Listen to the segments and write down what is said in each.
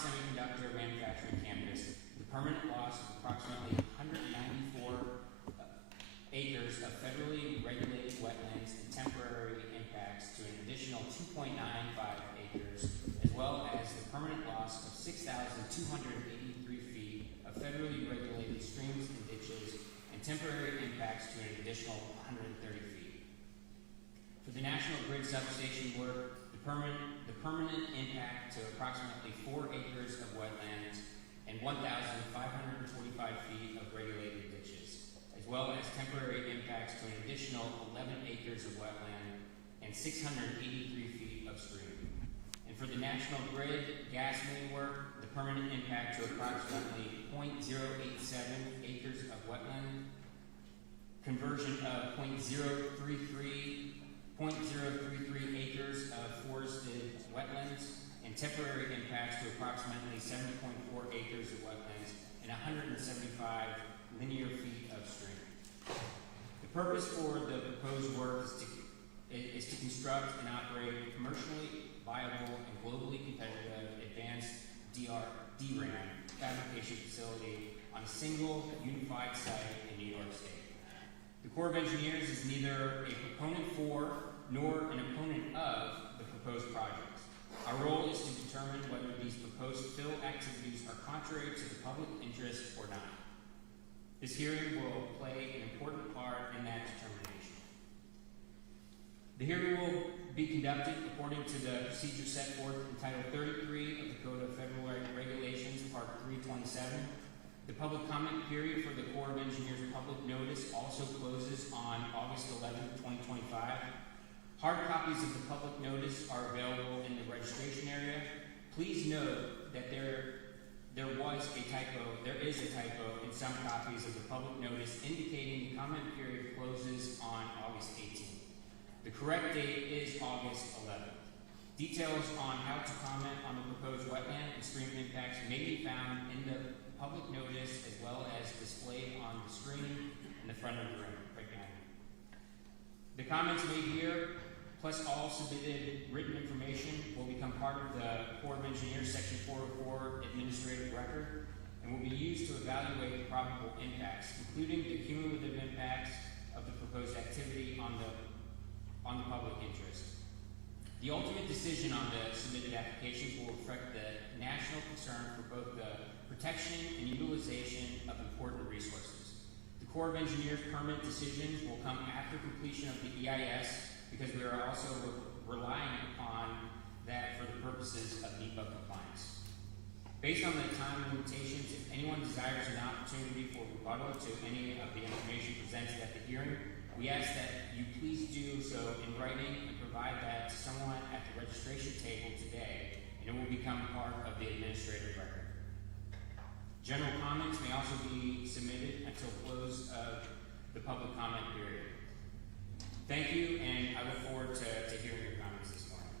Semiconductor manufacturing campus, the permanent loss of approximately 194 acres of federally regulated wetlands and temporary impacts to an additional 2.95 acres, as well as the permanent loss of 6,283 feet of federally regulated streams and ditches, and temporary impacts to an additional 130 feet. For the National Grid substation work, the permanent impact to approximately 4 acres of wetlands and 1,545 feet of regulated ditches, as well as temporary impacts to an additional 11 acres of wetland and 683 feet of stream. And for the National Grid gas main work, the permanent impact to approximately 0.087 acres of wetland, conversion of 0.033 acres of forested wetlands, and temporary impacts to approximately 70.4 acres of wetlands and 175 linear feet of stream. The purpose for the proposed work is to construct and operate a commercially viable and globally competitive advanced DRAM fabrication facility on a single unified site in New York State. The Corps of Engineers is neither a proponent for nor an opponent of the proposed projects. Our role is to determine whether these proposed fill activities are contrary to the public interest or not. This hearing will play an important part in that determination. The hearing will be conducted according to the procedure set forth in Title 33 of the Code of Federal Regulations, Part 327. The public comment period for the Corps of Engineers public notice also closes on August 11, 2025. Hard copies of the public notice are available in the registration area. Please note that there is a typo in some copies of the public notice indicating the comment period closes on August 18th. The correct date is August 11th. Details on how to comment on the proposed wetland and stream impacts may be found in the public notice as well as displayed on the screen in the front of the room right behind me. The comments made here, plus all submitted written information, will become part of the Corps of Engineers Section 404 administrative record and will be used to evaluate the probable impacts, including the cumulative impacts of the proposed activity on the public interest. The ultimate decision on the submitted applications will reflect the national concern for both the protection and utilization of important resources. The Corps of Engineers permit decisions will come after completion of the EIS because we are also relying upon that for the purposes of NEPA compliance. Based on the time limitations, if anyone desires an opportunity for rebuttal to any of the information presented at the hearing, we ask that you please do so in writing and provide that to someone at the registration table today, and it will become part of the administrative record. General comments may also be submitted until close of the public comment period. Thank you, and I look forward to hearing your comments this morning.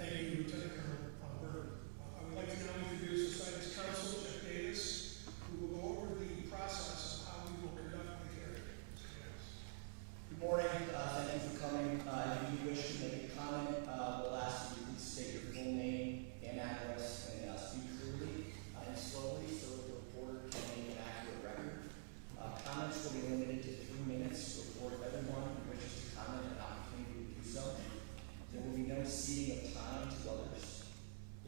Thank you, Lieutenant Colonel Oenberger. I would like to now introduce the Science Council, Jeff Davis, who will go over the process of how we will conduct the hearing. Good morning. Thank you for coming. If you wish to make a comment, we'll ask that you please state your full name and address and speak clearly and slowly so that the reporter can make an accurate record. Comments will be limited to 3 minutes to afford everyone who wishes to comment an opportunity to do so. There will be no ceding of time to others.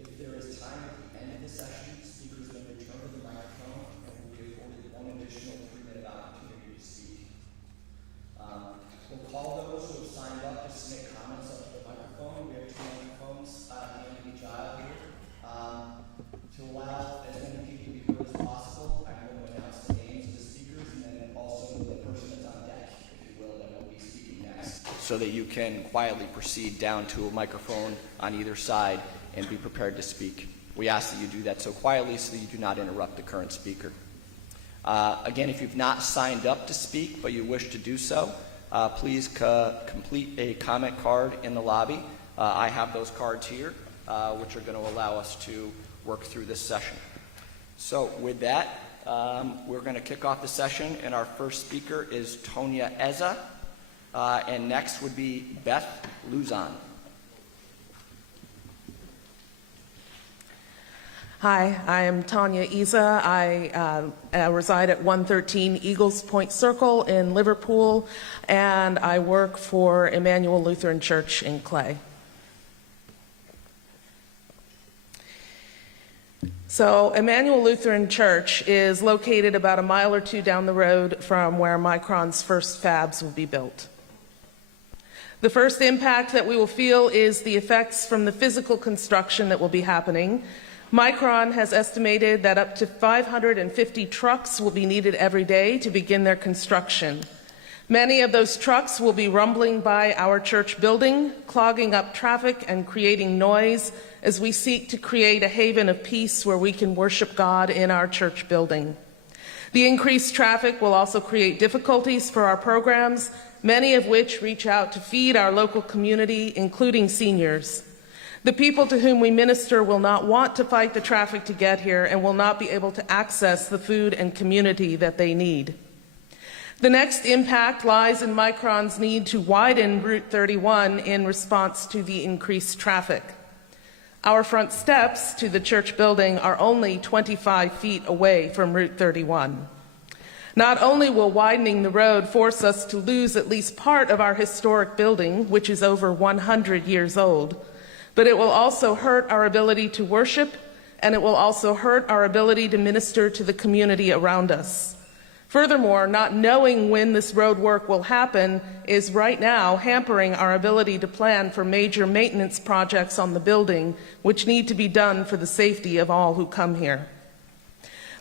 If there is time at the end of the session, speakers may return to the microphone and will be afforded one additional 3-minute opportunity to speak. We'll call those who have signed up to submit comments up to the microphone. We have 2 microphones at each aisle here. To allow as many people to be heard as possible, I'm going to announce the names of the speakers and then also the person that's on deck, if you will, that will be speaking next, so that you can quietly proceed down to a microphone on either side and be prepared to speak. We ask that you do that so quietly so that you do not interrupt the current speaker. Again, if you've not signed up to speak but you wish to do so, please complete a comment card in the lobby. I have those cards here, which are going to allow us to work through this session. So with that, we're going to kick off the session, and our first speaker is Tonya Eza, and next would be Beth Lazison. Hi, I am Tanya Isa. I reside at 113 Eagles Point Circle in Liverpool, and I work for Emanuel Lutheran Church in Clay. So Emanuel Lutheran Church is located about a mile or two down the road from where Micron's first fabs will be built. The first impact that we will feel is the effects from the physical construction that will be happening. Micron has estimated that up to 550 trucks will be needed every day to begin their construction. Many of those trucks will be rumbling by our church building, clogging up traffic and creating noise as we seek to create a haven of peace where we can worship God in our church building. The increased traffic will also create difficulties for our programs, many of which reach out to feed our local community, including seniors. The people to whom we minister will not want to fight the traffic to get here and will not be able to access the food and community that they need. The next impact lies in Micron's need to widen Route 31 in response to the increased traffic. Our front steps to the church building are only 25 feet away from Route 31. Not only will widening the road force us to lose at least part of our historic building, which is over 100 years old, but it will also hurt our ability to worship, and it will also hurt our ability to minister to the community around us. Furthermore, not knowing when this road work will happen is right now hampering our ability to plan for major maintenance projects on the building, which need to be done for the safety of all who come here.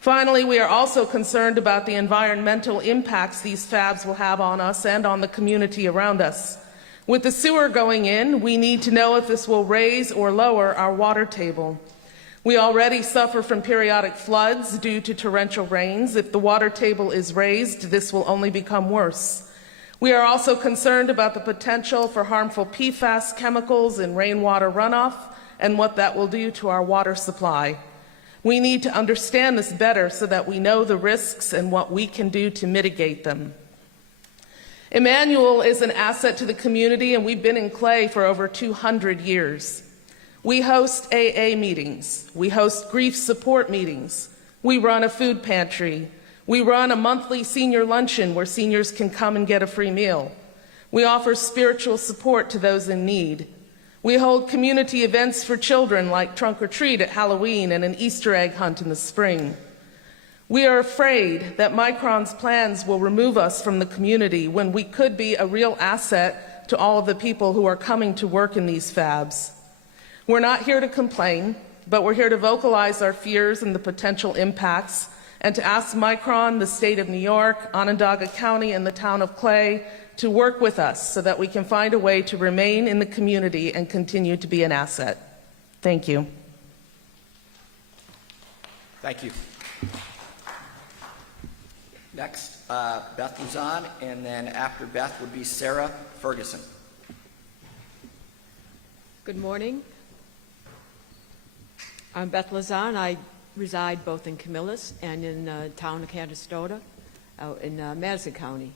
Finally, we are also concerned about the environmental impacts these fabs will have on us and on the community around us. With the sewer going in, we need to know if this will raise or lower our water table. We already suffer from periodic floods due to torrential rains. If the water table is raised, this will only become worse. We are also concerned about the potential for harmful PFAS chemicals in rainwater runoff and what that will do to our water supply. We need to understand this better so that we know the risks and what we can do to mitigate them. Emanuel is an asset to the community, and we've been in Clay for over 200 years. We host AA meetings. We host grief support meetings. We run a food pantry. We run a monthly senior luncheon where seniors can come and get a free meal. We offer spiritual support to those in need. We hold community events for children like trunk or treat at Halloween and an Easter egg hunt in the spring. We are afraid that Micron's plans will remove us from the community when we could be a real asset to all of the people who are coming to work in these fabs. We're not here to complain, but we're here to vocalize our fears and the potential impacts, and to ask Micron, the state of New York, Onondaga County, and the town of Clay to work with us so that we can find a way to remain in the community and continue to be an asset. Thank you. Thank you. Next, Beth Lazison, and then after Beth would be Sarah Ferguson. Good morning. I'm Beth Lazison. I reside both in Camillus and in the town of Canastota, out in Madison County.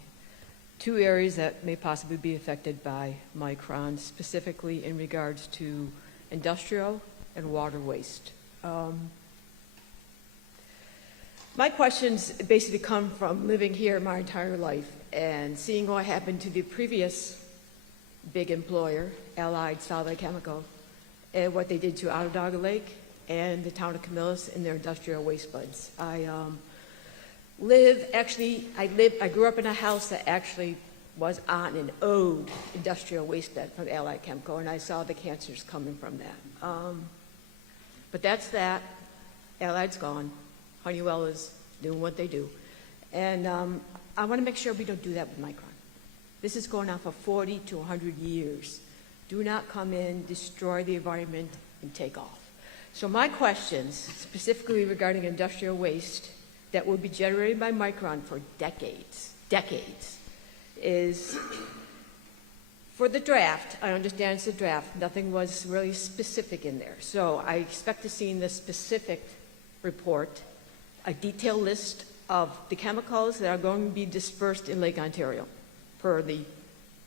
Two areas that may possibly be affected by Micron, specifically in regards to industrial and water waste. My questions basically come from living here my entire life and seeing what happened to the previous big employer, Allied Solid Chemical, and what they did to Onondaga Lake and the town of Camillus in their industrial waste buds. I grew up in a house that actually was on an old industrial waste bed from Allied Chemical, and I saw the cancers coming from that. But that's that. Allied's gone. Honeywell is doing what they do. And I want to make sure we don't do that with Micron. This is going on for 40 to 100 years. Do not come in, destroy the environment, and take off. So my questions, specifically regarding industrial waste that will be generated by Micron for decades, is for the draft. I understand it's a draft. Nothing was really specific in there. So I expect to see in the specific report a detailed list of the chemicals that are going to be dispersed in Lake Ontario per the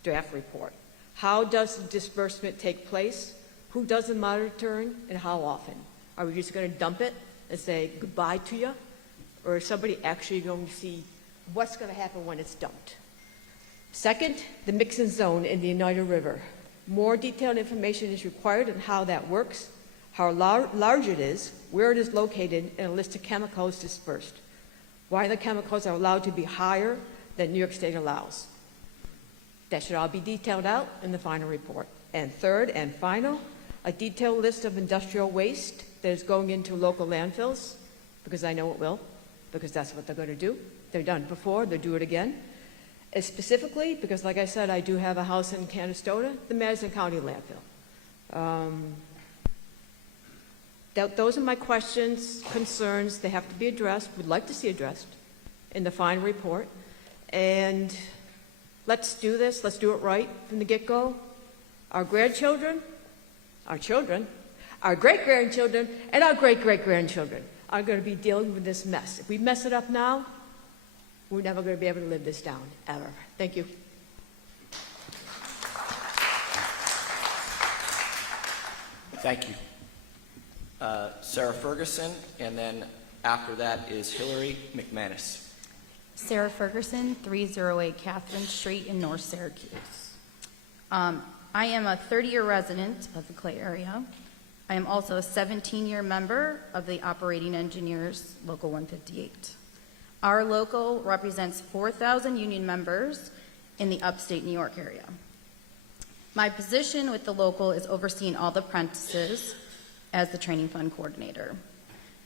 draft report. How does the disbursement take place? Who does the monitoring and how often? Are we just going to dump it and say goodbye to you? Or is somebody actually going to see what's going to happen when it's dumped? Second, the mixing zone in the Oneida River. More detailed information is required on how that works, how large it is, where it is located, and a list of chemicals dispersed. Why the chemicals are allowed to be higher than New York State allows. That should all be detailed out in the final report. And third and final, a detailed list of industrial waste that is going into local landfills, because I know it will, because that's what they're going to do. They've done it before, they'll do it again. And specifically, because like I said, I do have a house in Canastota, the Madison County landfill. Those are my questions, concerns. They have to be addressed, would like to see addressed in the final report. And let's do this, let's do it right from the get-go. Our grandchildren, our children, our great-grandchildren, and our great-great-grandchildren are going to be dealing with this mess. If we mess it up now, we're never going to be able to live this down, ever. Thank you. Thank you. Sarah Ferguson, and then after that is Hillary McManis. Sarah Ferguson, 308 Catherine Street in North Syracuse. I am a 30-year resident of the Clay area. I am also a 17-year member of the Operating Engineers Local 158. Our local represents 4,000 union members in the upstate New York area. My position with the local is overseeing all the apprentices as the training fund coordinator.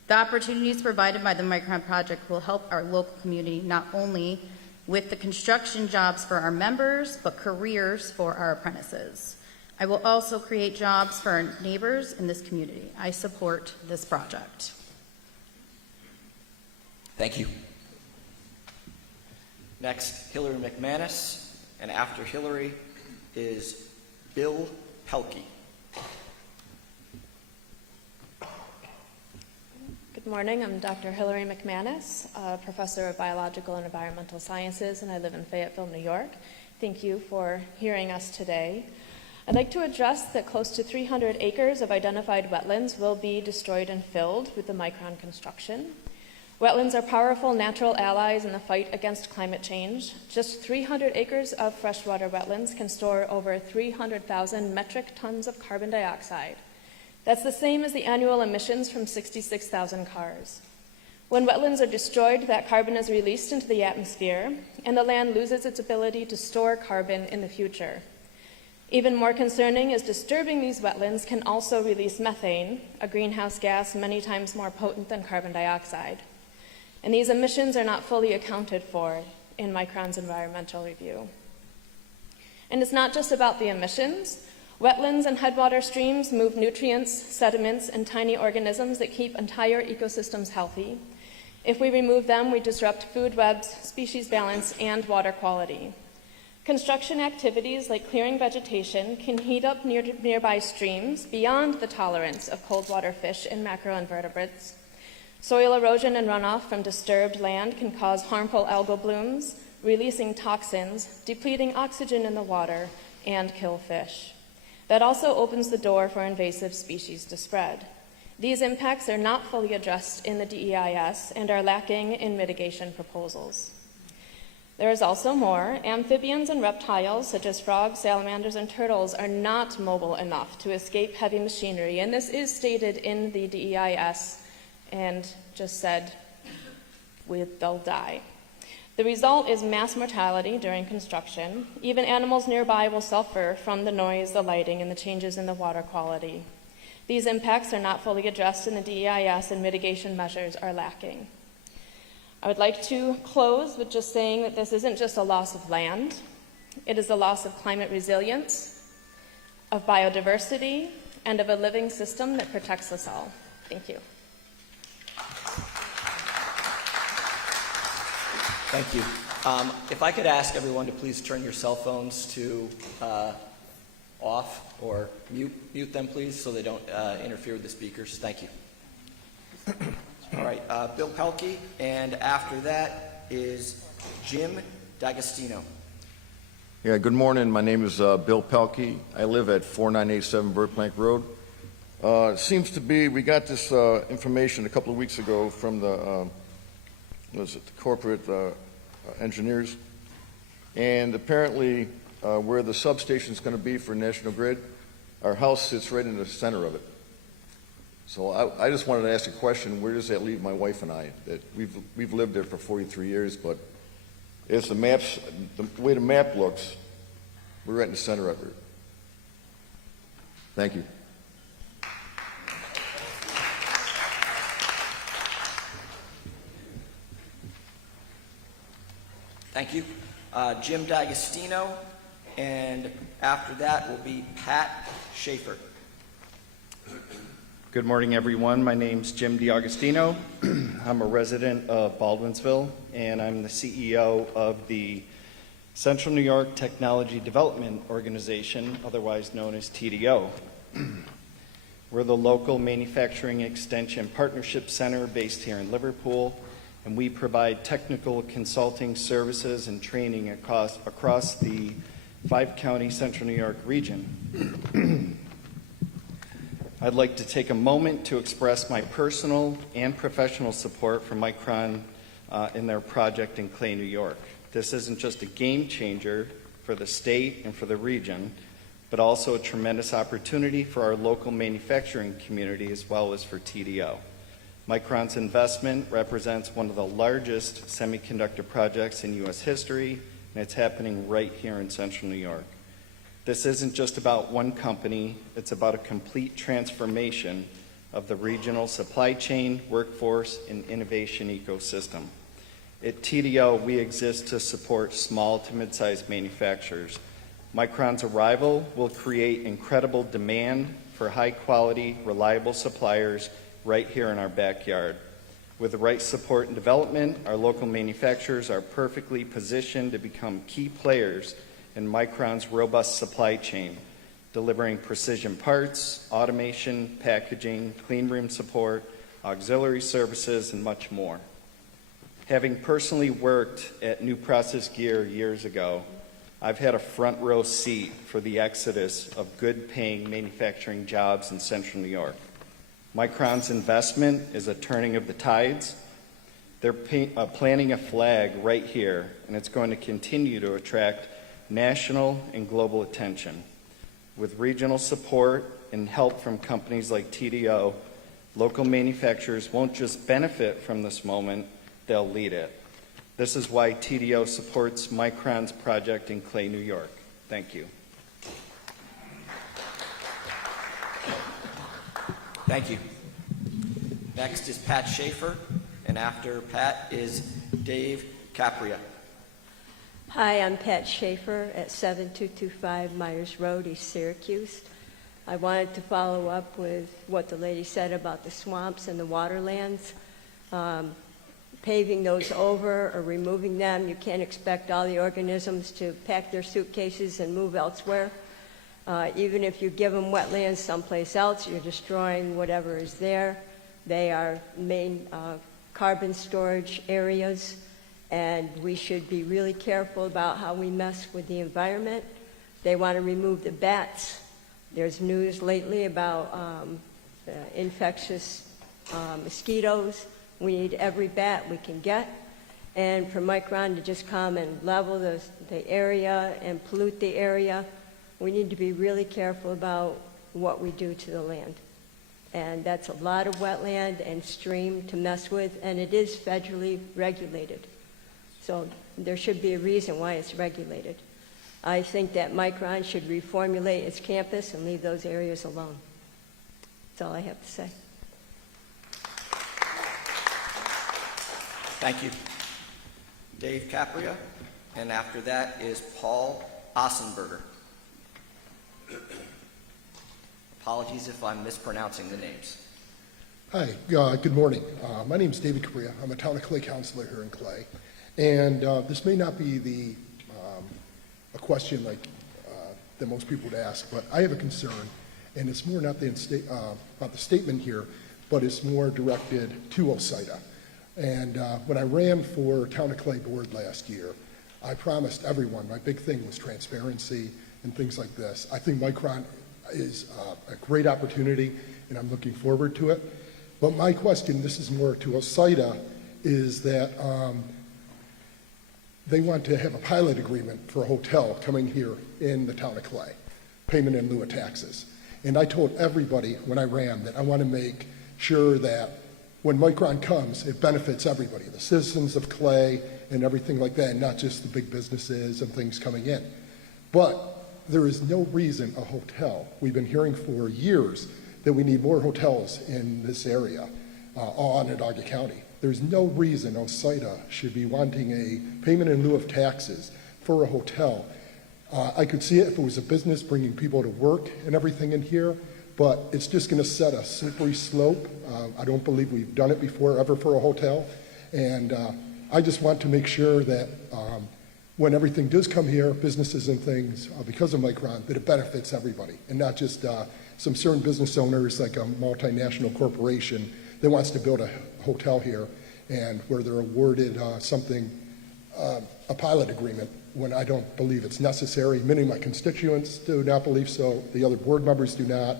The opportunities provided by the Micron project will help our local community not only with the construction jobs for our members, but careers for our apprentices. I will also create jobs for our neighbors in this community. I support this project. Thank you. Next, Hillary McManis, and after Hillary is Bill Pelky. Good morning. I'm Dr. Hillary McManis, a professor of biological and environmental sciences, and I live in Fayetteville, New York. Thank you for hearing us today. I'd like to address that close to 300 acres of identified wetlands will be destroyed and filled with the Micron construction. Wetlands are powerful natural allies in the fight against climate change. Just 300 acres of freshwater wetlands can store over 300,000 metric tons of carbon dioxide. That's the same as the annual emissions from 66,000 cars. When wetlands are destroyed, that carbon is released into the atmosphere, and the land loses its ability to store carbon in the future. Even more concerning is disturbing these wetlands can also release methane, a greenhouse gas many times more potent than carbon dioxide. And these emissions are not fully accounted for in Micron's environmental review. And it's not just about the emissions. Wetlands and headwater streams move nutrients, sediments, and tiny organisms that keep entire ecosystems healthy. If we remove them, we disrupt food webs, species balance, and water quality. Construction activities like clearing vegetation can heat up nearby streams beyond the tolerance of cold water fish and macroinvertebrates. Soil erosion and runoff from disturbed land can cause harmful algal blooms, releasing toxins, depleting oxygen in the water, and kill fish. That also opens the door for invasive species to spread. These impacts are not fully addressed in the DEIS and are lacking in mitigation proposals. There is also more. Amphibians and reptiles, such as frogs, salamanders, and turtles, are not mobile enough to escape heavy machinery, and this is stated in the DEIS and just said, they'll die. The result is mass mortality during construction. Even animals nearby will suffer from the noise, the lighting, and the changes in the water quality. These impacts are not fully addressed in the DEIS, and mitigation measures are lacking. I would like to close with just saying that this isn't just a loss of land. It is a loss of climate resilience, of biodiversity, and of a living system that protects us all. Thank you. Thank you. If I could ask everyone to please turn your cell phones to off or mute them, please, so they don't interfere with the speakers. Thank you. All right, Bill Pelky, and after that is Jim D'Agostino. Yeah, good morning. My name is Bill Pelky. I live at 4987 Burplank Road. It seems to be, we got this information a couple of weeks ago from the, the corporate engineers, and apparently where the substation is going to be for National Grid, our house sits right in the center of it. So I just wanted to ask a question, where does that leave my wife and I? That we've lived there for 43 years, but as the maps, the way the map looks, we're right in the center of it. Thank you. Thank you. Jim D'Agostino, and after that will be Pat Schaefer. Good morning, everyone. My name's Jim D'Agostino. I'm a resident of Baldwinsville, and I'm the CEO of the Central New York Technology Development Organization, otherwise known as TDO. We're the local manufacturing extension partnership center based here in Liverpool, and we provide technical consulting services and training across the 5-county Central New York region. I'd like to take a moment to express my personal and professional support for Micron in their project in Clay, New York. This isn't just a game changer for the state and for the region, but also a tremendous opportunity for our local manufacturing community as well as for TDO. Micron's investment represents one of the largest semiconductor projects in U.S. history, and it's happening right here in Central New York. This isn't just about one company, it's about a complete transformation of the regional supply chain, workforce, and innovation ecosystem. At TDO, we exist to support small to mid-sized manufacturers. Micron's arrival will create incredible demand for high-quality, reliable suppliers right here in our backyard. With the right support and development, our local manufacturers are perfectly positioned to become key players in Micron's robust supply chain, delivering precision parts, automation, packaging, clean room support, auxiliary services, and much more. Having personally worked at New Process Gear years ago, I've had a front row seat for the exodus of good-paying manufacturing jobs in Central New York. Micron's investment is a turning of the tides. They're planting a flag right here, and it's going to continue to attract national and global attention. With regional support and help from companies like TDO, local manufacturers won't just benefit from this moment, they'll lead it. This is why TDO supports Micron's project in Clay, New York. Thank you. Thank you. Next is Pat Schaefer, and after Pat is Dave Kabria. Hi, I'm Pat Schaefer at 7225 Myers Road, East Syracuse. I wanted to follow up with what the lady said about the swamps and the waterlands. Paving those over or removing them, you can't expect all the organisms to pack their suitcases and move elsewhere. Even if you give them wetlands someplace else, you're destroying whatever is there. They are main carbon storage areas, and we should be really careful about how we mess with the environment. They want to remove the bats. There's news lately about infectious mosquitoes. We need every bat we can get. And for Micron to just come and level the area and pollute the area, we need to be really careful about what we do to the land. And that's a lot of wetland and stream to mess with, and it is federally regulated. So there should be a reason why it's regulated. I think that Micron should reformulate its campus and leave those areas alone. That's all I have to say. Thank you. Dave Kabria, and after that is Paul Oenberger. Apologies if I'm mispronouncing the names. Hi, good morning. My name is David Kabria. I'm a Town of Clay councilor here in Clay. And this may not be a question like that most people would ask, but I have a concern, and it's more not about the statement here, but it's more directed to OSIDA. And when I ran for Town of Clay board last year, I promised everyone, my big thing was transparency and things like this. I think Micron is a great opportunity, and I'm looking forward to it. But my question, this is more to OSIDA, is that they want to have a pilot agreement for a hotel coming here in the town of Clay, payment in lieu of taxes. And I told everybody when I ran that I want to make sure that when Micron comes, it benefits everybody, the citizens of Clay and everything like that, and not just the big businesses and things coming in. But there is no reason a hotel, we've been hearing for years that we need more hotels in this area, all in Onondaga County. There's no reason OSIDA should be wanting a payment in lieu of taxes for a hotel. I could see it if it was a business bringing people to work and everything in here, but it's just going to set a slippery slope. I don't believe we've done it before ever for a hotel. And I just want to make sure that when everything does come here, businesses and things, because of Micron, that it benefits everybody and not just some certain business owners like a multinational corporation that wants to build a hotel here and where they're awarded something, a pilot agreement, when I don't believe it's necessary. Many of my constituents do not believe so. The other board members do not.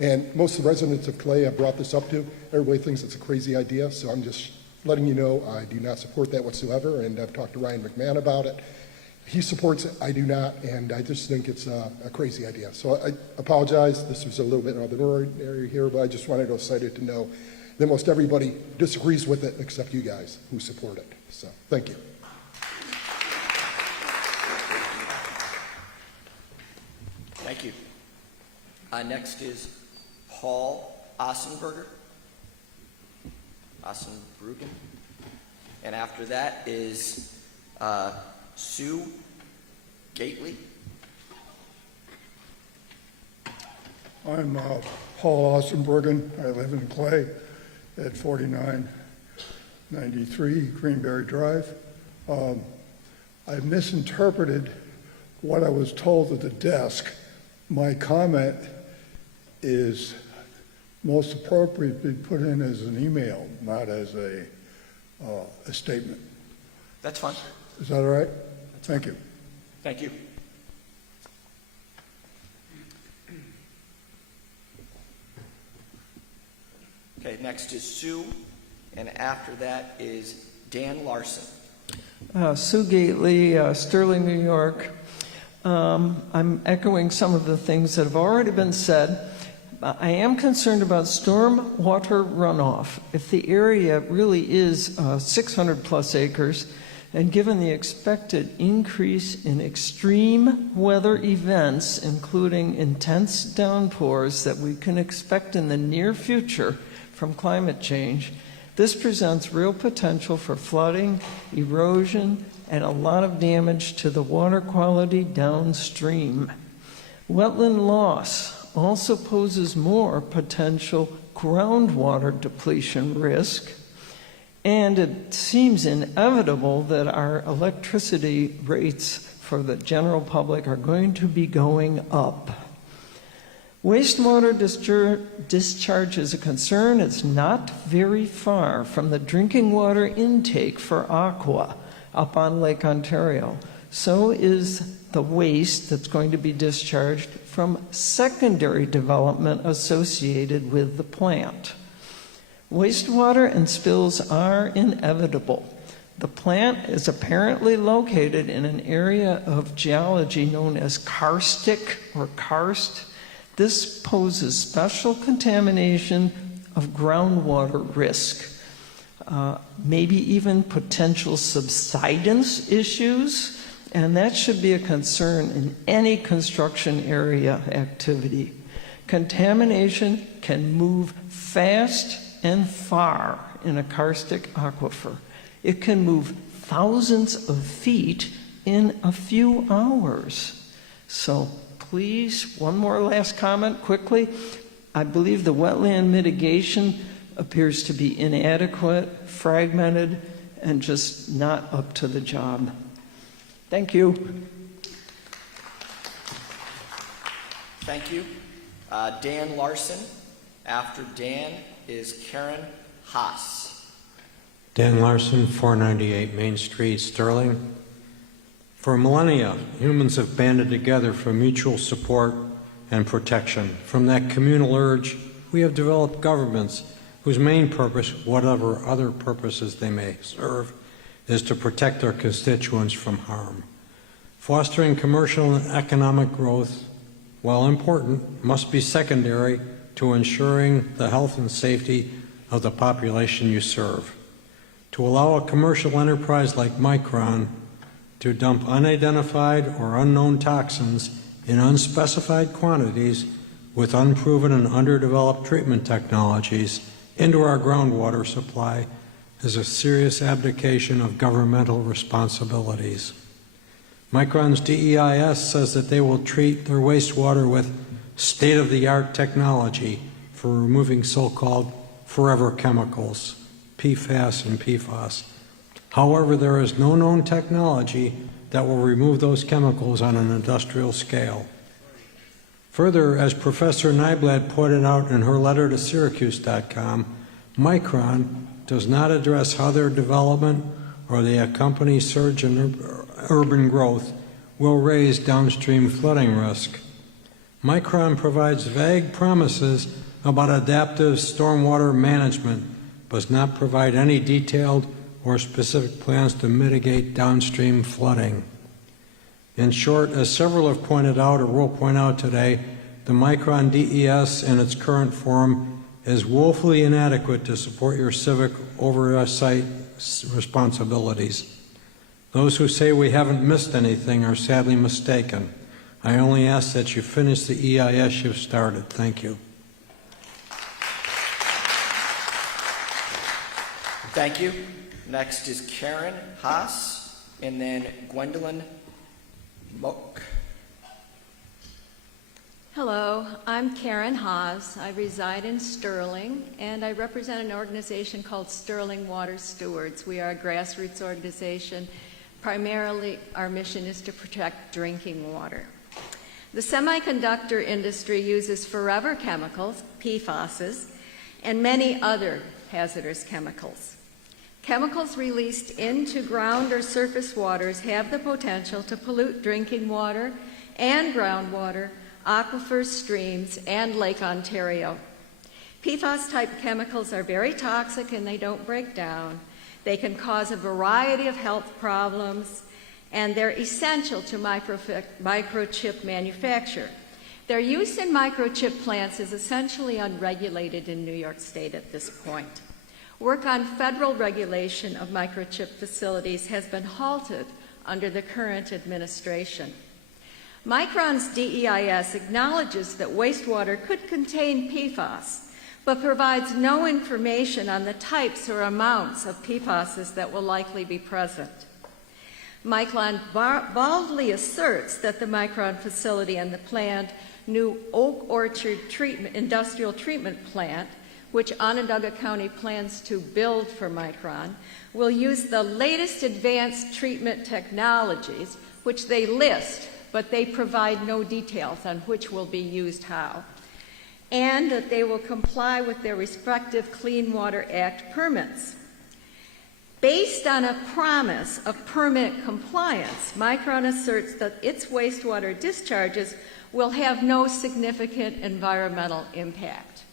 And most of the residents of Clay I've brought this up to, everybody thinks it's a crazy idea, so I'm just letting you know I do not support that whatsoever, and I've talked to Ryan McMahon about it. He supports it, I do not, and I just think it's a crazy idea. So I apologize, this was a little bit out of the ordinary here, but I just wanted OSIDA to know that most everybody disagrees with it except you guys who support it. So, thank you. Thank you. Next is Paul Oenberger. Oenberger. And after that is Sue Gately. I'm Paul Oenberger. I live in Clay at 4993 Greenberry Drive. I misinterpreted what I was told at the desk. My comment is most appropriate to be put in as an email, not as a statement. That's fine. Is that all right? Thank you. Thank you. Okay, next is Sue, and after that is Dan Larson. Sue Gately, Sterling, New York. I'm echoing some of the things that have already been said. I am concerned about storm water runoff. If the area really is 600 plus acres, and given the expected increase in extreme weather events, including intense downpours that we can expect in the near future from climate change, this presents real potential for flooding, erosion, and a lot of damage to the water quality downstream. Wetland loss also poses more potential groundwater depletion risk, and it seems inevitable that our electricity rates for the general public are going to be going up. Wastewater discharge is a concern. It's not very far from the drinking water intake for Aqua up on Lake Ontario. So is the waste that's going to be discharged from secondary development associated with the plant. Wastewater and spills are inevitable. The plant is apparently located in an area of geology known as karstic or karst. This poses special contamination of groundwater risk, maybe even potential subsidence issues, and that should be a concern in any construction area activity. Contamination can move fast and far in a karstic aquifer. It can move thousands of feet in a few hours. So please, one more last comment quickly. I believe the wetland mitigation appears to be inadequate, fragmented, and just not up to the job. Thank you. Thank you. Dan Larson. After Dan is Karen Haas. Dan Larson, 498 Main Street, Sterling. For millennia, humans have banded together for mutual support and protection. From that communal urge, we have developed governments whose main purpose, whatever other purposes they may serve, is to protect their constituents from harm. Fostering commercial and economic growth, while important, must be secondary to ensuring the health and safety of the population you serve. To allow a commercial enterprise like Micron to dump unidentified or unknown toxins in unspecified quantities with unproven and underdeveloped treatment technologies into our groundwater supply is a serious abdication of governmental responsibilities. Micron's DEIS says that they will treat their wastewater with state-of-the-art technology for removing so-called forever chemicals, PFAS and PFOS. However, there is no known technology that will remove those chemicals on an industrial scale. Further, as Professor Nyblad pointed out in her letter to Syracuse.com, Micron does not address how their development or the accompanying surge in urban growth will raise downstream flooding risk. Micron provides vague promises about adaptive stormwater management, but does not provide any detailed or specific plans to mitigate downstream flooding. In short, as several have pointed out or will point out today, the Micron DES in its current form is woefully inadequate to support your civic oversight responsibilities. Those who say we haven't missed anything are sadly mistaken. I only ask that you finish the EIS you've started. Thank you. Thank you. Next is Karen Haas, and then Gwendalyn Mor. Hello, I'm Karen Haas. I reside in Sterling, and I represent an organization called Sterling Water Stewards. We are a grassroots organization. Primarily, our mission is to protect drinking water. The semiconductor industry uses forever chemicals, PFASs, and many other hazardous chemicals. Chemicals released into ground or surface waters have the potential to pollute drinking water and groundwater, aquifers, streams, and Lake Ontario. PFAS-type chemicals are very toxic and they don't break down. They can cause a variety of health problems, and they're essential to microchip manufacture. Their use in microchip plants is essentially unregulated in New York State at this point. Work on federal regulation of microchip facilities has been halted under the current administration. Micron's DEIS acknowledges that wastewater could contain PFAS, but provides no information on the types or amounts of PFAS that will likely be present. Micron boldly asserts that the Micron facility and the planned new Oak Orchard industrial treatment plant, which Onondaga County plans to build for Micron, will use the latest advanced treatment technologies, which they list, but they provide no details on which will be used how, and that they will comply with their respective Clean Water Act permits. Based on a promise of permit compliance, Micron asserts that its wastewater discharges will have no significant environmental impact,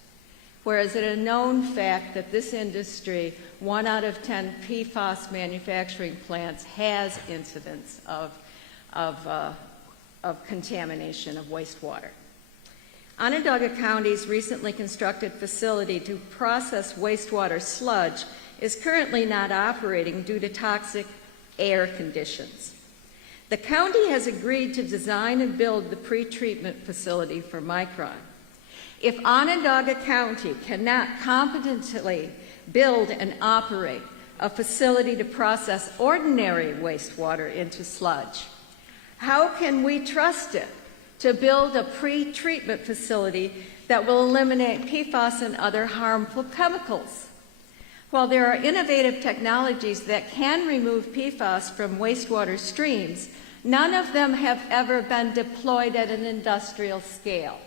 whereas it is a known fact that this industry, 1 out of 10 PFAS manufacturing plants, has incidents of contamination of wastewater. Onondaga County's recently constructed facility to process wastewater sludge is currently not operating due to toxic air conditions. The county has agreed to design and build the pre-treatment facility for Micron. If Onondaga County cannot competently build and operate a facility to process ordinary wastewater into sludge, how can we trust it to build a pre-treatment facility that will eliminate PFAS and other harmful chemicals? While there are innovative technologies that can remove PFAS from wastewater streams, none of them have ever been deployed at an industrial scale.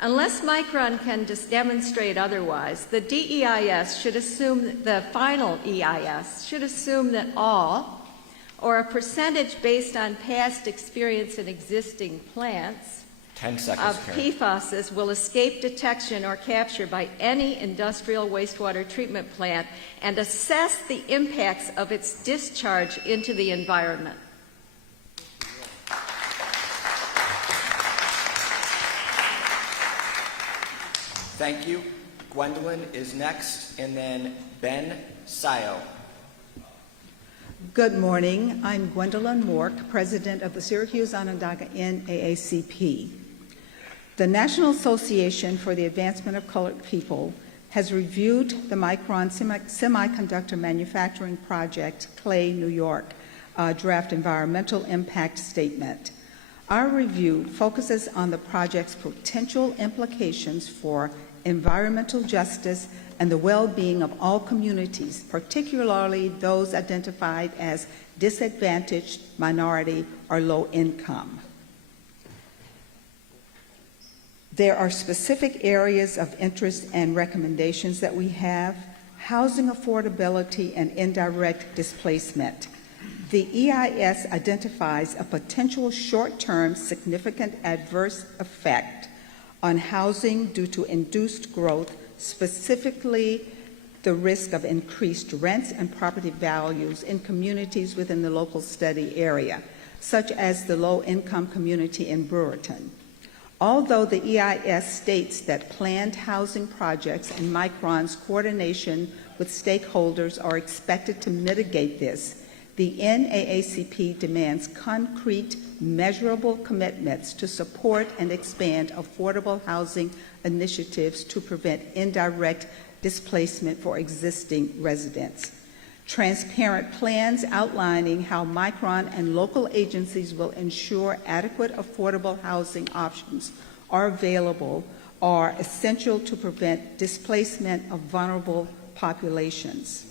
Unless Micron can demonstrate otherwise, the DEIS should assume, the final EIS should assume that all, or a percentage based on past experience in existing plants, 10 seconds, of Karen. PFAS will escape detection or capture by any industrial wastewater treatment plant and assess the impacts of its discharge into the environment. Thank you. Gwendalyn is next, and then Ben Sayo. Good morning. I'm Gwendalyn Mor, president of the Syracuse Onondaga NAACP. The National Association for the Advancement of Colored People has reviewed the Micron Semiconductor Manufacturing Project, Clay, New York, draft environmental impact statement. Our review focuses on the project's potential implications for environmental justice and the well-being of all communities, particularly those identified as disadvantaged, minority, or low income. There are specific areas of interest and recommendations that we have: housing affordability and indirect displacement. The EIS identifies a potential short-term significant adverse effect on housing due to induced growth, specifically the risk of increased rents and property values in communities within the local study area, such as the low-income community in Brewerton. Although the EIS states that planned housing projects and Micron's coordination with stakeholders are expected to mitigate this, the NAACP demands concrete, measurable commitments to support and expand affordable housing initiatives to prevent indirect displacement for existing residents. Transparent plans outlining how Micron and local agencies will ensure adequate affordable housing options are available are essential to prevent displacement of vulnerable populations.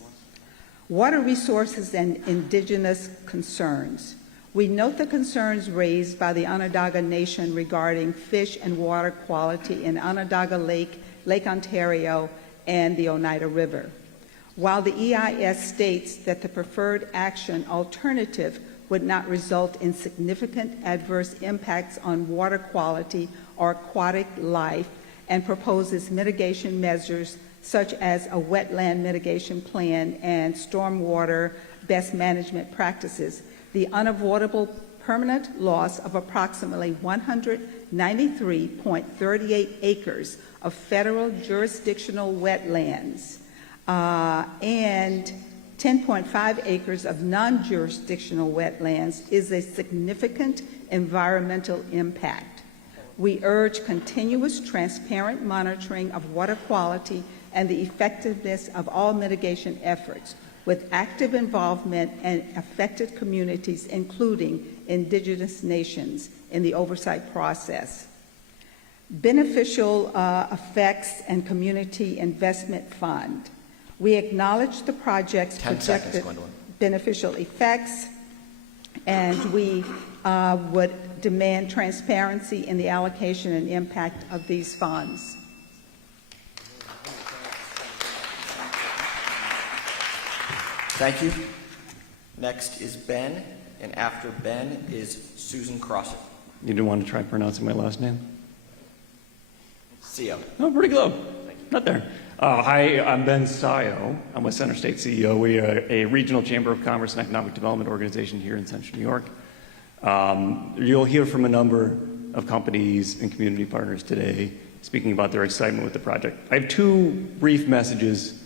Water resources and indigenous concerns. We note the concerns raised by the Onondaga Nation regarding fish and water quality in Onondaga Lake, Lake Ontario, and the Oneida River. While the EIS states that the preferred action alternative would not result in significant adverse impacts on water quality or aquatic life and proposes mitigation measures such as a wetland mitigation plan and stormwater best management practices, the unavoidable permanent loss of approximately 193.38 acres of federal jurisdictional wetlands and 10.5 acres of non-jurisdictional wetlands is a significant environmental impact. We urge continuous, transparent monitoring of water quality and the effectiveness of all mitigation efforts, with active involvement and affected communities, including indigenous nations, in the oversight process. Beneficial effects and community investment fund. We acknowledge the project's projected beneficial effects, and we would demand transparency in the allocation and impact of these funds. Thank you. Next is Ben, and after Ben is Susan Crosset. You didn't want to try pronouncing my last name? Sayo. Oh, pretty close. Not there. Hi, I'm Ben Sayo. I'm with Center State CEO. We are a regional chamber of commerce and economic development organization here in Central New York. You'll hear from a number of companies and community partners today speaking about their excitement with the project. I have two brief messages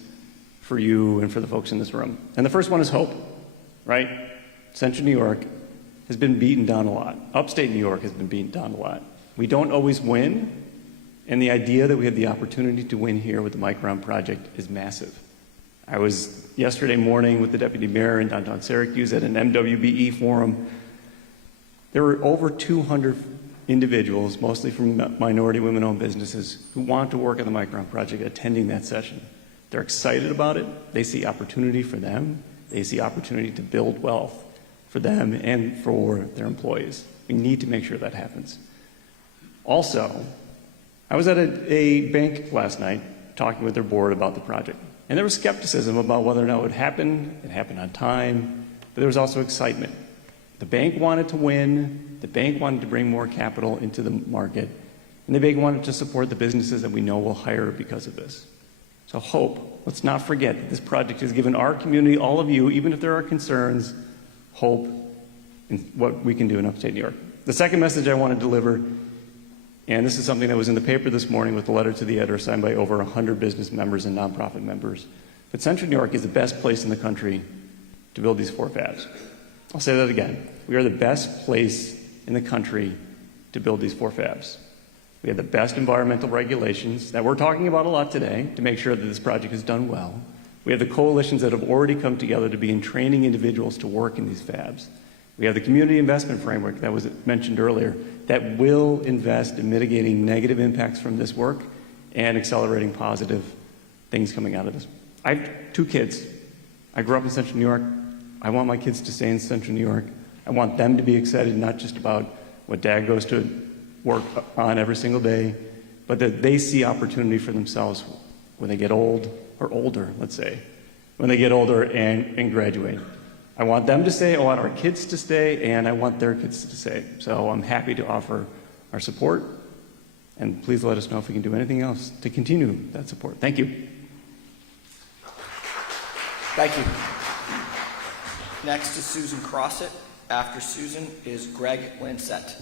for you and for the folks in this room. And the first one is hope, right? Central New York has been beaten down a lot. Upstate New York has been beaten down a lot. We don't always win, and the idea that we have the opportunity to win here with the Micron project is massive. I was yesterday morning with the deputy mayor in downtown Syracuse at an MWBE forum. There were over 200 individuals, mostly from minority women-owned businesses, who want to work on the Micron project attending that session. They're excited about it. They see opportunity for them. They see opportunity to build wealth for them and for their employees. We need to make sure that happens. Also, I was at a bank last night talking with their board about the project. And there was skepticism about whether or not it would happen. It happened on time. But there was also excitement. The bank wanted to win. The bank wanted to bring more capital into the market. And they wanted to support the businesses that we know will hire because of this. So hope. Let's not forget that this project has given our community, all of you, even if there are concerns, hope in what we can do in upstate New York. The second message I want to deliver, and this is something that was in the paper this morning with a letter to the editor signed by over 100 business members and nonprofit members, but Central New York is the best place in the country to build these 4 fabs. I'll say that again. We are the best place in the country to build these 4 fabs. We have the best environmental regulations that we're talking about a lot today to make sure that this project is done well. We have the coalitions that have already come together to begin training individuals to work in these fabs. We have the community investment framework that was mentioned earlier that will invest in mitigating negative impacts from this work and accelerating positive things coming out of this. I have 2 kids. I grew up in Central New York. I want my kids to stay in Central New York. I want them to be excited not just about what Dad goes to work on every single day, but that they see opportunity for themselves when they get old, or older, let's say, when they get older and graduate. I want them to stay, I want our kids to stay, and I want their kids to stay. So I'm happy to offer our support, and please let us know if we can do anything else to continue that support. Thank you. Thank you. Next is Susan Crosset. After Susan is Greg Lancet.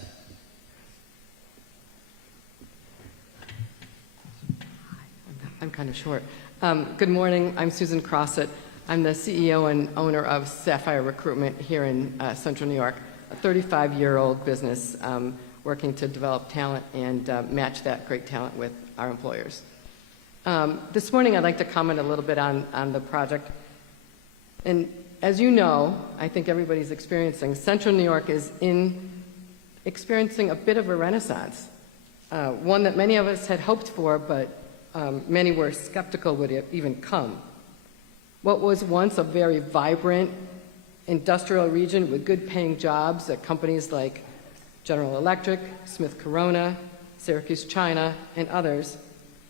I'm kind of short. Good morning. I'm Susan Crosset. I'm the CEO and owner of Sapphire Recruitment here in Central New York, a 35-year-old business working to develop talent and match that great talent with our employers. This morning, I'd like to comment a little bit on the project. And as you know, I think everybody's experiencing, Central New York is experiencing a bit of a renaissance, one that many of us had hoped for, but many were skeptical would it even come. What was once a very vibrant industrial region with good paying jobs at companies like General Electric, Smith Corona, Syracuse China, and others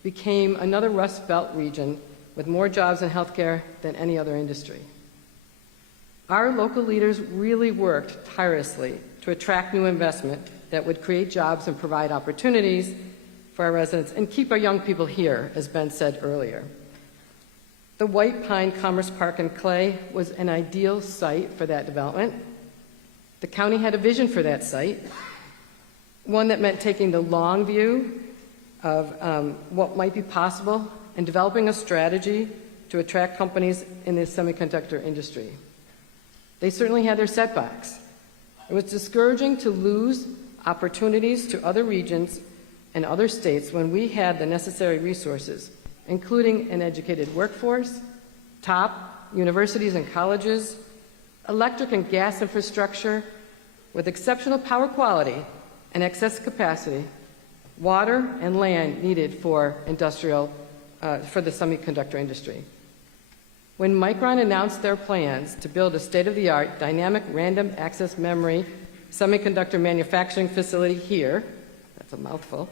became another Rust Belt region with more jobs in healthcare than any other industry. Our local leaders really worked tirelessly to attract new investment that would create jobs and provide opportunities for our residents and keep our young people here, as Ben said earlier. The White Pine Commerce Park in Clay was an ideal site for that development. The county had a vision for that site, one that meant taking the long view of what might be possible and developing a strategy to attract companies in the semiconductor industry. They certainly had their setbacks. It was discouraging to lose opportunities to other regions and other states when we had the necessary resources, including an educated workforce, top universities and colleges, electric and gas infrastructure with exceptional power quality and excess capacity, water and land needed for the semiconductor industry. When Micron announced their plans to build a state-of-the-art dynamic random access memory semiconductor manufacturing facility here, that's a mouthful,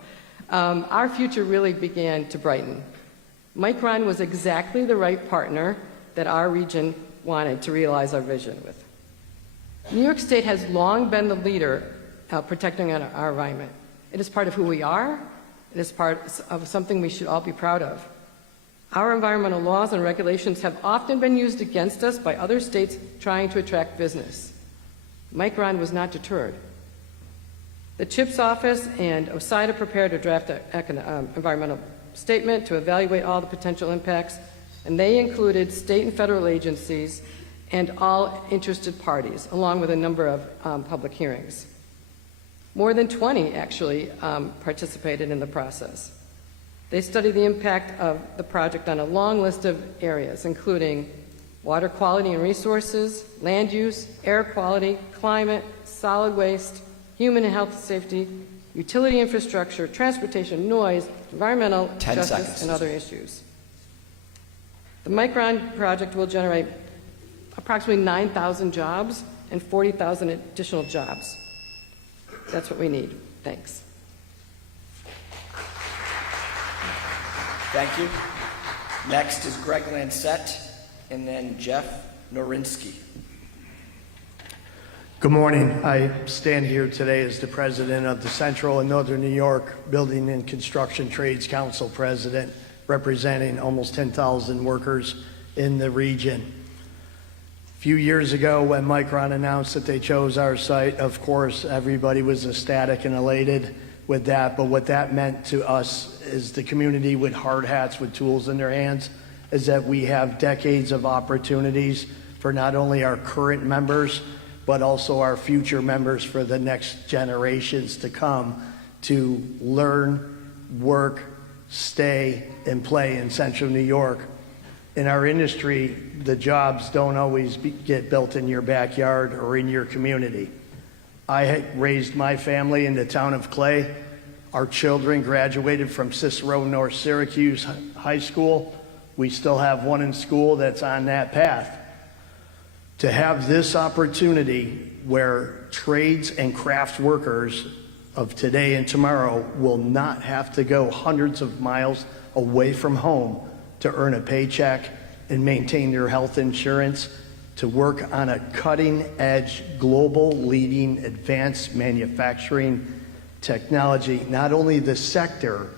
our future really began to brighten. Micron was exactly the right partner that our region wanted to realize our vision with. New York State has long been the leader protecting our environment. It is part of who we are. It is part of something we should all be proud of. Our environmental laws and regulations have often been used against us by other states trying to attract business. Micron was not deterred. The CHIPS office and OSIDA prepared a draft environmental statement to evaluate all the potential impacts, and they included state and federal agencies and all interested parties, along with a number of public hearings. More than 20 actually participated in the process. They studied the impact of the project on a long list of areas, including water quality and resources, land use, air quality, climate, solid waste, human and health safety, utility infrastructure, transportation, noise, environmental justice, and other issues. The Micron project will generate approximately 9,000 jobs and 40,000 additional jobs. That's what we need. Thanks. Thank you. Next is Greg Lancet, and then Jeff Norinsky. Good morning. I stand here today as the president of the Central and Northern New York Building and Construction Trades Council president, representing almost 10,000 workers in the region. A few years ago, when Micron announced that they chose our site, of course, everybody was ecstatic and elated with that. But what that meant to us is the community with hard hats, with tools in their hands, is that we have decades of opportunities for not only our current members, but also our future members for the next generations to come to learn, work, stay, and play in Central New York. In our industry, the jobs don't always get built in your backyard or in your community. I had raised my family in the town of Clay. Our children graduated from Cicero North Syracuse High School. We still have one in school that's on that path. To have this opportunity where trades and craft workers of today and tomorrow will not have to go hundreds of miles away from home to earn a paycheck and maintain their health insurance, to work on a cutting-edge, global leading advanced manufacturing technology, not only the sector,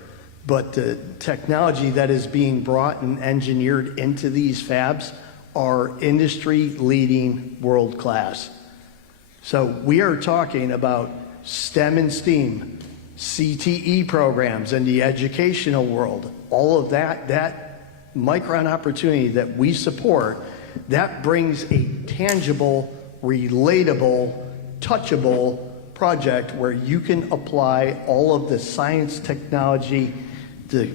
but the technology that is being brought and engineered into these fabs are industry-leading, world-class. So we are talking about STEM and STEAM, CTE programs in the educational world, all of that Micron opportunity that we support, that brings a tangible, relatable, touchable project where you can apply all of the science, technology, the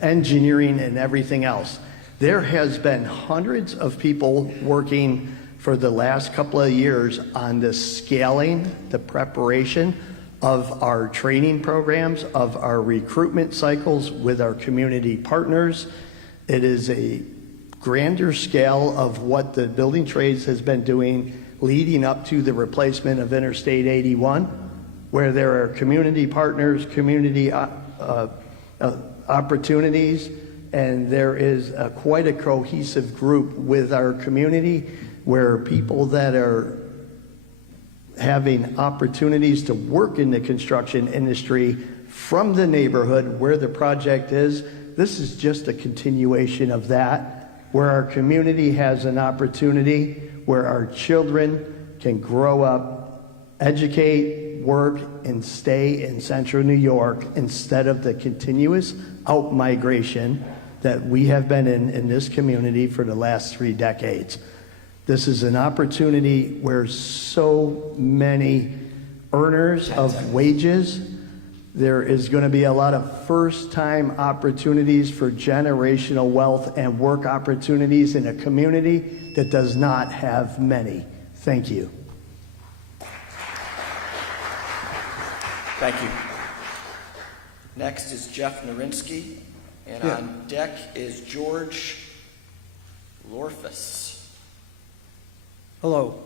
engineering, and everything else. There has been hundreds of people working for the last couple of years on the scaling, the preparation of our training programs, of our recruitment cycles with our community partners. It is a grander scale of what the building trades has been doing leading up to the replacement of Interstate 81, where there are community partners, community opportunities, and there is quite a cohesive group with our community where people that are having opportunities to work in the construction industry from the neighborhood where the project is. This is just a continuation of that, where our community has an opportunity where our children can grow up, educate, work, and stay in Central New York instead of the continuous out-migration that we have been in this community for the last 3 decades. This is an opportunity where so many earners of wages, there is going to be a lot of first-time opportunities for generational wealth and work opportunities in a community that does not have many. Thank you. Thank you. Next is Jeff Ninsky, and on deck is George Lorfus. Hello,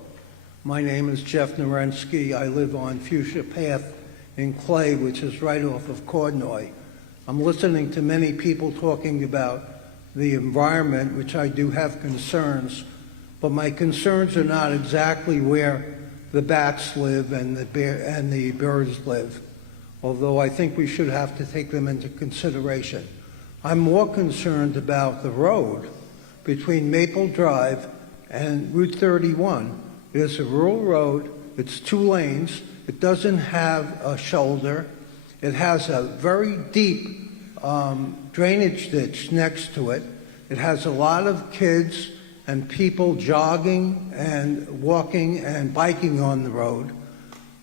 my name is Jeff Ninsky. I live on Fuchsia Path in Clay, which is right off of Cordnoy. I'm listening to many people talking about the environment, which I do have concerns, but my concerns are not exactly where the bats live and the birds live, although I think we should have to take them into consideration. I'm more concerned about the road between Maple Drive and Route 31. It is a rural road. It's 2 lanes. It doesn't have a shoulder. It has a very deep drainage ditch next to it. It has a lot of kids and people jogging and walking and biking on the road.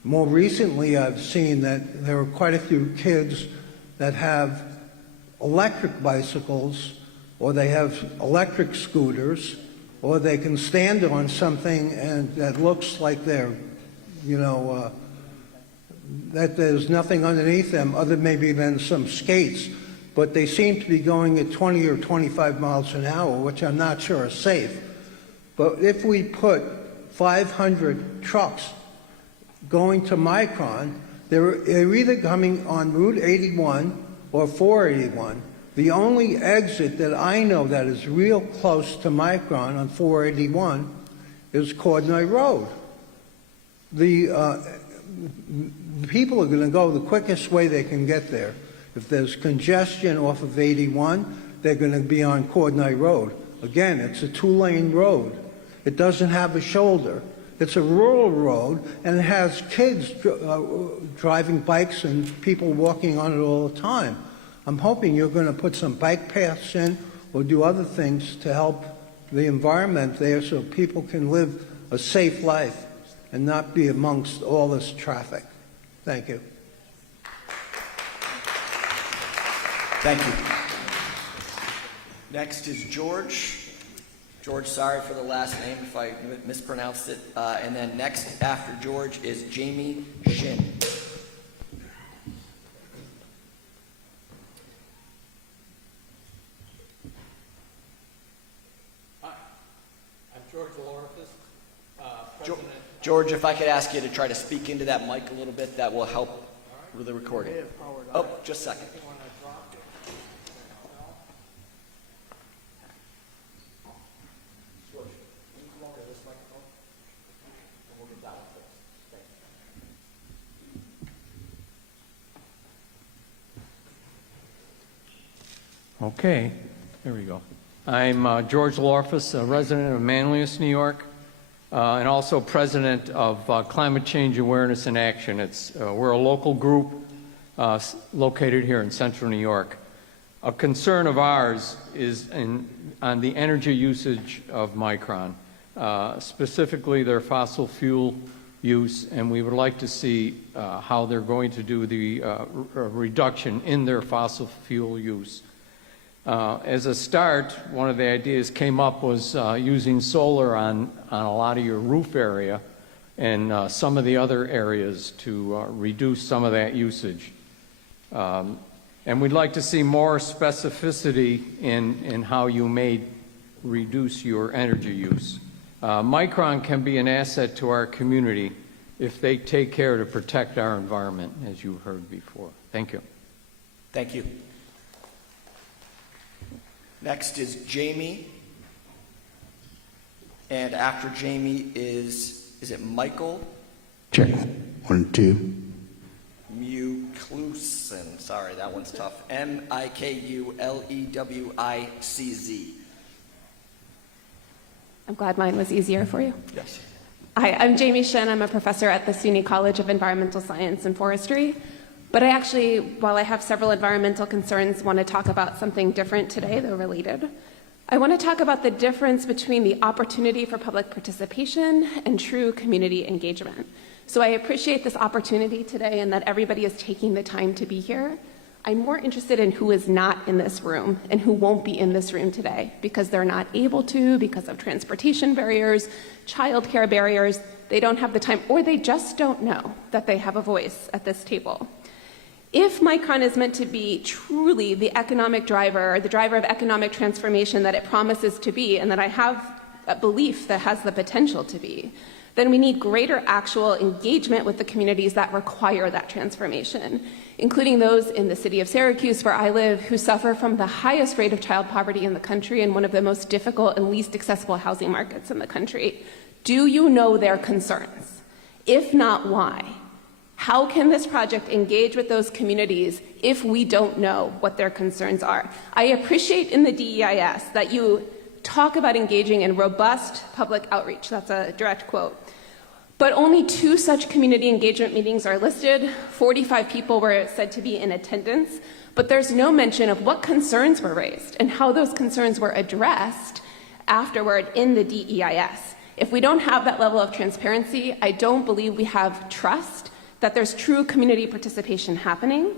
More recently, I've seen that there are quite a few kids that have electric bicycles, or they have electric scooters, or they can stand on something and that looks like they're, that there's nothing underneath them other maybe than some skates, but they seem to be going at 20 or 25 miles an hour, which I'm not sure is safe. But if we put 500 trucks going to Micron, they're either coming on Route 81 or 481. The only exit that I know that is real close to Micron on 481 is Cordnoy Road. the people are going to go the quickest way they can get there. If there's congestion off of 81, they're going to be on Courtenay Road. Again, it's a 2-lane road. It doesn't have a shoulder. It's a rural road, and it has kids driving bikes and people walking on it all the time. I'm hoping you're going to put some bike paths in or do other things to help the environment there so people can live a safe life and not be amongst all this traffic. Thank you. Thank you. Next is George. George, sorry for the last name if I mispronounced it. And then next after George is Jamie Shen. Hi, I'm George Lorifus, President. George, if I could ask you to try to speak into that mic a little bit, that will help with the recording. Oh, just a second. Okay, there we go. I'm George Lorifus, a resident of Emanuel, New York, and also president of Climate Change Awareness and Action. We're a local group located here in central New York. A concern of ours is on the energy usage of Micron, specifically their fossil fuel use, and we would like to see how they're going to do the reduction in their fossil fuel use. As a start, one of the ideas came up was using solar on a lot of your roof area and some of the other areas to reduce some of that usage. And we'd like to see more specificity in how you may reduce your energy use. Micron can be an asset to our community if they take care to protect our environment, as you heard before. Thank you. Thank you. Next is Jamie. And after Jamie is it Michael? Check. 1, 2. Muklucin. Sorry, that one's tough. Mikulewiczz. I'm glad mine was easier for you. Yes. Hi, I'm Jamie Shen. I'm a professor at the SUNY College of Environmental Science and Forestry. But I actually, while I have several environmental concerns, want to talk about something different today, though related. I want to talk about the difference between the opportunity for public participation and true community engagement. So I appreciate this opportunity today and that everybody is taking the time to be here. I'm more interested in who is not in this room and who won't be in this room today because they're not able to, because of transportation barriers, childcare barriers, they don't have the time, or they just don't know that they have a voice at this table. If Micron is meant to be truly the economic driver, or the driver of economic transformation that it promises to be, and that I have a belief that has the potential to be, then we need greater actual engagement with the communities that require that transformation, including those in the city of Syracuse, where I live, who suffer from the highest rate of child poverty in the country and one of the most difficult and least accessible housing markets in the country. Do you know their concerns? If not, why? How can this project engage with those communities if we don't know what their concerns are? I appreciate in the DEIS that you talk about engaging in robust public outreach. That's a direct quote. But only 2 such community engagement meetings are listed. 45 people were said to be in attendance, but there's no mention of what concerns were raised and how those concerns were addressed afterward in the DEIS. If we don't have that level of transparency, I don't believe we have trust that there's true community participation happening.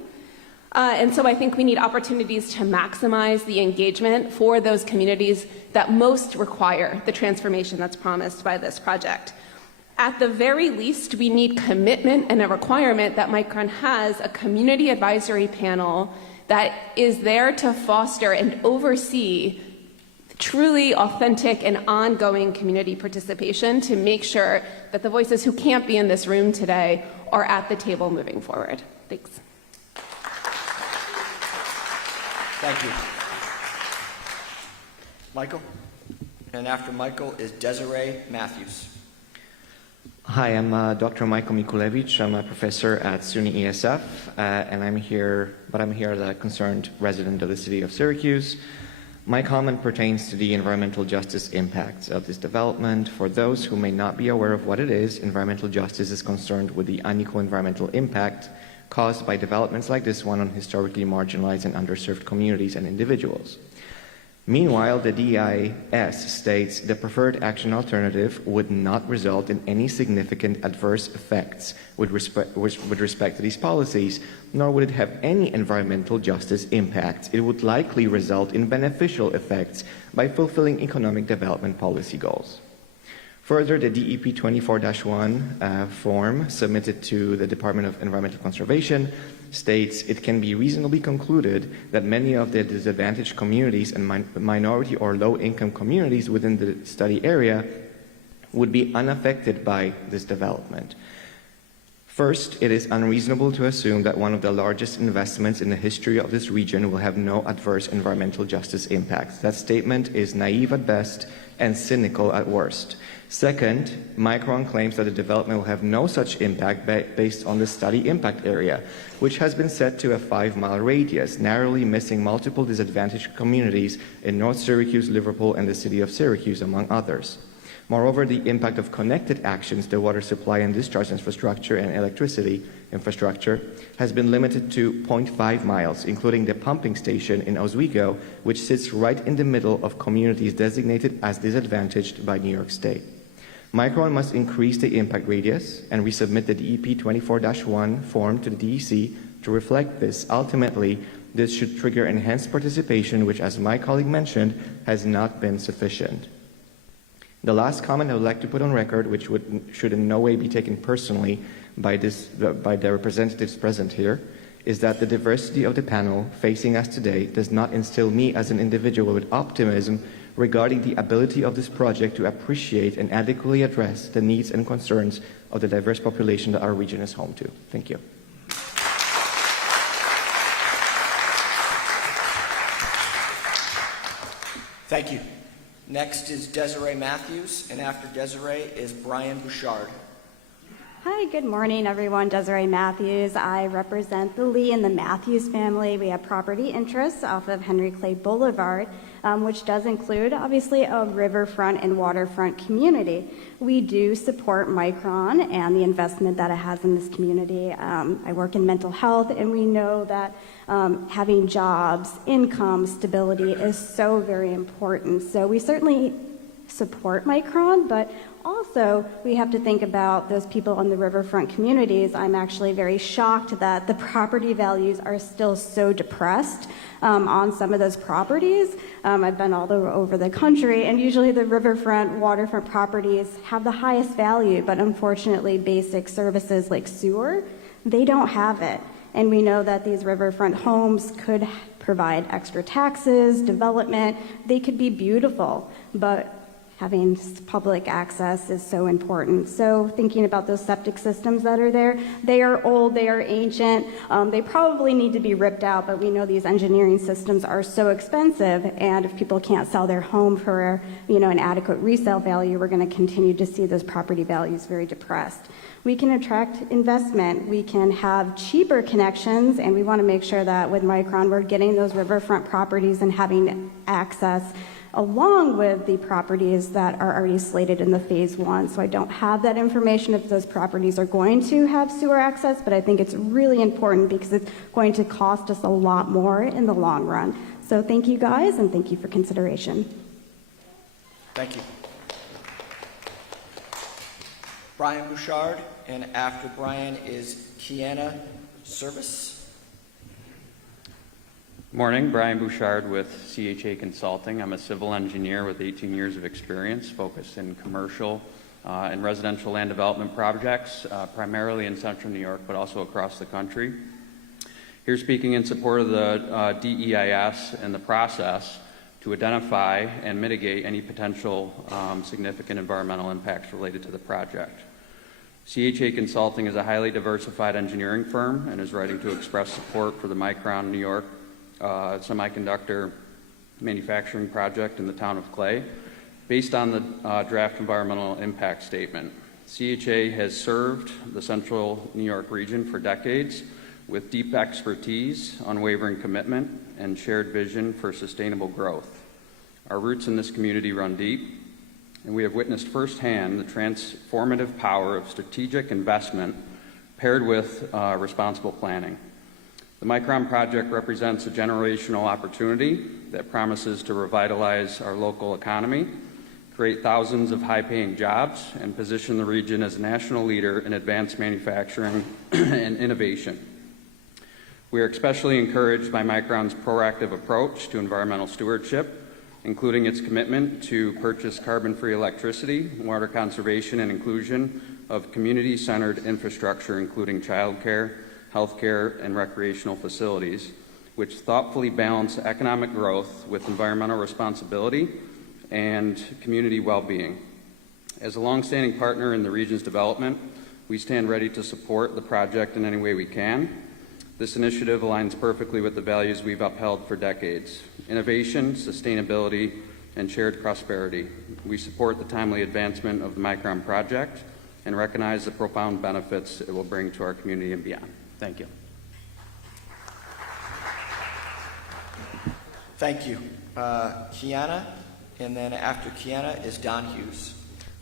And so I think we need opportunities to maximize the engagement for those communities that most require the transformation that's promised by this project. At the very least, we need commitment and a requirement that Micron has a community advisory panel that is there to foster and oversee truly authentic and ongoing community participation to make sure that the voices who can't be in this room today are at the table moving forward. Thanks. Thank you. Michael? And after Michael is Desiree Matthews. Hi, I'm Dr. Michael Mikulevich. I'm a professor at SUNY ESF, and I'm here as a concerned resident of the city of Syracuse. My comment pertains to the environmental justice impacts of this development. For those who may not be aware of what it is, environmental justice is concerned with the unequal environmental impact caused by developments like this one on historically marginalized and underserved communities and individuals. Meanwhile, the DIS states the preferred action alternative would not result in any significant adverse effects with respect to these policies, nor would it have any environmental justice impacts. It would likely result in beneficial effects by fulfilling economic development policy goals. Further, the DEP 24-1 form submitted to the Department of Environmental Conservation states it can be reasonably concluded that many of the disadvantaged communities and minority or low-income communities within the study area would be unaffected by this development. First, it is unreasonable to assume that one of the largest investments in the history of this region will have no adverse environmental justice impacts. That statement is naive at best and cynical at worst. Second, Micron claims that the development will have no such impact based on the study impact area, which has been set to a 5-mile radius, narrowly missing multiple disadvantaged communities in North Syracuse, Liverpool, and the city of Syracuse, among others. Moreover, the impact of connected actions, the water supply and discharge infrastructure and electricity infrastructure, has been limited to 0.5 miles, including the pumping station in Oswego, which sits right in the middle of communities designated as disadvantaged by New York State. Micron must increase the impact radius and resubmit the DEP 24-1 form to the DEC to reflect this. Ultimately, this should trigger enhanced participation, which, as my colleague mentioned, has not been sufficient. The last comment I would like to put on record, which should in no way be taken personally by the representatives present here, is that the diversity of the panel facing us today does not instill me as an individual with optimism regarding the ability of this project to appreciate and adequately address the needs and concerns of the diverse population that our region is home to. Thank you. Thank you. Next is Desiree Matthews, and after Desiree is Brian Buchard. Hi, good morning, everyone. Desiree Matthews. I represent the Lee and the Matthews family. We have property interests off of Henry Clay Boulevard, which does include, obviously, a riverfront and waterfront community. We do support Micron and the investment that it has in this community. I work in mental health, and we know that having jobs, income, stability is so very important. So we certainly support Micron, but also we have to think about those people in the riverfront communities. I'm actually very shocked that the property values are still so depressed on some of those properties. I've been all over the country, and usually the riverfront, waterfront properties have the highest value, but unfortunately basic services like sewer, they don't have it. And we know that these riverfront homes could provide extra taxes, development. They could be beautiful, but having public access is so important. So thinking about those septic systems that are there, they are old, they are ancient, they probably need to be ripped out, but we know these engineering systems are so expensive, and if people can't sell their home for an adequate resale value, we're going to continue to see those property values very depressed. We can attract investment, we can have cheaper connections, and we want to make sure that with Micron we're getting those riverfront properties and having access along with the properties that are already slated in the phase 1. So I don't have that information if those properties are going to have sewer access, but I think it's really important because it's going to cost us a lot more in the long run. So thank you guys, and thank you for consideration. Thank you. Brian Buchard, and after Brian is Kiana Service. Morning, Brian Buchard with CHA Consulting. I'm a civil engineer with 18 years of experience focused in commercial and residential land development projects, primarily in central New York, but also across the country. Here speaking in support of the DEIS and the process to identify and mitigate any potential significant environmental impacts related to the project. CHA Consulting is a highly diversified engineering firm and is writing to express support for the Micron, New York Semiconductor manufacturing project in the town of Clay, based on the draft environmental impact statement. CHA has served the Central New York region for decades with deep expertise, unwavering commitment, and shared vision for sustainable growth. Our roots in this community run deep, and we have witnessed firsthand the transformative power of strategic investment paired with responsible planning. The Micron project represents a generational opportunity that promises to revitalize our local economy, create thousands of high-paying jobs, and position the region as a national leader in advanced manufacturing and innovation. We are especially encouraged by Micron's proactive approach to environmental stewardship, including its commitment to purchase carbon-free electricity, water conservation, and inclusion of community-centered infrastructure, including childcare, healthcare, and recreational facilities, which thoughtfully balance economic growth with environmental responsibility and community well-being. As a longstanding partner in the region's development, we stand ready to support the project in any way we can. This initiative aligns perfectly with the values we've upheld for decades: innovation, sustainability, and shared prosperity. We support the timely advancement of the Micron project and recognize the profound benefits it will bring to our community and beyond. Thank you. Thank you. Kiana, and then after Kiana is Don Hughes.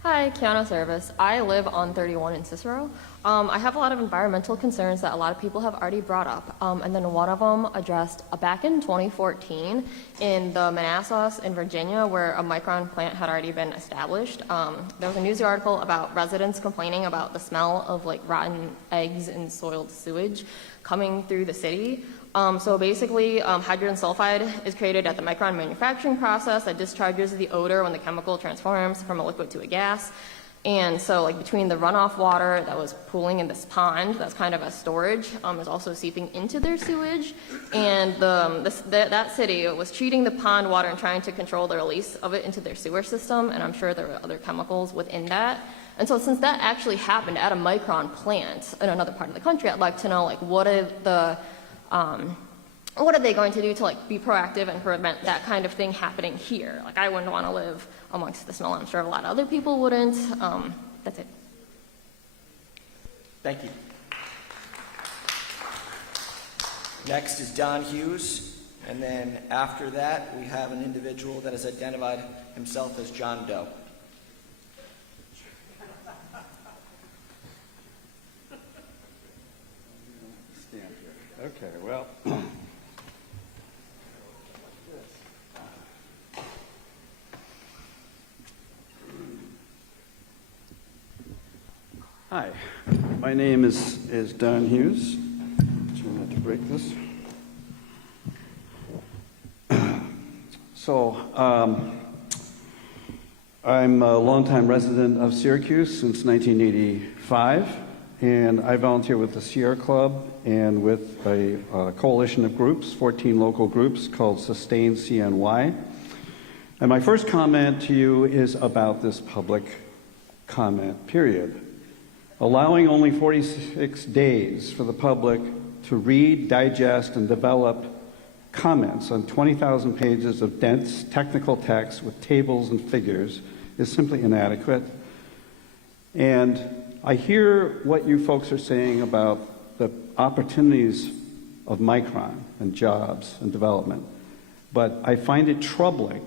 Hi, Kiana Service. I live on 31 in Cicero. I have a lot of environmental concerns that a lot of people have already brought up, and then one of them addressed back in 2014 in the Manassas in Virginia, where a Micron plant had already been established. There was a news article about residents complaining about the smell of like rotten eggs and soiled sewage coming through the city. So basically, hydrogen sulfide is created at the Micron manufacturing process that discharges the odor when the chemical transforms from a liquid to a gas. And so like between the runoff water that was pooling in this pond, that's kind of a storage, is also seeping into their sewage. And that city was treating the pond water and trying to control the release of it into their sewer system. And I'm sure there were other chemicals within that. And so since that actually happened at a Micron plant in another part of the country, I'd like to know like what are they going to do to like be proactive and prevent that kind of thing happening here? Like I wouldn't want to live amongst the smell. I'm sure a lot of other people wouldn't. That's it. Thank you. Next is Don Hughes, and then after that we have an individual that has identified himself as John Doe. Okay, well, hi, my name is Don Hughes. Try not to break this. I'm a longtime resident of Syracuse since 1985, and I volunteer with the Sierra Club and with a coalition of groups, 14 local groups called Sustain CNY. And my first comment to you is about this public comment period. Allowing only 46 days for the public to read, digest, and develop comments on 20,000 pages of dense technical text with tables and figures is simply inadequate. And I hear what you folks are saying about the opportunities of Micron and jobs and development, but I find it troubling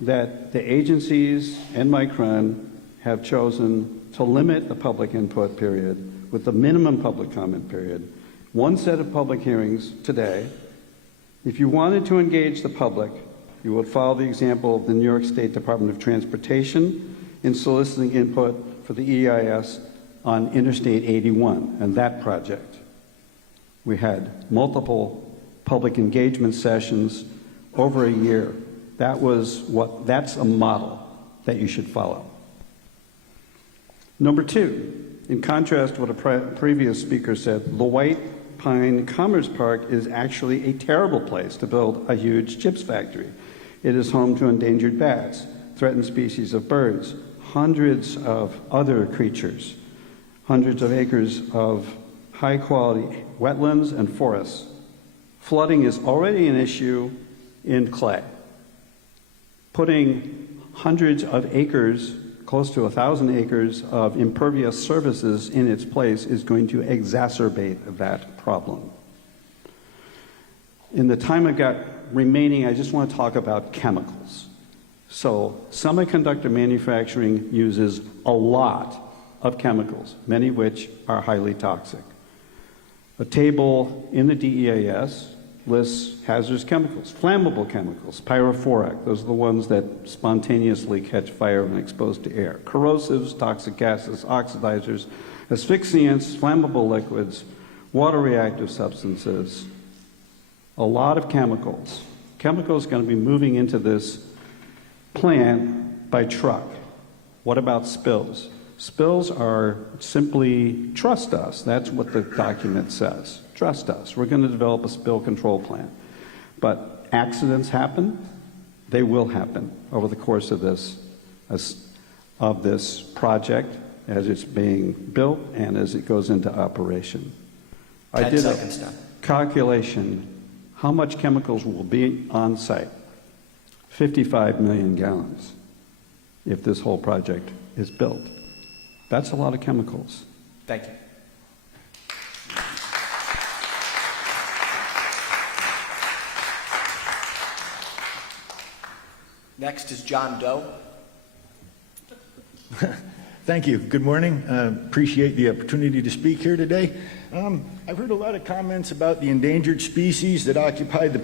that the agencies and Micron have chosen to limit the public input period with the minimum public comment period. One set of public hearings today. If you wanted to engage the public, you would follow the example of the New York State Department of Transportation in soliciting input for the EIS on Interstate 81 and that project. We had multiple public engagement sessions over a year. That's a model that you should follow. Number two, in contrast to what a previous speaker said, the White Pine Commerce Park is actually a terrible place to build a huge chips factory. It is home to endangered bats, threatened species of birds, hundreds of other creatures, hundreds of acres of high-quality wetlands and forests. Flooding is already an issue in Clay. Putting hundreds of acres close to 1,000 acres of impervious surfaces in its place is going to exacerbate that problem. In the time I've got remaining, I just want to talk about chemicals. So semiconductor manufacturing uses a lot of chemicals, many of which are highly toxic. A table in the DEAS lists hazardous chemicals, flammable chemicals, pyrophoric, those are the ones that spontaneously catch fire when exposed to air, corrosives, toxic gases, oxidizers, asphyxiants, flammable liquids, water reactive substances, a lot of chemicals. Chemicals are going to be moving into this plant by truck. What about spills? Spills are simply trust us. That's what the document says. Trust us. We're going to develop a spill control plan. But accidents happen. They will happen over the course of this project as it's being built and as it goes into operation. 10 seconds now. Calculation. How much chemicals will be on site? 55 million gallons if this whole project is built. That's a lot of chemicals. Thank you. Next is John Doe. Thank you. Good morning. Appreciate the opportunity to speak here today. I've heard a lot of comments about the endangered species that occupy the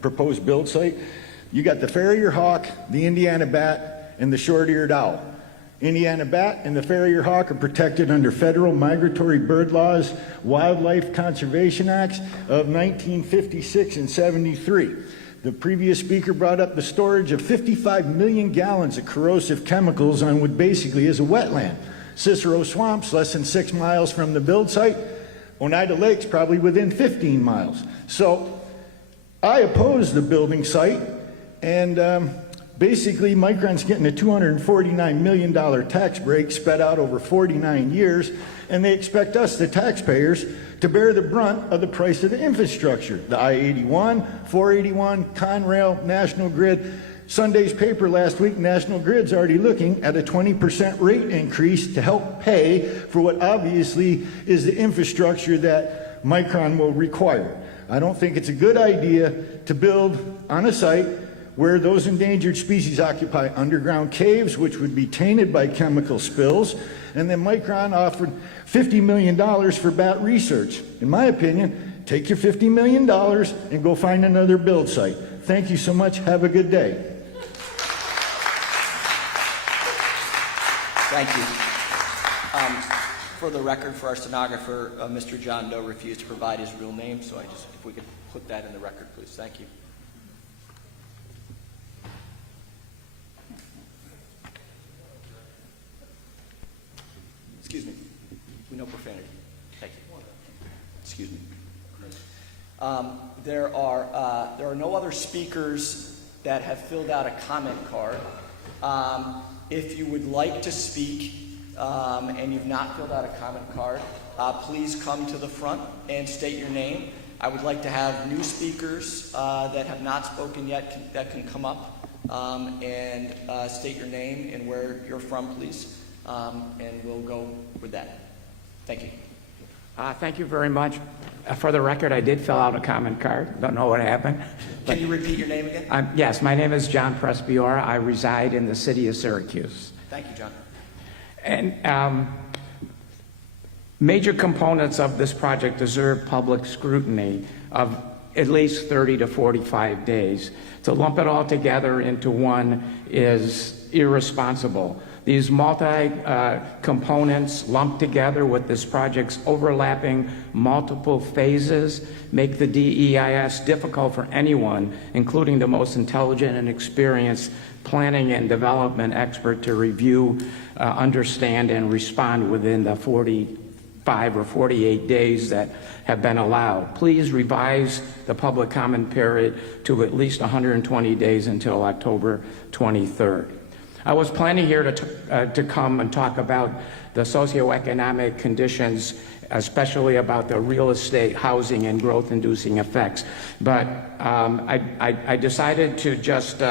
proposed build site. You got the farrier hawk, the Indiana bat, and the short-eared owl. Indiana bat and the farrier hawk are protected under federal migratory bird laws, Wildlife Conservation Acts of 1956 and 73. The previous speaker brought up the storage of 55 million gallons of corrosive chemicals on what basically is a wetland. Cicero Swamp's less than 6 miles from the build site. Oneida Lake's probably within 15 miles. So I oppose the building site, and basically Micron's getting a $249 million tax break spread out over 49 years, and they expect us, the taxpayers, to bear the brunt of the price of the infrastructure. The I-81, 481, Conrail, National Grid. Sunday's paper last week, National Grid's already looking at a 20% rate increase to help pay for what obviously is the infrastructure that Micron will require. I don't think it's a good idea to build on a site where those endangered species occupy underground caves, which would be tainted by chemical spills, and then Micron offered $50 million for bat research. In my opinion, take your $50 million and go find another build site. Thank you so much. Have a good day. Thank you. For the record, for our stenographer, Mr. John Doe refused to provide his real name, so if we could put that in the record, please. Thank you. Excuse me. We know profanity. Thank you. Excuse me. There are no other speakers that have filled out a comment card. If you would like to speak and you've not filled out a comment card, please come to the front and state your name. I would like to have new speakers that have not spoken yet that can come up and state your name and where you're from, please. And we'll go with that. Thank you. Thank you very much. For the record, I did fill out a comment card. Don't know what happened. Can you repeat your name again? Yes, my name is John Prespiora. I reside in the city of Syracuse. Thank you, John. And major components of this project deserve public scrutiny of at least 30 to 45 days. To lump it all together into one is irresponsible. These multi-components lumped together with this project's overlapping multiple phases make the DEIS difficult for anyone, including the most intelligent and experienced planning and development expert, to review, understand, and respond within the 45 or 48 days that have been allowed. Please revise the public comment period to at least 120 days until October 23rd. I was planning here to come and talk about the socioeconomic conditions, especially about the real estate, housing, and growth-inducing effects. But I decided to just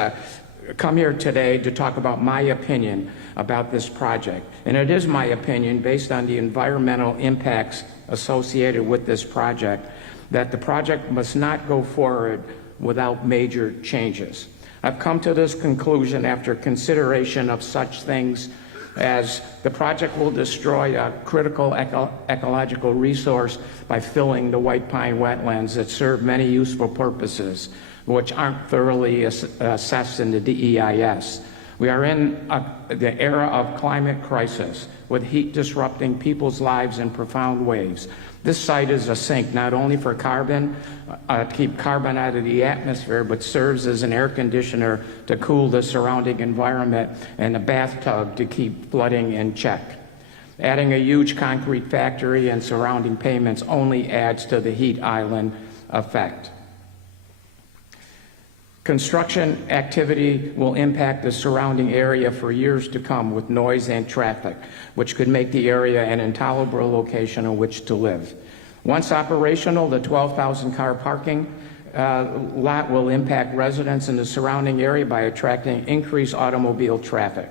come here today to talk about my opinion about this project. And it is my opinion, based on the environmental impacts associated with this project, that the project must not go forward without major changes. I've come to this conclusion after consideration of such things as the project will destroy a critical ecological resource by filling the white pine wetlands that serve many useful purposes, which aren't thoroughly assessed in the DEIS. We are in the era of climate crisis, with heat disrupting people's lives in profound ways. This site is a sink not only for carbon, to keep carbon out of the atmosphere, but serves as an air conditioner to cool the surrounding environment and a bathtub to keep flooding in check. Adding a huge concrete factory and surrounding pavements only adds to the heat island effect. Construction activity will impact the surrounding area for years to come with noise and traffic, which could make the area an intolerable location in which to live. Once operational, the 12,000 car parking lot will impact residents in the surrounding area by attracting increased automobile traffic.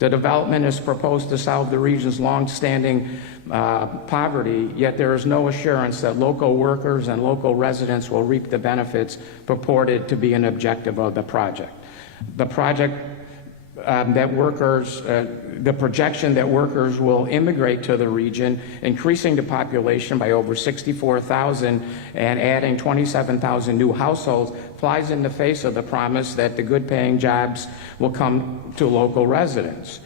The development is proposed to solve the region's long-standing poverty, yet there is no assurance that local workers and local residents will reap the benefits purported to be an objective of the project. The projection that workers will immigrate to the region, increasing the population by over 64,000 and adding 27,000 new households, flies in the face of the promise that the good-paying jobs will come to local residents.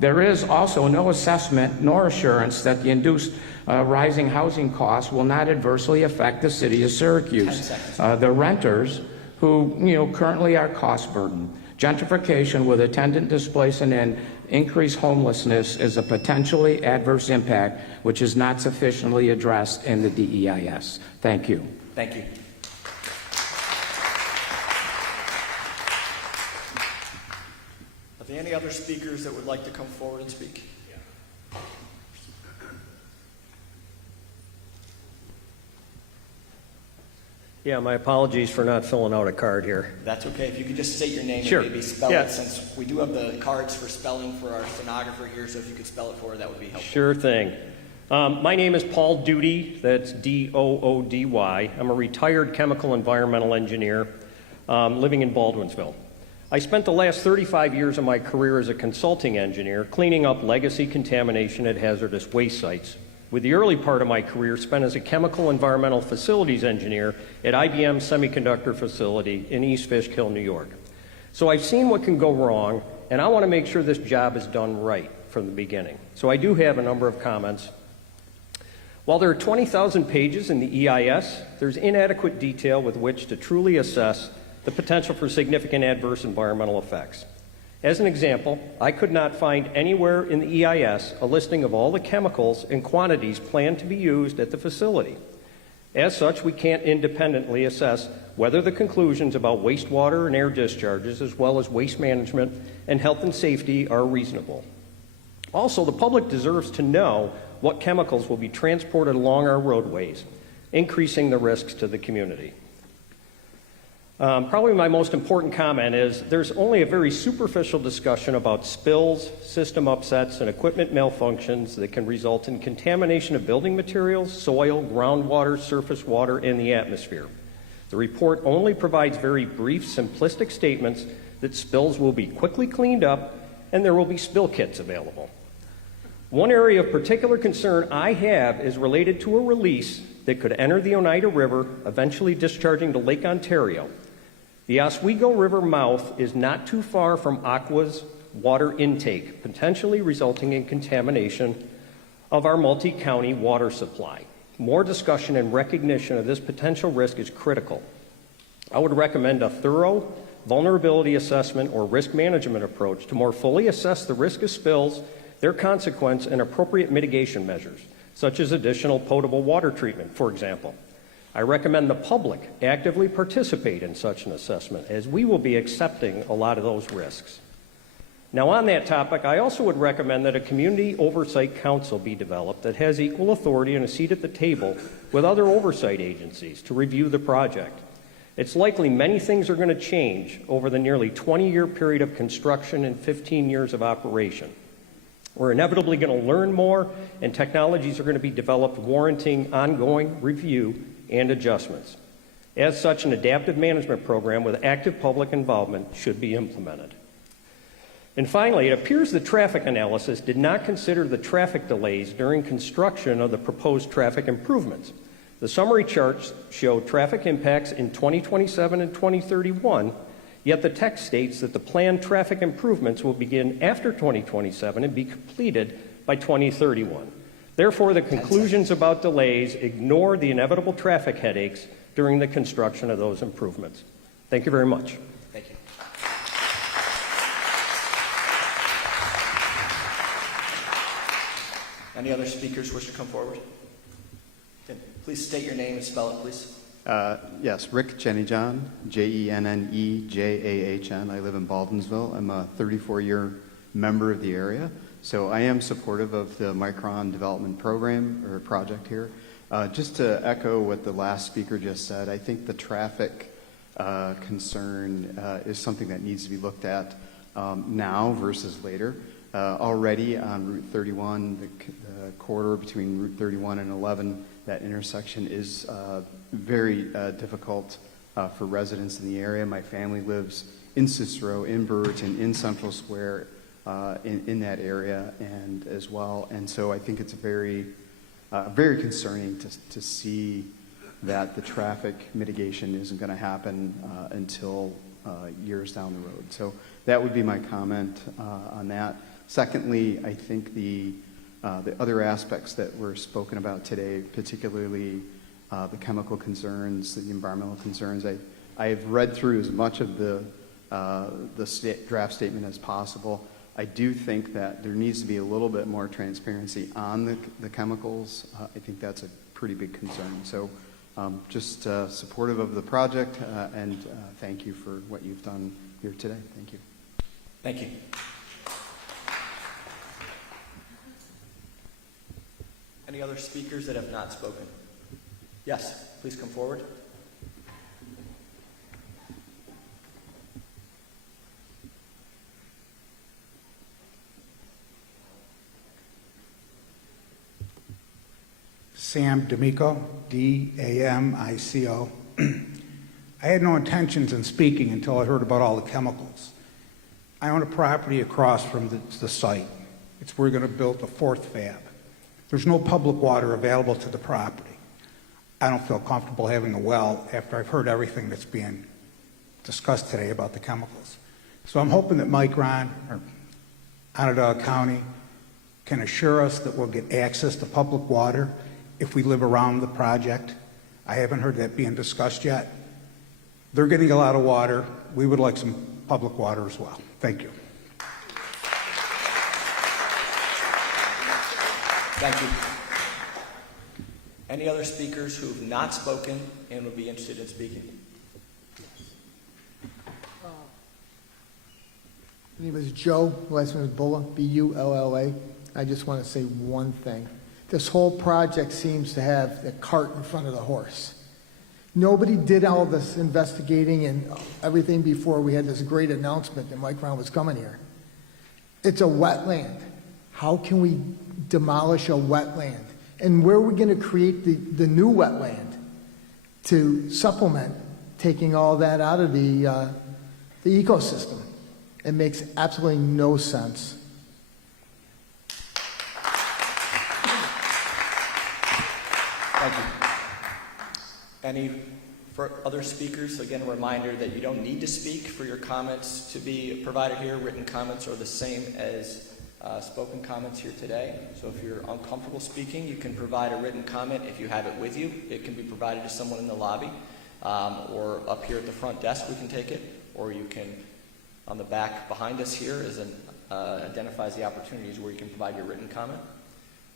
There is also no assessment nor assurance that the induced rising housing costs will not adversely affect the city of Syracuse, the renters who currently are cost burdened. Gentrification with attendant displacement and increased homelessness is a potentially adverse impact which is not sufficiently addressed in the DEIS. Thank you. Thank you. Are there any other speakers that would like to come forward and speak? Yeah, my apologies for not filling out a card here. That's okay. If you could just state your name Sure. and maybe spell Yeah. it, since we do have the cards for spelling for our stenographer here, so if you could spell it for her, that would be helpful. Sure thing. My name is Paul Doody. That's D-O-O-D-Y. I'm a retired chemical environmental engineer living in Baldwinsville. I spent the last 35 years of my career as a consulting engineer cleaning up legacy contamination at hazardous waste sites, with the early part of my career spent as a chemical environmental facilities engineer at IBM's Semiconductor facility in East Fishkill, New York. So I've seen what can go wrong, and I want to make sure this job is done right from the beginning. So I do have a number of comments. While there are 20,000 pages in the EIS, there's inadequate detail with which to truly assess the potential for significant adverse environmental effects. As an example, I could not find anywhere in the EIS a listing of all the chemicals and quantities planned to be used at the facility. As such, we can't independently assess whether the conclusions about wastewater and air discharges, as well as waste management and health and safety, are reasonable. Also, the public deserves to know what chemicals will be transported along our roadways, increasing the risks to the community. Probably my most important comment is there's only a very superficial discussion about spills, system upsets, and equipment malfunctions that can result in contamination of building materials, soil, groundwater, surface water, and the atmosphere. The report only provides very brief, simplistic statements that spills will be quickly cleaned up and there will be spill kits available. One area of particular concern I have is related to a release that could enter the Oneida River, eventually discharging to Lake Ontario. The Oswego River mouth is not too far from Aqua's water intake, potentially resulting in contamination of our multi-county water supply. More discussion and recognition of this potential risk is critical. I would recommend a thorough vulnerability assessment or risk management approach to more fully assess the risk of spills, their consequence, and appropriate mitigation measures, such as additional potable water treatment, for example. I recommend the public actively participate in such an assessment, as we will be accepting a lot of those risks. Now, on that topic, I also would recommend that a community oversight council be developed that has equal authority and a seat at the table with other oversight agencies to review the project. It's likely many things are going to change over the nearly 20-year period of construction and 15 years of operation. We're inevitably going to learn more, and technologies are going to be developed warranting ongoing review and adjustments. As such, an adaptive management program with active public involvement should be implemented. And finally, it appears the traffic analysis did not consider the traffic delays during construction of the proposed traffic improvements. The summary charts show traffic impacts in 2027 and 2031, yet the text states that the planned traffic improvements will begin after 2027 and be completed by 2031. Therefore, the conclusions about delays ignore the inevitable traffic headaches during the construction of those improvements. Thank you very much. Thank you. Any other speakers wish to come forward? Okay. Please state your name and spell it, please. Yes, Rick Jennyjohn, Jennejahn. I live in Baldwinsville. I'm a 34-year member of the area, so I am supportive of the Micron development program or project here. Just to echo what the last speaker just said, I think the traffic concern is something that needs to be looked at now versus later. Already on Route 31, the corridor between Route 31 and 11, that intersection is very difficult for residents in the area. My family lives in Cicero, in Brewerton, in Central Square, in that area, and as well. And so I think it's very concerning to see that the traffic mitigation isn't going to happen until years down the road. So that would be my comment on that. Secondly, I think the other aspects that were spoken about today, particularly the chemical concerns, the environmental concerns, I have read through as much of the draft statement as possible. I do think that there needs to be a little bit more transparency on the chemicals. I think that's a pretty big concern. So just supportive of the project, and thank you for what you've done here today. Thank you. Thank you. Any other speakers that have not spoken? Yes, please come forward. Sam D'Amico, D-A-M-I-C-O. I had no intentions in speaking until I heard about all the chemicals. I own a property across from the site. It's where we're going to build the fourth fab. There's no public water available to the property. I don't feel comfortable having a well after I've heard everything that's being discussed today about the chemicals. So I'm hoping that Micron or Onondaga County can assure us that we'll get access to public water if we live around the project. I haven't heard that being discussed yet. They're getting a lot of water. We would like some public water as well. Thank you. Thank you. Any other speakers who have not spoken and would be interested in speaking? My name is Joe, last name is Bulla, B-U-L-L-A. I just want to say one thing. This whole project seems to have the cart in front of the horse. Nobody did all this investigating and everything before we had this great announcement that Micron was coming here. It's a wetland. How can we demolish a wetland? And where are we going to create the new wetland to supplement taking all that out of the ecosystem? It makes absolutely no sense. Thank you. Any other speakers? Again, a reminder that you don't need to speak for your comments to be provided here. Written comments are the same as spoken comments here today. So if you're uncomfortable speaking, you can provide a written comment if you have it with you. It can be provided to someone in the lobby, or up here at the front desk we can take it, or you can, on the back behind us here identifies the opportunities where you can provide your written comment.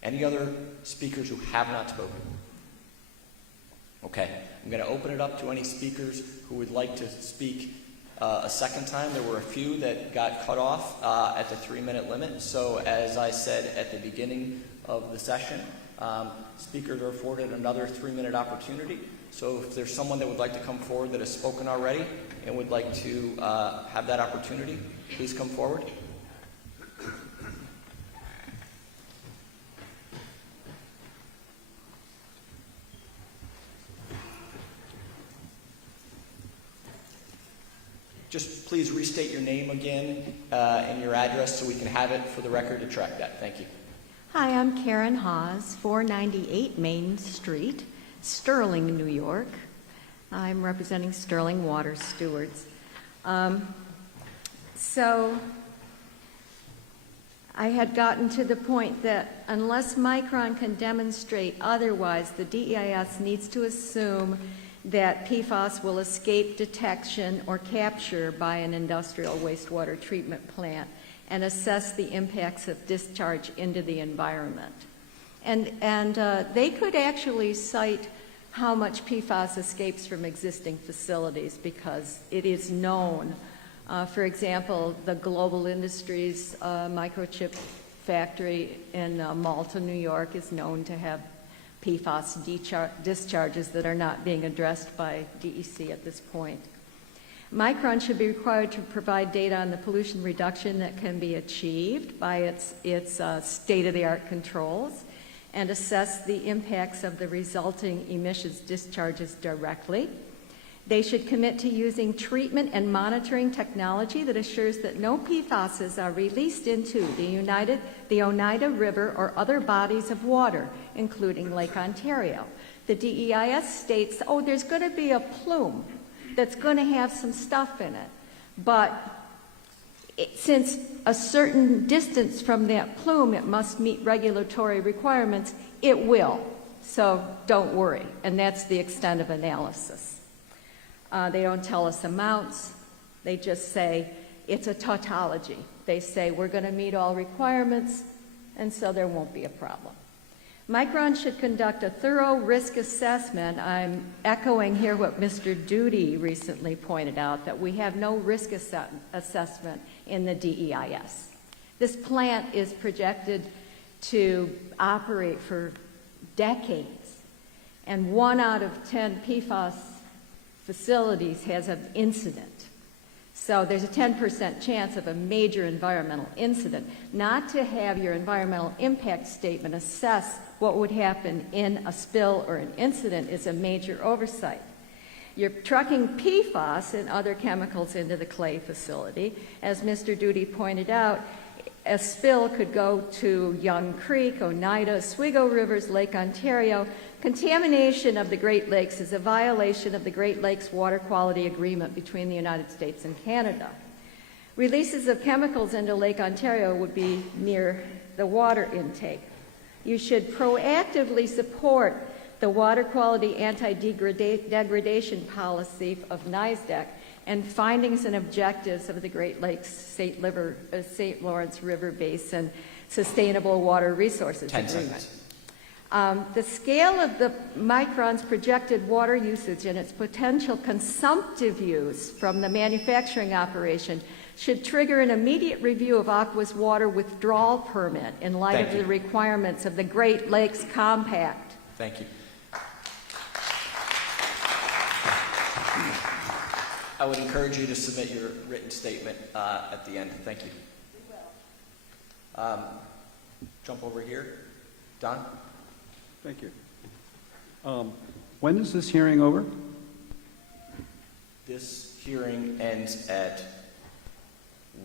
Any other speakers who have not spoken? Okay, I'm going to open it up to any speakers who would like to speak a second time. There were a few that got cut off at the 3-minute limit. So as I said at the beginning of the session, speakers are afforded another 3-minute opportunity. So if there's someone that would like to come forward that has spoken already and would like to have that opportunity, please come forward. Just please restate your name again and your address so we can have it for the record to track that. Thank you. Hi, I'm Karen Haas, 498 Main Street, Sterling, New York. I'm representing Sterling Water Stewards. So I had gotten to the point that unless Micron can demonstrate otherwise, the DEIS needs to assume that PFAS will escape detection or capture by an industrial wastewater treatment plant and assess the impacts of discharge into the environment. And they could actually cite how much PFAS escapes from existing facilities because it is known. For example, the Global Industries microchip factory in Malta, New York is known to have PFAS discharges that are not being addressed by DEC at this point. Micron should be required to provide data on the pollution reduction that can be achieved by its state-of-the-art controls and assess the impacts of the resulting emissions discharges directly. They should commit to using treatment and monitoring technology that assures that no PFASs are released into the Oneida River or other bodies of water, including Lake Ontario. The DEIS states, oh, there's going to be a plume that's going to have some stuff in it, but since a certain distance from that plume it must meet regulatory requirements, it will. So don't worry, and that's the extent of analysis. They don't tell us amounts. They just say it's a tautology. They say we're going to meet all requirements, and so there won't be a problem. Micron should conduct a thorough risk assessment. I'm echoing here what Mr. Duty recently pointed out, that we have no risk assessment in the DEIS. This plant is projected to operate for decades, and 1 out of 10 PFAS facilities has an incident. So there's a 10% chance of a major environmental incident. Not to have your environmental impact statement assess what would happen in a spill or an incident is a major oversight. You're trucking PFAS and other chemicals into the clay facility. As Mr. Duty pointed out, a spill could go to Young Creek, Oneida, Oswego Rivers, Lake Ontario. Contamination of the Great Lakes is a violation of the Great Lakes Water Quality Agreement between the United States and Canada. Releases of chemicals into Lake Ontario would be near the water intake. You should proactively support the water quality anti-degradation policy of NYSDEC and findings and objectives of the Great Lakes St. Lawrence River Basin Sustainable Water Resources Agreement. The scale of the Micron's projected water usage and its potential consumptive use from the manufacturing operation should trigger an immediate review of Aqua's water withdrawal permit in light of the requirements of the Great Lakes Compact. Thank you. I would encourage you to submit your written statement at the end. Thank you. We will. Jump over here. Don? Thank you. When is this hearing over? This hearing ends at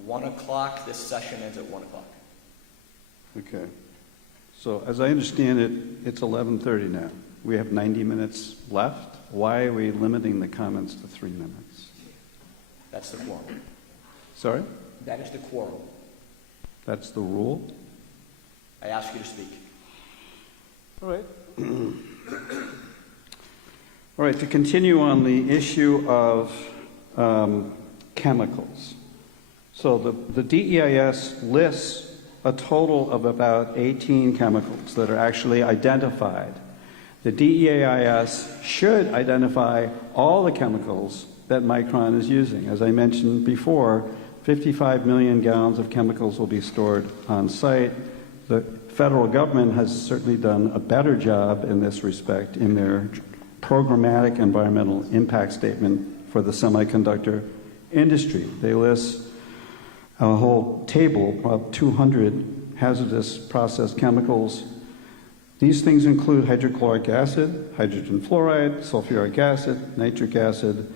1 o'clock. This session ends at 1 o'clock. Okay. So as I understand it, it's 11:30 now. We have 90 minutes left. Why are we limiting the comments to 3 minutes? That's the quorum. Sorry? That is the quorum. That's the rule? I ask you to speak. All right. All right, to continue on the issue of chemicals. So the DEIS lists a total of about 18 chemicals that are actually identified. The DEIS should identify all the chemicals that Micron is using. As I mentioned before, 55 million gallons of chemicals will be stored on site. The federal government has certainly done a better job in this respect in their programmatic environmental impact statement for the semiconductor industry. They list a whole table of 200 hazardous process chemicals. These things include hydrochloric acid, hydrogen fluoride, sulfuric acid, nitric acid,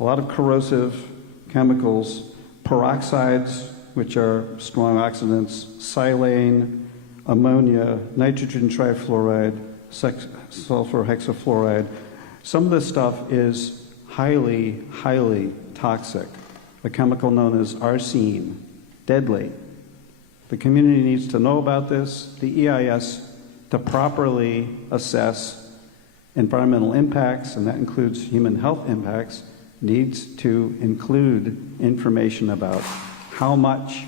a lot of corrosive chemicals, peroxides, which are strong oxidants, silane, ammonia, nitrogen trifluoride, sulfur hexafluoride. Some of this stuff is highly, highly toxic. A chemical known as arsine, deadly. The community needs to know about this. The EIS, to properly assess environmental impacts, and that includes human health impacts, needs to include information about how much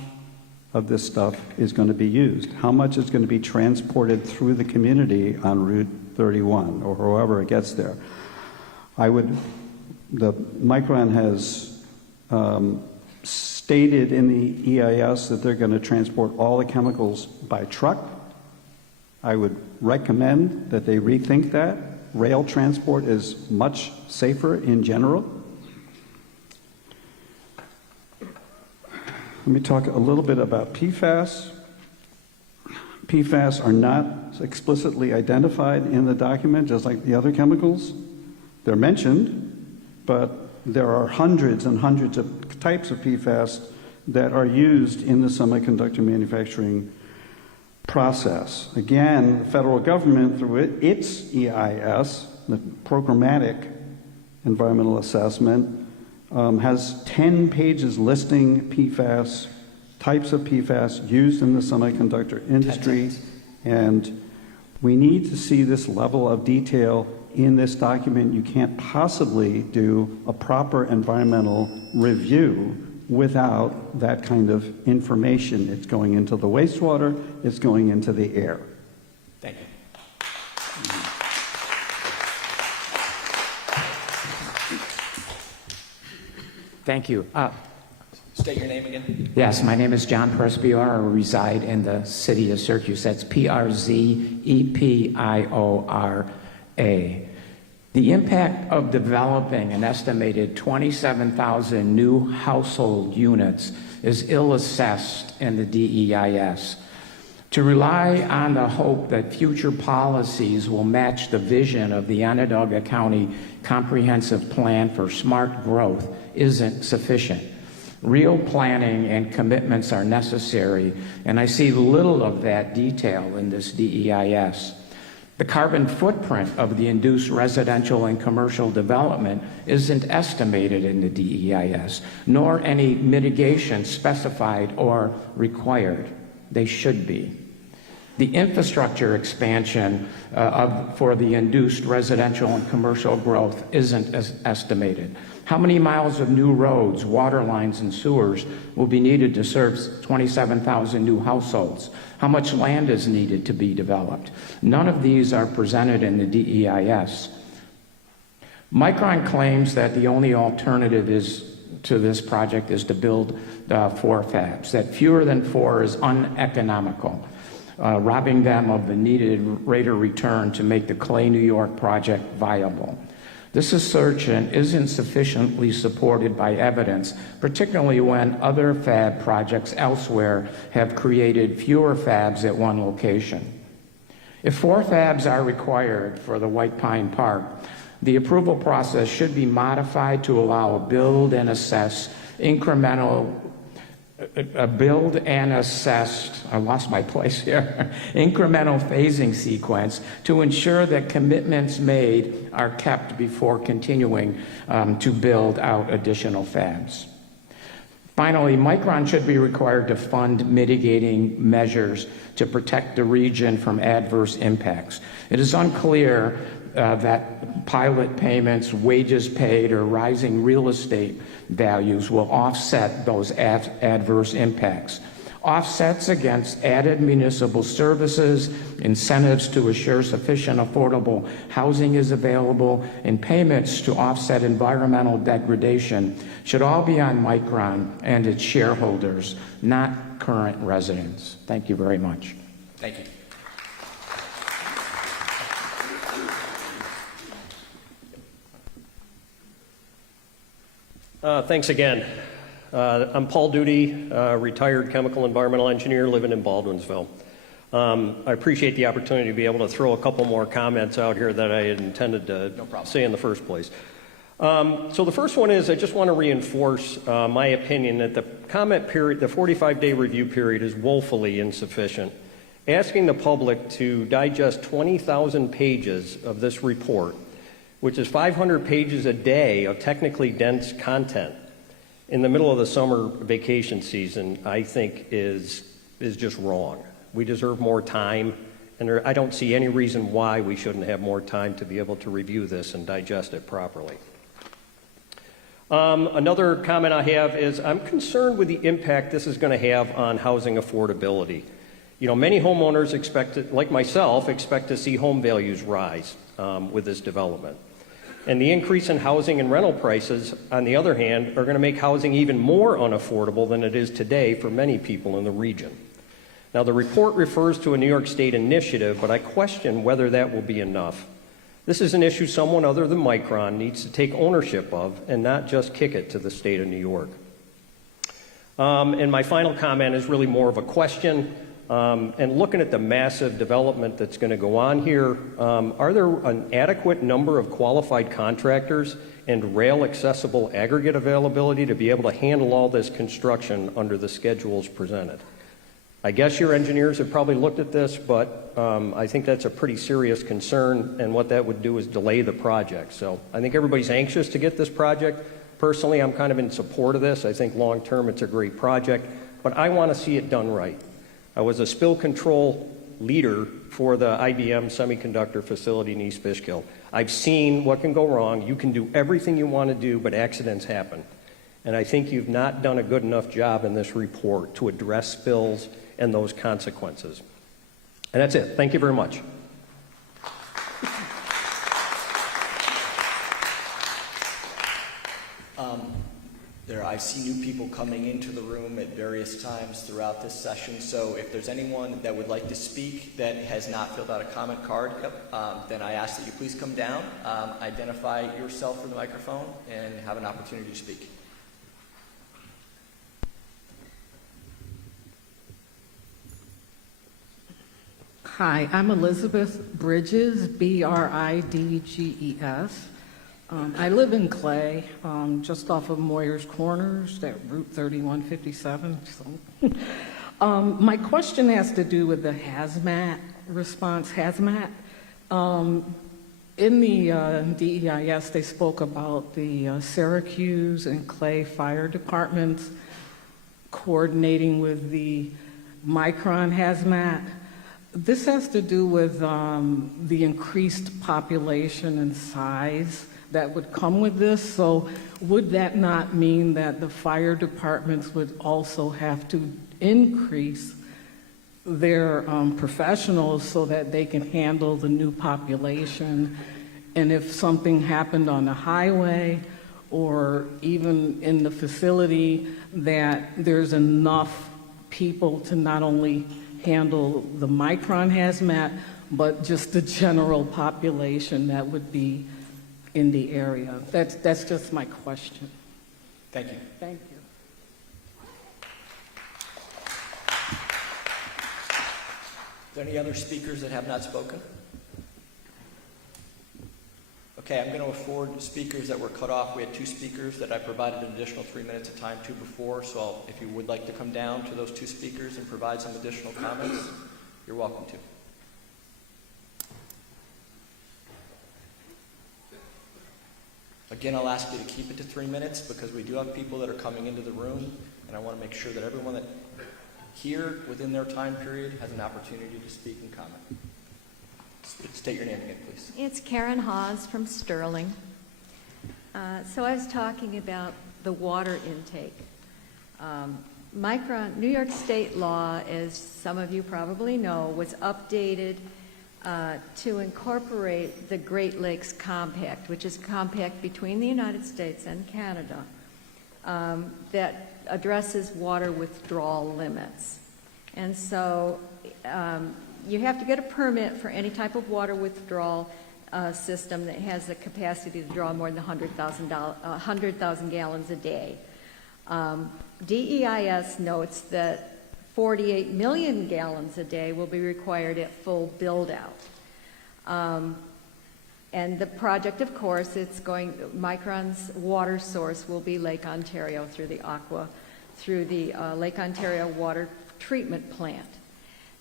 of this stuff is going to be used, how much is going to be transported through the community on Route 31 or however it gets there. The Micron has stated in the EIS that they're going to transport all the chemicals by truck. I would recommend that they rethink that. Rail transport is much safer in general. Let me talk a little bit about PFAS. PFAS are not explicitly identified in the document, just like the other chemicals. They're mentioned, but there are hundreds and hundreds of types of PFAS that are used in the semiconductor manufacturing process. Again, the federal government, through its EIS, the programmatic environmental assessment, has 10 pages listing PFAS, types of PFAS used in the semiconductor industry, and we need to see this level of detail in this document. You can't possibly do a proper environmental review without that kind of information. It's going into the wastewater, it's going into the air. Thank you. Thank you. State your name again. Yes, my name is John Perspior. I reside in the city of Syracuse. That's P-R-Z-E-P-I-O-R-A. The impact of developing an estimated 27,000 new household units is ill-assessed in the DEIS. To rely on the hope that future policies will match the vision of the Onondaga County Comprehensive Plan for Smart Growth isn't sufficient. Real planning and commitments are necessary, and I see little of that detail in this DEIS. The carbon footprint of the induced residential and commercial development isn't estimated in the DEIS, nor any mitigation specified or required. They should be. The infrastructure expansion for the induced residential and commercial growth isn't estimated. How many miles of new roads, water lines, and sewers will be needed to serve 27,000 new households? How much land is needed to be developed? None of these are presented in the DEIS. Micron claims that the only alternative to this project is to build 4 fabs, that fewer than 4 is uneconomical, robbing them of the needed rate of return to make the Clay, New York project viable. This assertion isn't sufficiently supported by evidence, particularly when other fab projects elsewhere have created fewer fabs at one location. If 4 fabs are required for the White Pine Park, the approval process should be modified to allow a build and assess incremental incremental phasing sequence to ensure that commitments made are kept before continuing to build out additional fabs. Finally, Micron should be required to fund mitigating measures to protect the region from adverse impacts. It is unclear that pilot payments, wages paid, or rising real estate values will offset those adverse impacts. Offsets against added municipal services, incentives to assure sufficient affordable housing is available, and payments to offset environmental degradation should all be on Micron and its shareholders, not current residents. Thank you very much. Thank you. Thanks again. I'm Paul Duty, retired chemical environmental engineer living in Baldwinsville. I appreciate the opportunity to be able to throw a couple more comments out here that I had intended to say in the first place. So the first one is I just want to reinforce my opinion that the comment period, the 45-day review period, is woefully insufficient. Asking the public to digest 20,000 pages of this report, which is 500 pages a day of technically dense content in the middle of the summer vacation season, I think is just wrong. We deserve more time, and I don't see any reason why we shouldn't have more time to be able to review this and digest it properly. Another comment I have is I'm concerned with the impact this is going to have on housing affordability. You know, many homeowners like myself, expect to see home values rise with this development. And the increase in housing and rental prices, on the other hand, are going to make housing even more unaffordable than it is today for many people in the region. Now, the report refers to a New York State initiative, but I question whether that will be enough. This is an issue someone other than Micron needs to take ownership of and not just kick it to the state of New York. And my final comment is really more of a question. And looking at the massive development that's going to go on here, are there an adequate number of qualified contractors and rail accessible aggregate availability to be able to handle all this construction under the schedules presented? I guess your engineers have probably looked at this, but I think that's a pretty serious concern, and what that would do is delay the project. So I think everybody's anxious to get this project. Personally, I'm kind of in support of this. I think long term it's a great project, but I want to see it done right. I was a spill control leader for the IBM Semiconductor facility in East Fishkill. I've seen what can go wrong. You can do everything you want to do, but accidents happen. And I think you've not done a good enough job in this report to address spills and those consequences. And that's it. Thank you very much. I see new people coming into the room at various times throughout this session, so if there's anyone that would like to speak that has not filled out a comment card, then I ask that you please come down, identify yourself for the microphone, and have an opportunity to speak. Hi, I'm Elizabeth Bridges, Bridges. I live in Clay, just off of Moyer's Corners, that Route 3157. My question has to do with the hazmat response. In the DEIS, they spoke about the Syracuse and Clay fire departments coordinating with the Micron hazmat. This has to do with the increased population and size that would come with this. So would that not mean that the fire departments would also have to increase their professionals so that they can handle the new population? And if something happened on the highway or even in the facility, that there's enough people to not only handle the Micron hazmat, but just the general population that would be in the area. That's just my question. Thank you. Thank you. Are there any other speakers that have not spoken? Okay, I'm going to afford speakers that were cut off. We had 2 speakers that I provided an additional 3 minutes of time to before, so if you would like to come down to those 2 speakers and provide some additional comments, you're welcome to. Again, I'll ask you to keep it to 3 minutes because we do have people that are coming into the room, and I want to make sure that everyone that here within their time period has an opportunity to speak and comment. State your name again, please. It's Karen Hawes from Sterling. So I was talking about the water intake. New York State law, as some of you probably know, was updated to incorporate the Great Lakes Compact, which is a compact between the United States and Canada that addresses water withdrawal limits. And so you have to get a permit for any type of water withdrawal system that has the capacity to draw more than 100,000 gallons a day. DEIS notes that 48 million gallons a day will be required at full build-out. And the project, of course, Micron's water source will be Lake Ontario through the Lake Ontario water treatment plant.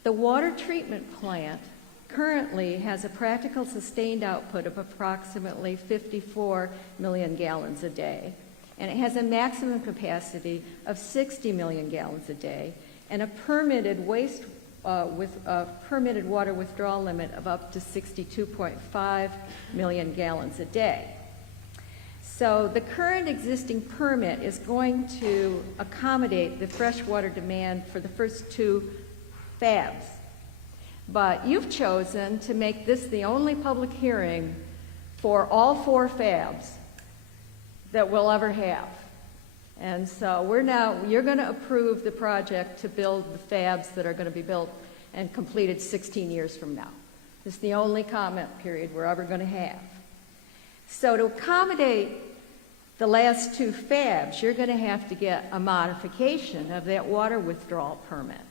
The water treatment plant currently has a practical sustained output of approximately 54 million gallons a day, and it has a maximum capacity of 60 million gallons a day and a permitted permitted water withdrawal limit of up to 62.5 million gallons a day. So the current existing permit is going to accommodate the freshwater demand for the first two fabs. But you've chosen to make this the only public hearing for all four fabs that we'll ever have. And so you're going to approve the project to build the fabs that are going to be built and completed 16 years from now. This is the only comment period we're ever going to have. So to accommodate the last two fabs, you're going to have to get a modification of that water withdrawal permit.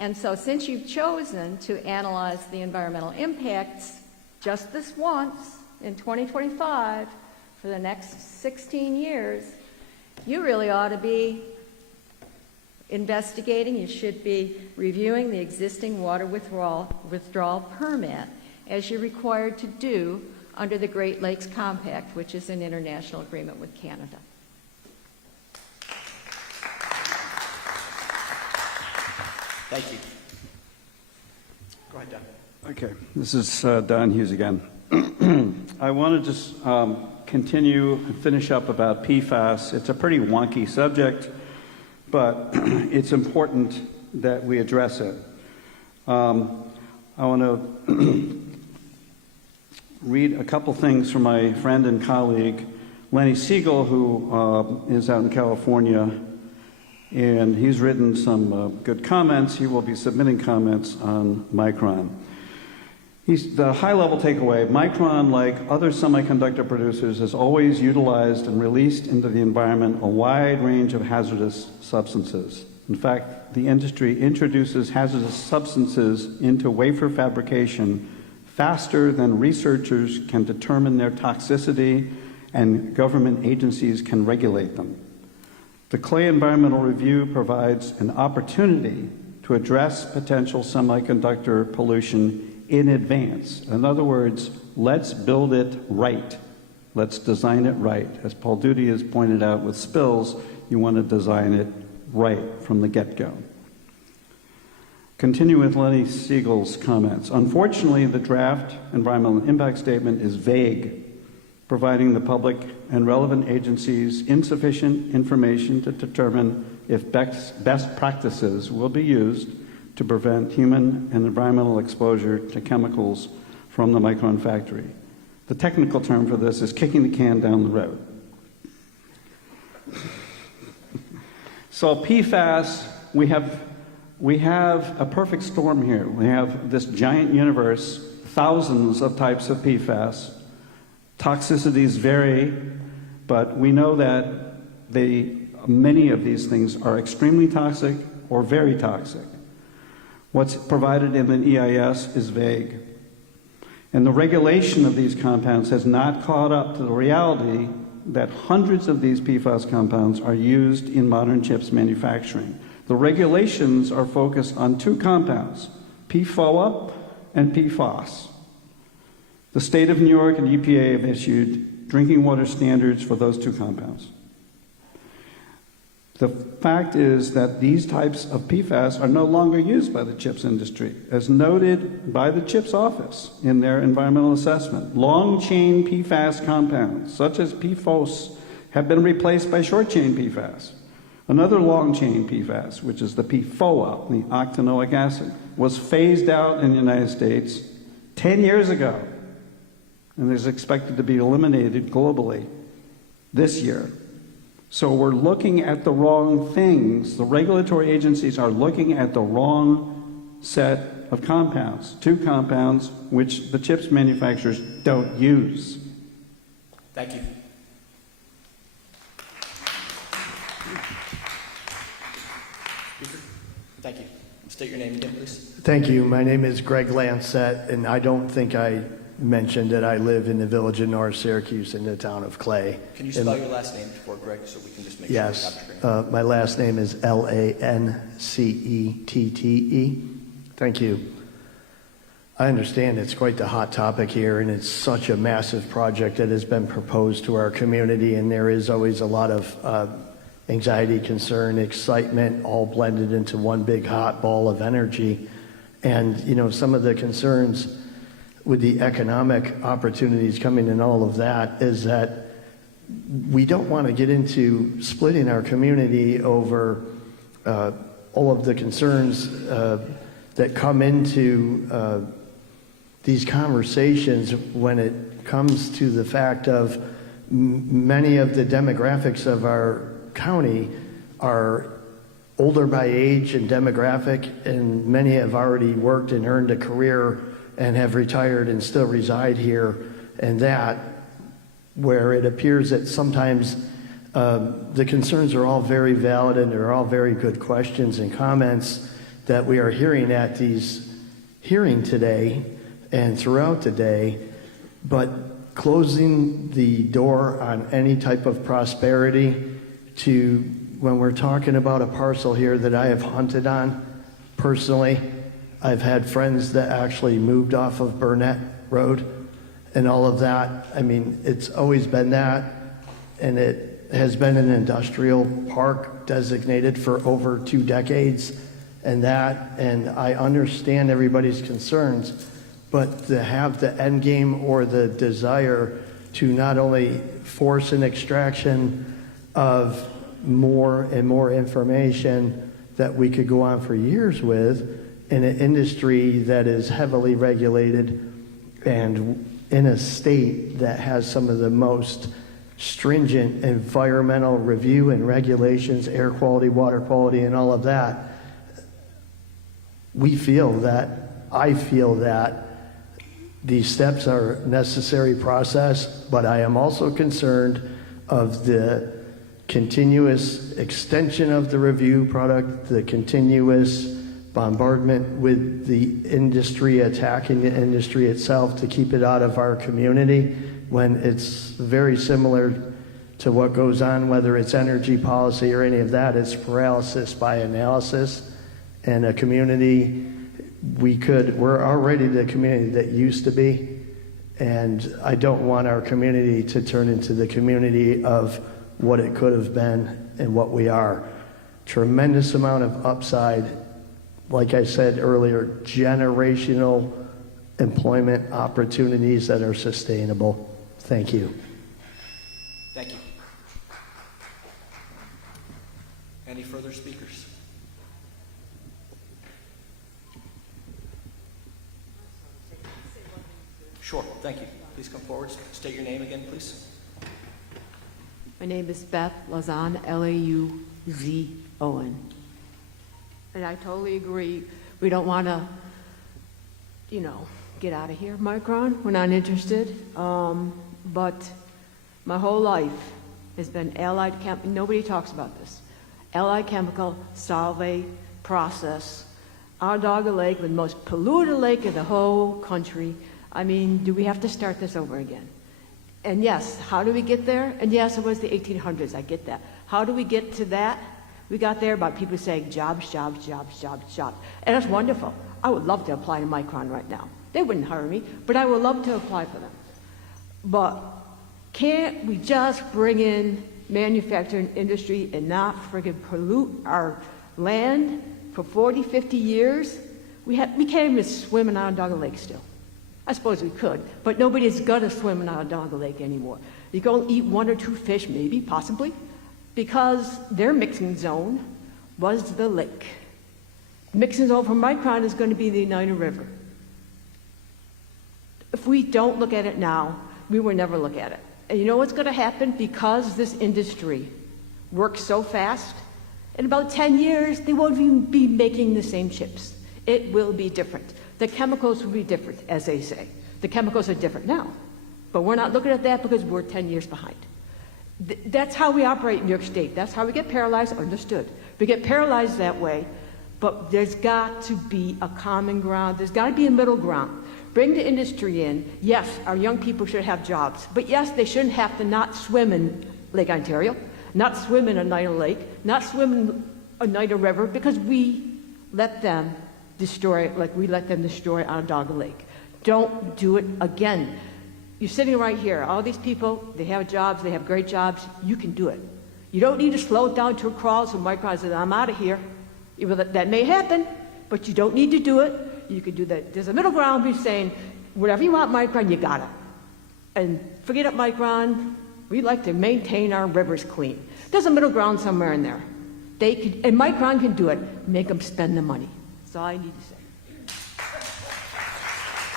And so since you've chosen to analyze the environmental impacts just this once in 2025 for the next 16 years, you really ought to be investigating, you should be reviewing the existing water withdrawal permit as you're required to do under the Great Lakes Compact, which is an international agreement with Canada. Thank you. Go ahead, Don. Okay, this is Don Hughes again. I want to just continue and finish up about PFAS. It's a pretty wonky subject, but it's important that we address it. I want to read a couple things from my friend and colleague, Lenny Siegel, who is out in California, and he's written some good comments. He will be submitting comments on Micron. The high-level takeaway, Micron, like other semiconductor producers, has always utilized and released into the environment a wide range of hazardous substances. In fact, the industry introduces hazardous substances into wafer fabrication faster than researchers can determine their toxicity and government agencies can regulate them. The Clay Environmental Review provides an opportunity to address potential semiconductor pollution in advance. In other words, let's build it right. Let's design it right. As Paul Duty has pointed out with spills, you want to design it right from the get-go. Continue with Lenny Siegel's comments. Unfortunately, the draft environmental impact statement is vague, providing the public and relevant agencies insufficient information to determine if best practices will be used to prevent human and environmental exposure to chemicals from the Micron factory. The technical term for this is kicking the can down the road. So PFAS, we have a perfect storm here. We have this giant universe, thousands of types of PFAS. Toxicities vary, but we know that many of these things are extremely toxic or very toxic. What's provided in the EIS is vague. And the regulation of these compounds has not caught up to the reality that hundreds of these PFAS compounds are used in modern chips manufacturing. The regulations are focused on two compounds, PFOA and PFOS. The state of New York and EPA have issued drinking water standards for those two compounds. The fact is that these types of PFAS are no longer used by the chips industry, as noted by the CHIPS office in their environmental assessment. Long-chain PFAS compounds, such as PFOS, have been replaced by short-chain PFAS. Another long-chain PFAS, which is the PFOA, the octanoic acid, was phased out in the United States 10 years ago, and is expected to be eliminated globally this year. So we're looking at the wrong things. The regulatory agencies are looking at the wrong set of compounds, two compounds which the chips manufacturers don't use. Thank you. Thank you. State your name again, please. Thank you. My name is Greg Lancet, and I don't think I mentioned that I live in the village of North Syracuse in the town of Clay. Can you spell your last name for Greg so we can just make sure Yes. we're capturing? My last name is Lancette. Thank you. I understand it's quite the hot topic here, and it's such a massive project that has been proposed to our community, and there is always a lot of anxiety, concern, excitement, all blended into one big hot ball of energy. And, you know, some of the concerns with the economic opportunities coming in all of that is that we don't want to get into splitting our community over all of the concerns that come into these conversations when it comes to the fact of many of the demographics of our county are older by age and demographic, and many have already worked and earned a career and have retired and still reside here, and that where it appears that sometimes the concerns are all very valid and they're all very good questions and comments that we are hearing at these hearing today and throughout the day, but closing the door on any type of prosperity to when we're talking about a parcel here that I have hunted on personally. I've had friends that actually moved off of Burnett Road and all of that. I mean, it's always been that, and it has been an industrial park designated for over 2 decades, and I understand everybody's concerns, but to have the end game or the desire to not only force an extraction of more and more information that we could go on for years with in an industry that is heavily regulated and in a state that has some of the most stringent environmental review and regulations, air quality, water quality, and all of that. I feel that these steps are a necessary process, but I am also concerned of the continuous extension of the review product, the continuous bombardment with the industry, attacking the industry itself to keep it out of our community, when it's very similar to what goes on, whether it's energy policy or any of that. It's paralysis by analysis. And a community, we're already the community that used to be, and I don't want our community to turn into the community of what it could have been and what we are. Tremendous amount of upside, like I said earlier, generational employment opportunities that are sustainable. Thank you. Thank you. Any further speakers? Sure, thank you. Please come forward. State your name again, please. My name is Beth Lazison, Lauzon. And I totally agree. We don't want to, get out of here, Micron. We're not interested. But my whole life has been allied chemical. Nobody talks about this. Allied chemical, solvay, process. Onondaga Lake, the most polluted lake in the whole country. I mean, do we have to start this over again? And yes, how do we get there? And yes, it was the 1800s, I get that. How do we get to that? We got there by people saying jobs, jobs, jobs, jobs, jobs. And that's wonderful. I would love to apply to Micron right now. They wouldn't hire me, but I would love to apply for them. But can't we just bring in manufacturing industry and not friggin' pollute our land for 40, 50 years? We can't even swim in Onondaga Lake still. I suppose we could, but nobody's gonna swim in Onondaga Lake anymore. You go eat 1 or 2 fish, maybe, possibly, because their mixing zone was the lake. Mixing zone for Micron is going to be the United River. If we don't look at it now, we will never look at it. And you know what's going to happen? Because this industry works so fast, in about 10 years, they won't even be making the same chips. It will be different. The chemicals will be different, as they say. The chemicals are different now. But we're not looking at that because we're 10 years behind. That's how we operate in New York State. That's how we get paralyzed, understood. We get paralyzed that way, but there's got to be a common ground. There's got to be a middle ground. Bring the industry in. Yes, our young people should have jobs. But yes, they shouldn't have to not swim in Lake Ontario, not swim in Oneida Lake, not swim in Oneida River, because we let them destroy, like we let them destroy Onondaga Lake. Don't do it again. You're sitting right here. All these people, they have jobs, they have great jobs. You can do it. You don't need to slow it down to a crawl so Micron says, I'm out of here. That may happen, but you don't need to do it. You can do that. There's a middle ground between saying, whatever you want, Micron, you got it. And forget it, Micron. We like to maintain our rivers clean. There's a middle ground somewhere in there. They can, and Micron can do it. Make them spend the money. That's all I need to say.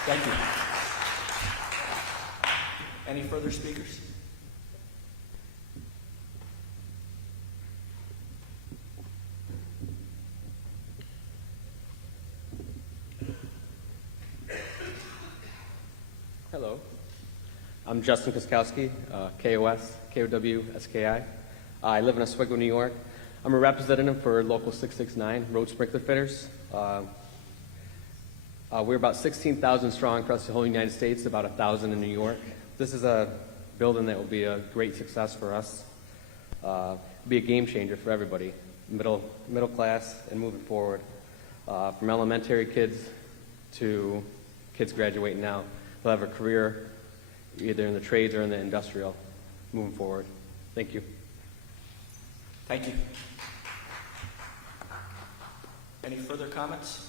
Thank you. Any further speakers? Hello, I'm Justin Koskowski, KOS, KOW, SKI. I live in Oswego, New York. I'm a representative for Local 669, Road Sprinkler Fitters. We're about 16,000 strong across the whole United States, about 1,000 in New York. This is a building that will be a great success for us. Be a game changer for everybody, middle class and moving forward. From elementary kids to kids graduating now. They'll have a career either in the trades or in the industrial moving forward. Thank you. Thank you. Any further comments?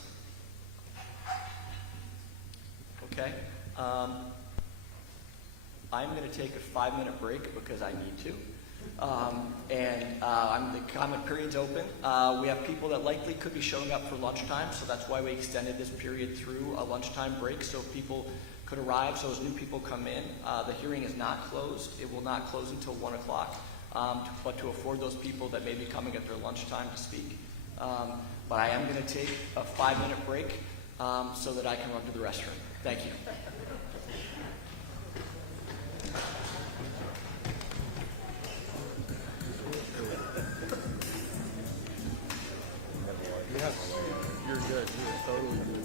Okay. I'm going to take a 5-minute break because I need to. The comment period's open. We have people that likely could be showing up for lunchtime, so that's why we extended this period through a lunchtime break, so people could arrive. So as new people come in, the hearing is not closed. It will not close until 1 o'clock, but to afford those people that may be coming at their lunchtime to speak. But I am going to take a 5-minute break so that I can run to the restroom. Thank you. Yes, you're good. You're totally good.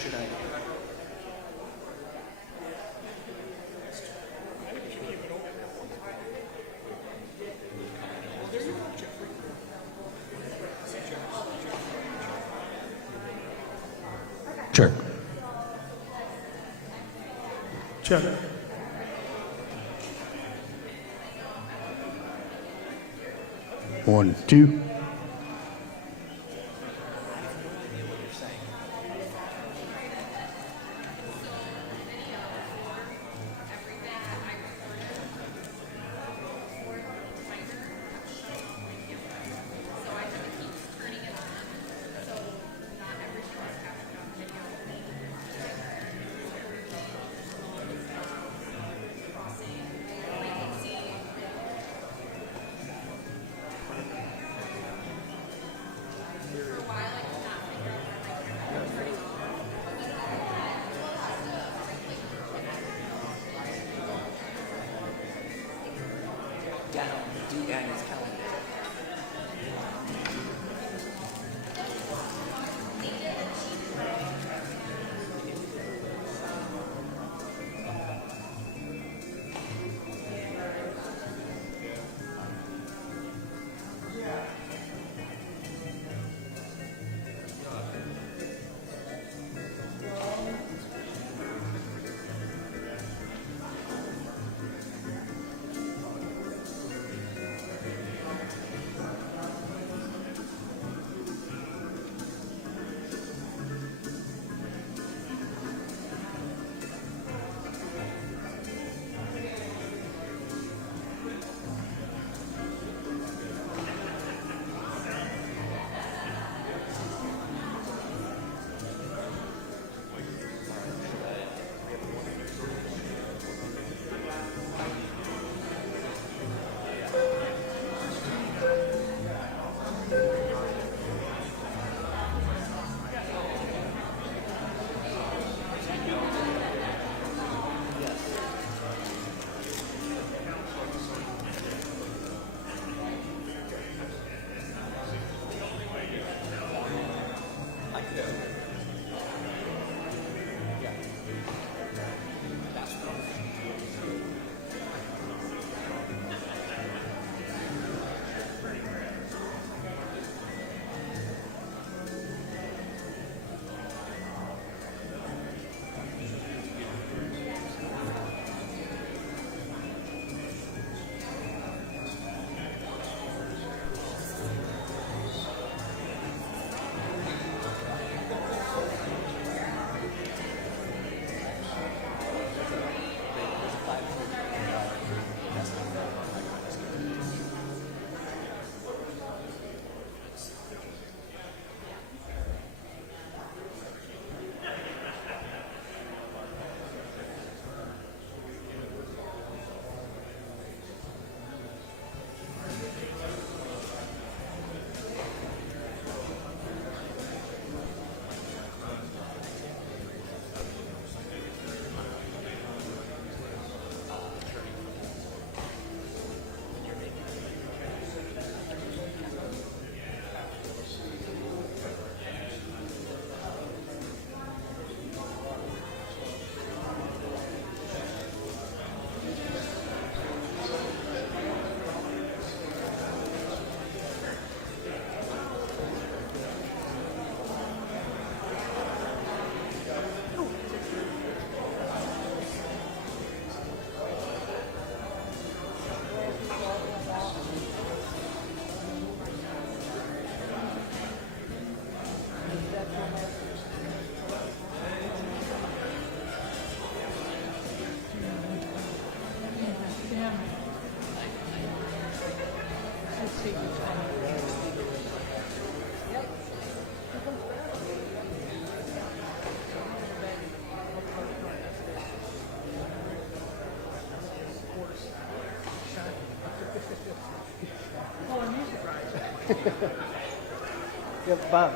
should I? Check. Check. One, two. Yep, Bob.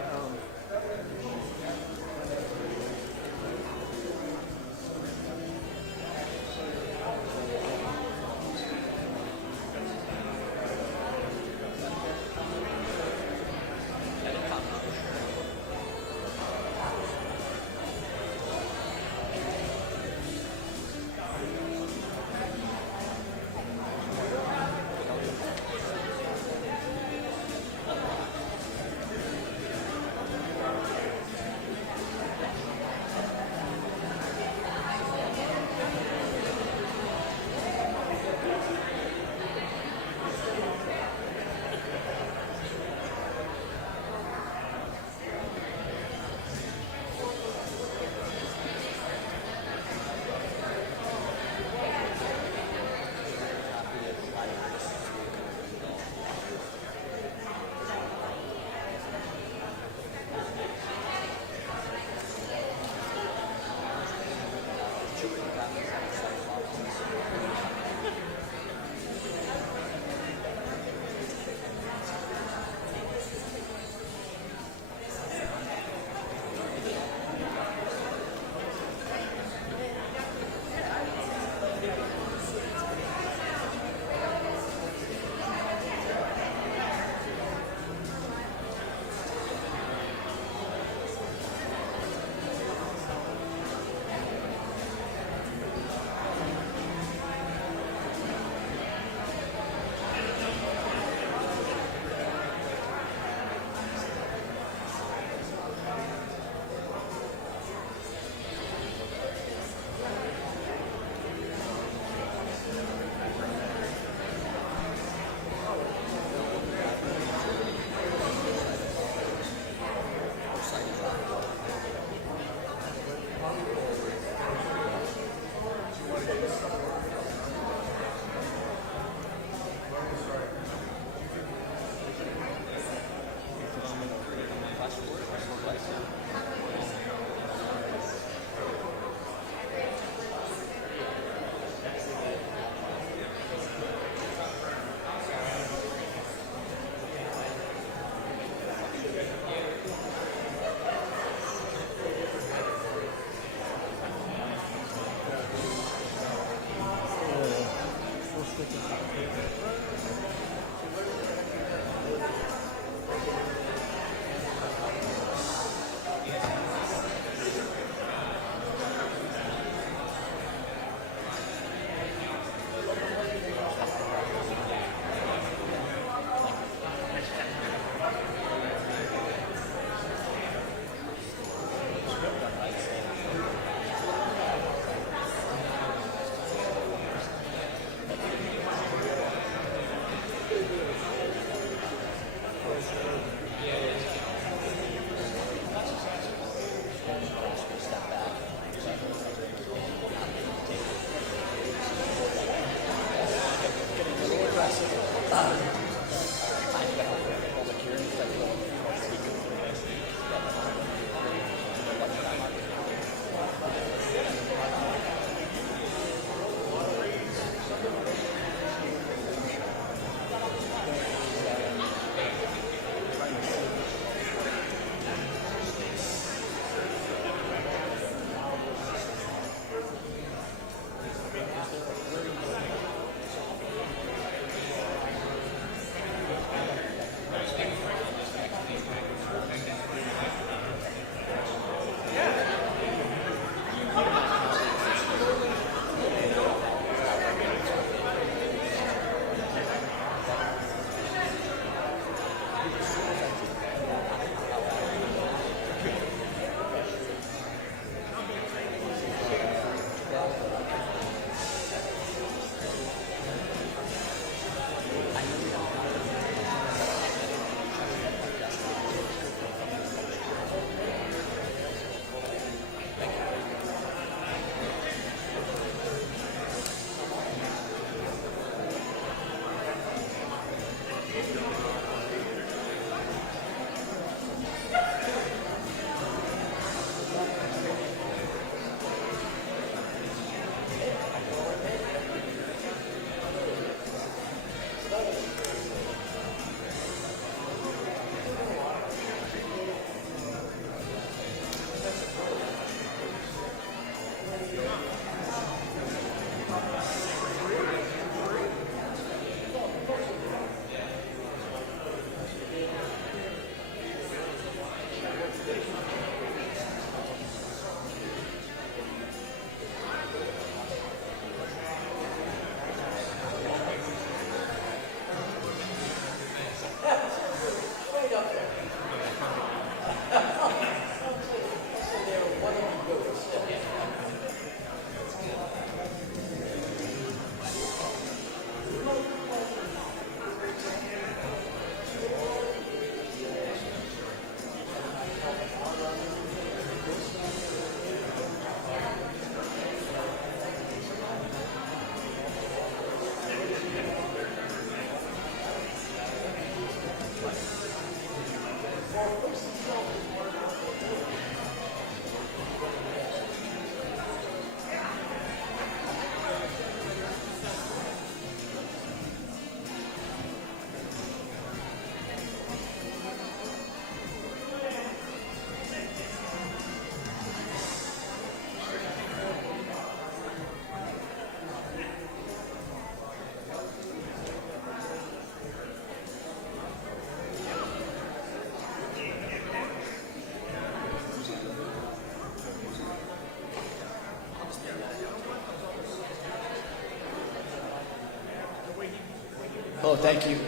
Hello, thank you.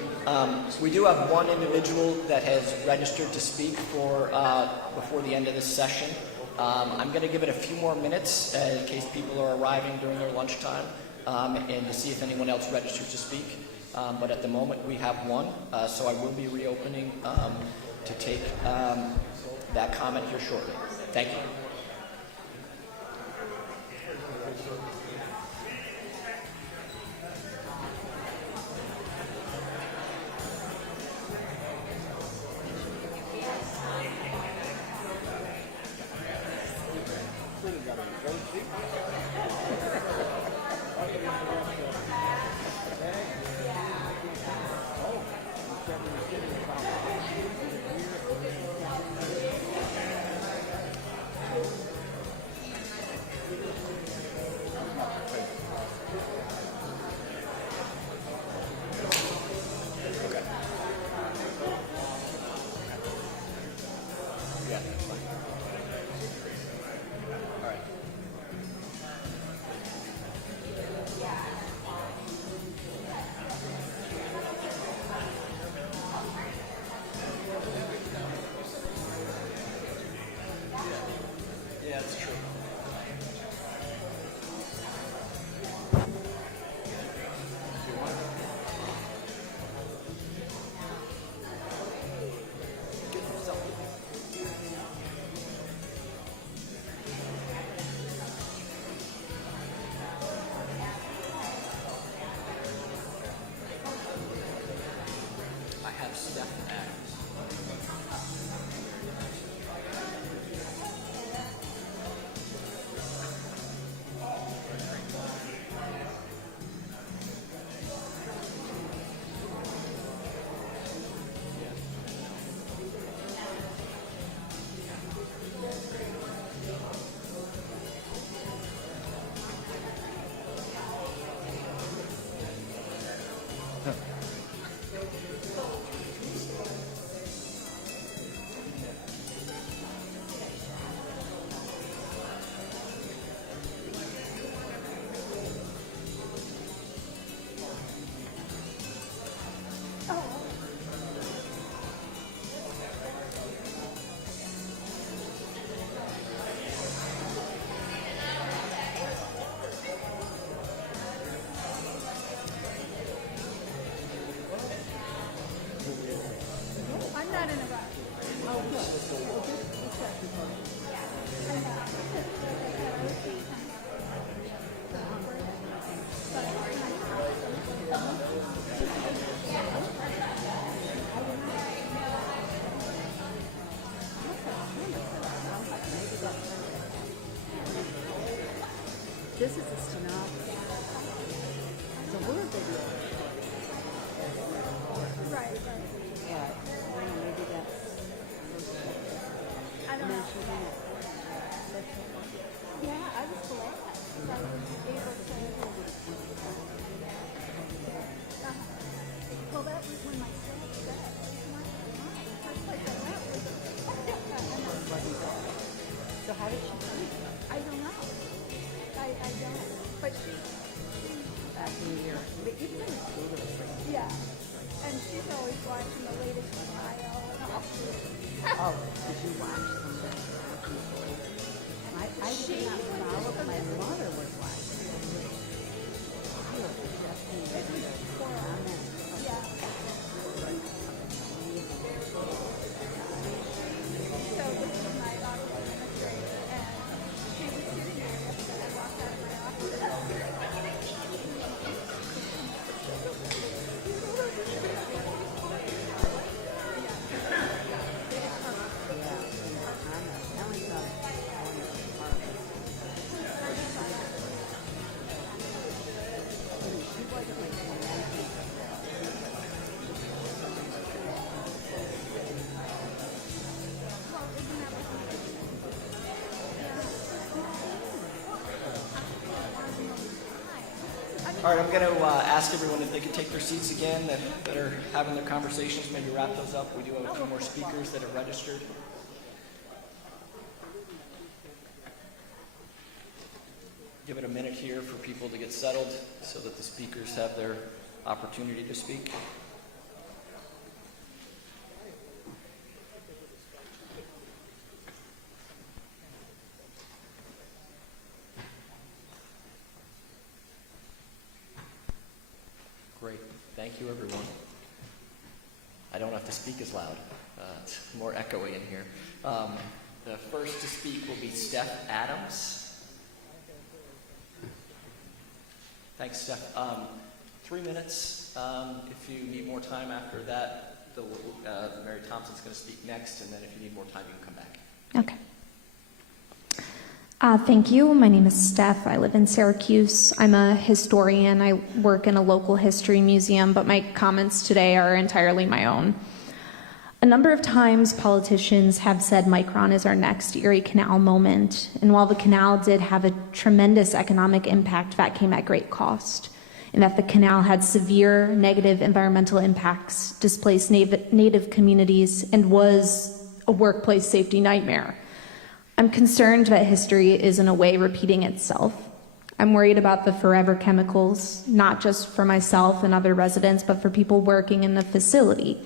So we do have one individual that has registered to speak for before the end of this session. I'm going to give it a few more minutes in case people are arriving during their lunchtime and to see if anyone else registers to speak. But at the moment we have one, so I will be reopening to take that comment here shortly. Thank you. This is a stenographer. So we're a video. Right. Yeah, maybe that's. I don't know. Yeah, I was glad. So I was able to. Well, that was when my son said, first place I went was. So how did she come? I don't know. I don't. But she back in the year. But you've been a student. Yeah. And she's always watching the latest trial and all. Oh, did you watch them? I did not follow. My mother was watching. I was just in the comment. Yeah. So this is my office administrator, and she was sitting there yesterday. I walked out of my office. All right, I'm going to ask everyone if they could take their seats again that are having their conversations, maybe wrap those up. We do have a few more speakers that have registered. Give it a minute here for people to get settled so that the speakers have their opportunity to speak? Great. Thank you, everyone. I don't have to speak as loud. It's more echoey in here. The first to speak will be Steph Adams. Thanks, Steph. 3 minutes. If you need more time after that, Mary Thompson's going to speak next, and then if you need more time, you can come back. Okay. Thank you. My name is Steph. I live in Syracuse. I'm a historian. I work in a local history museum, but my comments today are entirely my own. A number of times politicians have said Micron is our next Erie Canal moment, and while the canal did have a tremendous economic impact, that came at great cost, and that the canal had severe negative environmental impacts, displaced native communities, and was a workplace safety nightmare. I'm concerned that history is in a way repeating itself. I'm worried about the forever chemicals, not just for myself and other residents, but for people working in the facility.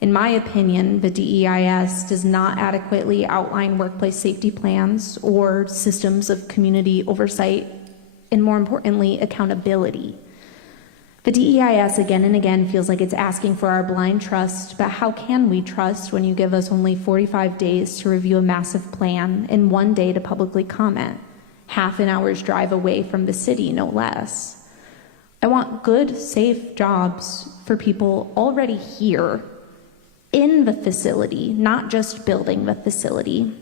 In my opinion, the DEIS does not adequately outline workplace safety plans or systems of community oversight, and more importantly, accountability. The DEIS again and again feels like it's asking for our blind trust, but how can we trust when you give us only 45 days to review a massive plan and 1 day to publicly comment, half an hour's drive away from the city, no less? I want good, safe jobs for people already here in the facility, not just building the facility.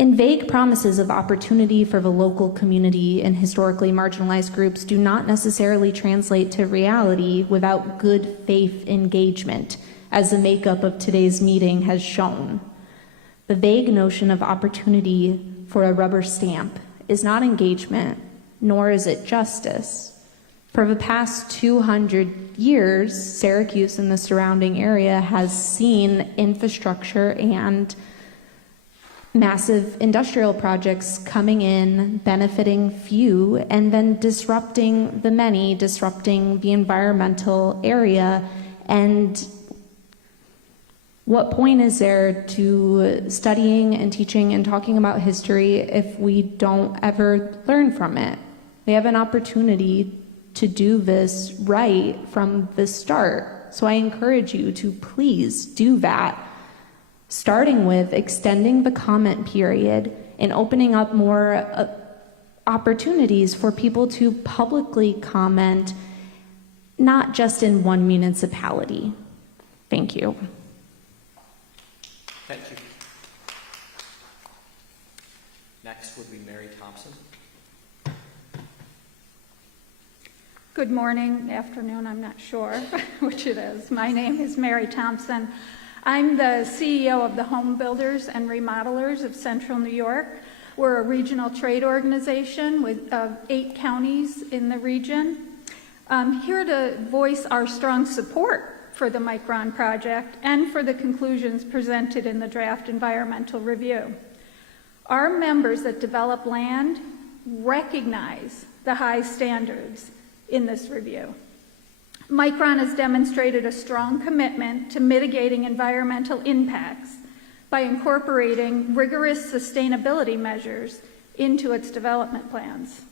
And vague promises of opportunity for the local community and historically marginalized groups do not necessarily translate to reality without good faith engagement, as the makeup of today's meeting has shown. The vague notion of opportunity for a rubber stamp is not engagement, nor is it justice. For the past 200 years, Syracuse and the surrounding area has seen infrastructure and massive industrial projects coming in, benefiting few, and then disrupting the many, disrupting the environmental area. And what point is there to studying and teaching and talking about history if we don't ever learn from it? We have an opportunity to do this right from the start. So I encourage you to please do that, starting with extending the comment period and opening up more opportunities for people to publicly comment, not just in one municipality. Thank you. Thank you. Next would be Mary Thompson. Good morning, afternoon, I'm not sure which it is. My name is Mary Thompson. I'm the CEO of the Home Builders and Remodelers of Central New York. We're a regional trade organization with 8 counties in the region. I'm here to voice our strong support for the Micron project and for the conclusions presented in the draft environmental review. Our members that develop land recognize the high standards in this review. Micron has demonstrated a strong commitment to mitigating environmental impacts by incorporating rigorous sustainability measures into its development plans.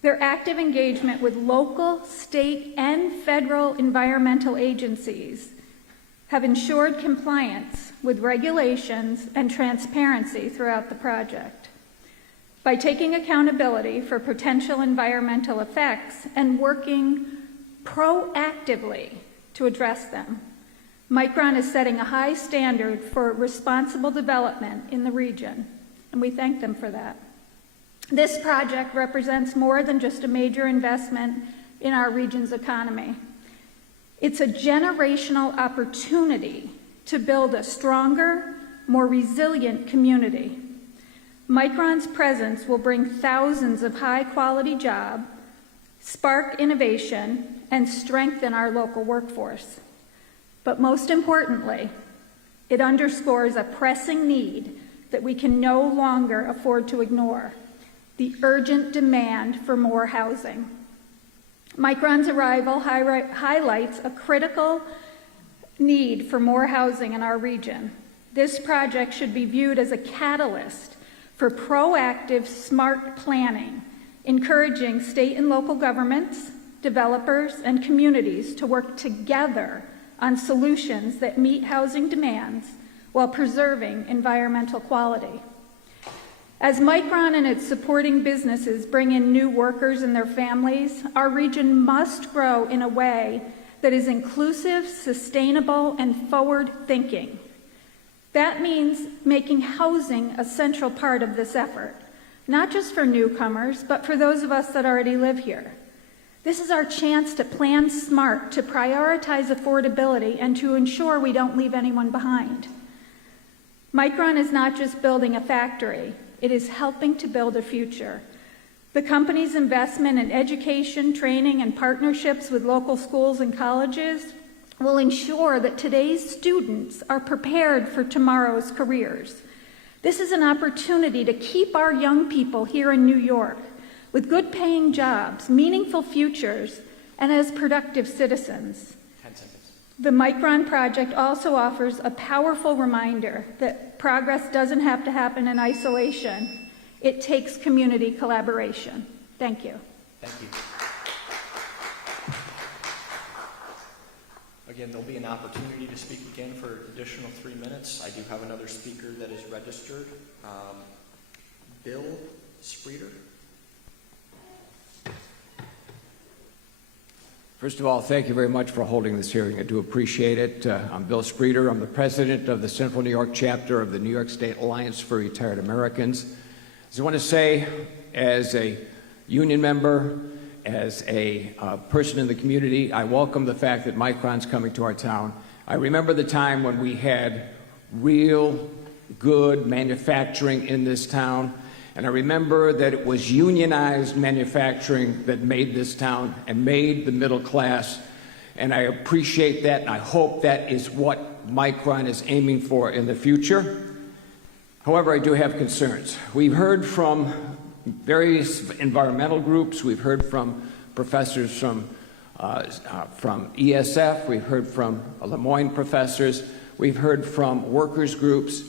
Their active engagement with local, state, and federal environmental agencies have ensured compliance with regulations and transparency throughout the project. By taking accountability for potential environmental effects and working proactively to address them, Micron is setting a high standard for responsible development in the region, and we thank them for that. This project represents more than just a major investment in our region's economy. It's a generational opportunity to build a stronger, more resilient community. Micron's presence will bring thousands of high-quality jobs, spark innovation, and strengthen our local workforce. But most importantly, it underscores a pressing need that we can no longer afford to ignore: the urgent demand for more housing. Micron's arrival highlights a critical need for more housing in our region. This project should be viewed as a catalyst for proactive, smart planning, encouraging state and local governments, developers, and communities to work together on solutions that meet housing demands while preserving environmental quality. As Micron and its supporting businesses bring in new workers and their families, our region must grow in a way that is inclusive, sustainable, and forward-thinking. That means making housing a central part of this effort, not just for newcomers, but for those of us that already live here. This is our chance to plan smart, to prioritize affordability, and to ensure we don't leave anyone behind. Micron is not just building a factory, it is helping to build a future. The company's investment in education, training, and partnerships with local schools and colleges will ensure that today's students are prepared for tomorrow's careers. This is an opportunity to keep our young people here in New York with good-paying jobs, meaningful futures, and as productive citizens. 10 seconds. The Micron project also offers a powerful reminder that progress doesn't have to happen in isolation. It takes community collaboration. Thank you. Thank you. Again, there'll be an opportunity to speak again for an additional 3 minutes. I do have another speaker that is registered. Bill Spreeder. First of all, thank you very much for holding this hearing. I do appreciate it. I'm Bill Spreeder. I'm the president of the Central New York chapter of the New York State Alliance for Retired Americans. I want to say, as a union member, as a person in the community, I welcome the fact that Micron's coming to our town. I remember the time when we had real good manufacturing in this town, and I remember that it was unionized manufacturing that made this town and made the middle class, and I appreciate that, and I hope that is what Micron is aiming for in the future. However, I do have concerns. We've heard from various environmental groups. We've heard from professors from ESF. We've heard from Lemoyne professors. We've heard from workers groups.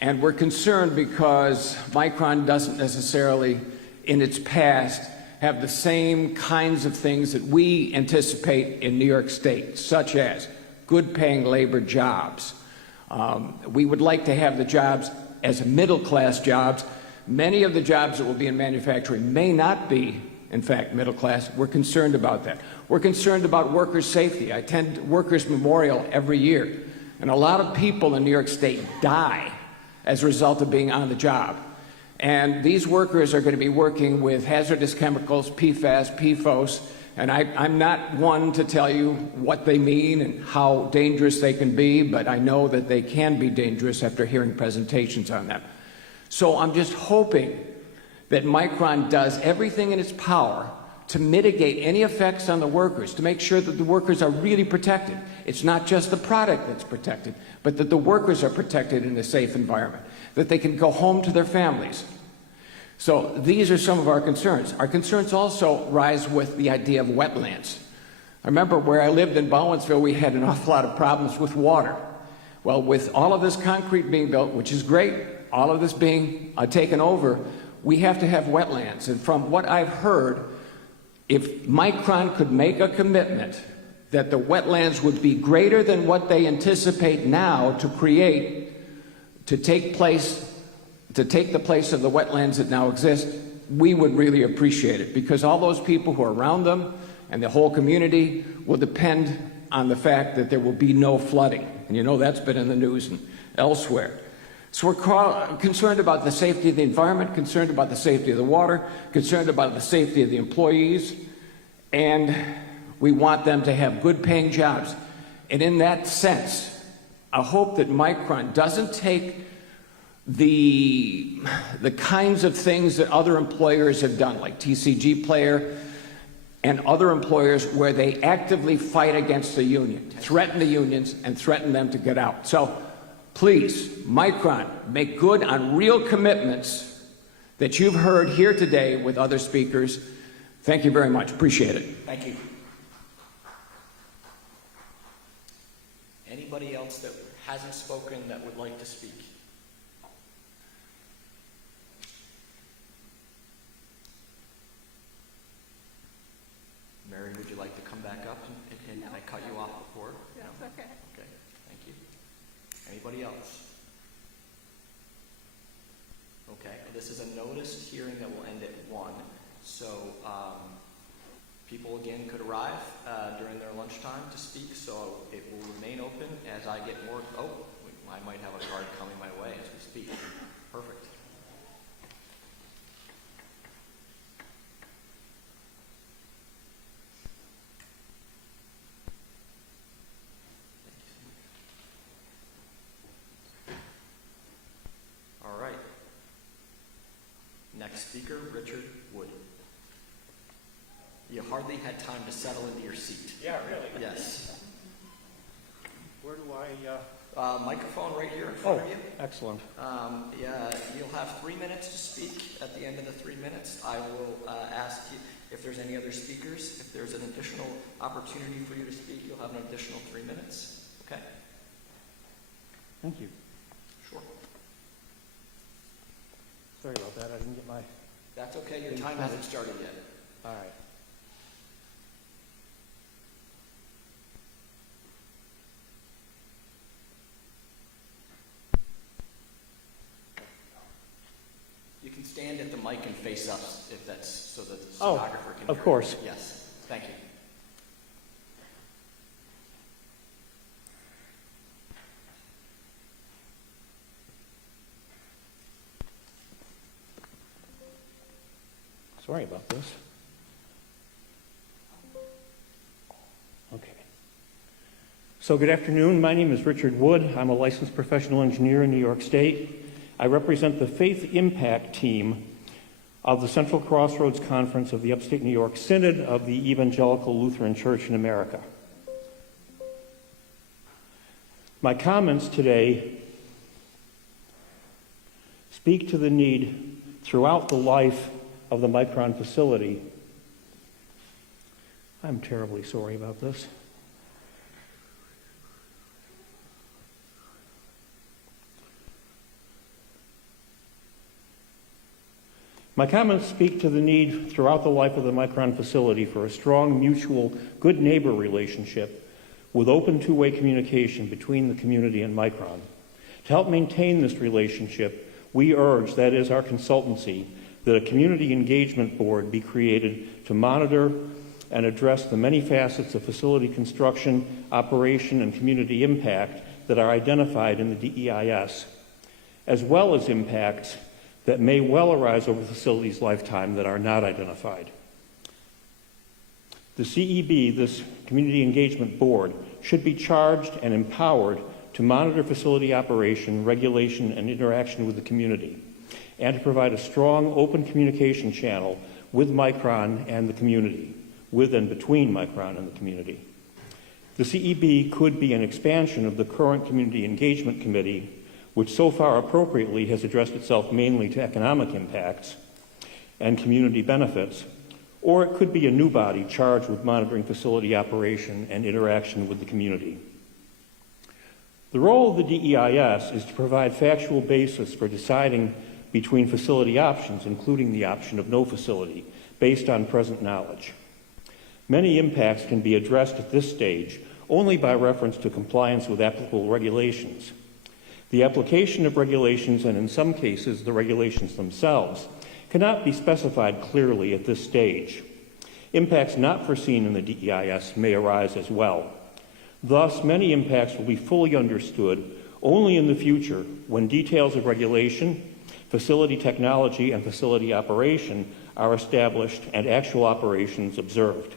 And we're concerned because Micron doesn't necessarily, in its past, have the same kinds of things that we anticipate in New York State, such as good-paying labor jobs. We would like to have the jobs as middle-class jobs. Many of the jobs that will be in manufacturing may not be, in fact, middle class. We're concerned about that. We're concerned about workers' safety. I attend Workers' Memorial every year, and a lot of people in New York State die as a result of being on the job. And these workers are going to be working with hazardous chemicals, PFAS, PFOS, and I'm not one to tell you what they mean and how dangerous they can be, but I know that they can be dangerous after hearing presentations on them. So I'm just hoping that Micron does everything in its power to mitigate any effects on the workers, to make sure that the workers are really protected. It's not just the product that's protected, but that the workers are protected in a safe environment, that they can go home to their families. So these are some of our concerns. Our concerns also rise with the idea of wetlands. I remember where I lived in Baldwinsville, we had an awful lot of problems with water. Well, with all of this concrete being built, which is great, all of this being taken over, we have to have wetlands. And from what I've heard, if Micron could make a commitment that the wetlands would be greater than what they anticipate now to create, to take the place of the wetlands that now exist, we would really appreciate it, because all those people who are around them and the whole community will depend on the fact that there will be no flooding. And you know that's been in the news and elsewhere. So we're concerned about the safety of the environment, concerned about the safety of the water, concerned about the safety of the employees, and we want them to have good-paying jobs. And in that sense, I hope that Micron doesn't take the kinds of things that other employers have done, like TCG Player and other employers, where they actively fight against the union, threaten the unions, and threaten them to get out. So please, Micron, make good on real commitments that you've heard here today with other speakers. Thank you very much. Appreciate it. Thank you. Anybody else that hasn't spoken that would like to speak? Mary, would you like to come back up and I cut you off before? Yes, okay. Okay, thank you. Anybody else? Okay, this is a noticed hearing that will end at 1. So people again could arrive during their lunchtime to speak, so it will remain open as I get more. Oh, I might have a guard coming my way as we speak. Perfect. All right. Next speaker, Richard Wood. You hardly had time to settle into your seat. Yeah, really? Yes. Where do I... Microphone right here in front of you. Excellent. Yeah, you'll have 3 minutes to speak. At the end of the 3 minutes, I will ask you if there's any other speakers. If there's an additional opportunity for you to speak, you'll have an additional 3 minutes. Okay? Thank you. Sure. Sorry about that. I didn't get my... That's okay. Your time hasn't started yet. All right. You can stand at the mic and face up if that's so that the stenographer can hear. Of course. Yes. Thank you. Sorry about this. Okay. So good afternoon. My name is Richard Wood. I'm a licensed professional engineer in New York State. I represent the Faith Impact team of the Central Crossroads Conference of the Upstate New York Synod of the Evangelical Lutheran Church in America. My comments today speak to the need throughout the life of the Micron facility. I'm terribly sorry about this. My comments speak to the need throughout the life of the Micron facility for a strong mutual good neighbor relationship with open two-way communication between the community and Micron. To help maintain this relationship, we urge, that is our consultancy, that a community engagement board be created to monitor and address the many facets of facility construction, operation, and community impact that are identified in the DEIS, as well as impacts that may well arise over the facility's lifetime that are not identified. The CEB, this Community Engagement Board, should be charged and empowered to monitor facility operation, regulation, and interaction with the community, and to provide a strong, open communication channel with Micron and the community, with and between Micron and the community. The CEB could be an expansion of the current Community Engagement Committee, which so far appropriately has addressed itself mainly to economic impacts and community benefits, or it could be a new body charged with monitoring facility operation and interaction with the community. The role of the DEIS is to provide factual basis for deciding between facility options, including the option of no facility, based on present knowledge. Many impacts can be addressed at this stage only by reference to compliance with applicable regulations. The application of regulations, and in some cases the regulations themselves, cannot be specified clearly at this stage. Impacts not foreseen in the DEIS may arise as well. Thus, many impacts will be fully understood only in the future when details of regulation, facility technology, and facility operation are established and actual operations observed.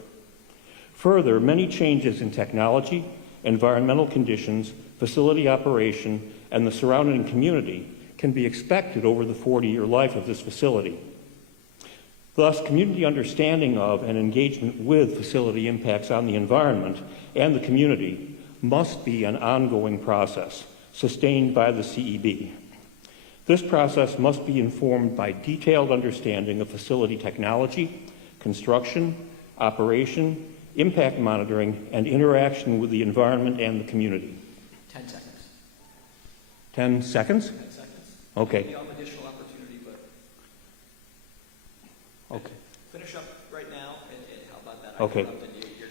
Further, many changes in technology, environmental conditions, facility operation, and the surrounding community can be expected over the 40-year life of this facility. Thus, community understanding of and engagement with facility impacts on the environment and the community must be an ongoing process, sustained by the CEB. This process must be informed by detailed understanding of facility technology, construction, operation, impact monitoring, and interaction with the environment and the community. 10 seconds. 10 seconds? 10 seconds. Okay. You have additional opportunity, but Okay. finish up right now, and how about that? Okay. I interrupted your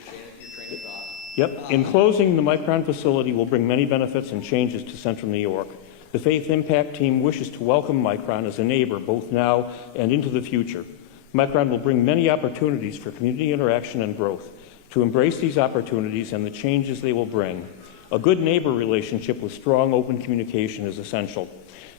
train of thought. Yep. In closing, the Micron facility will bring many benefits and changes to Central New York. The Faith Impact Team wishes to welcome Micron as a neighbor both now and into the future. Micron will bring many opportunities for community interaction and growth. To embrace these opportunities and the changes they will bring, a good neighbor relationship with strong open communication is essential.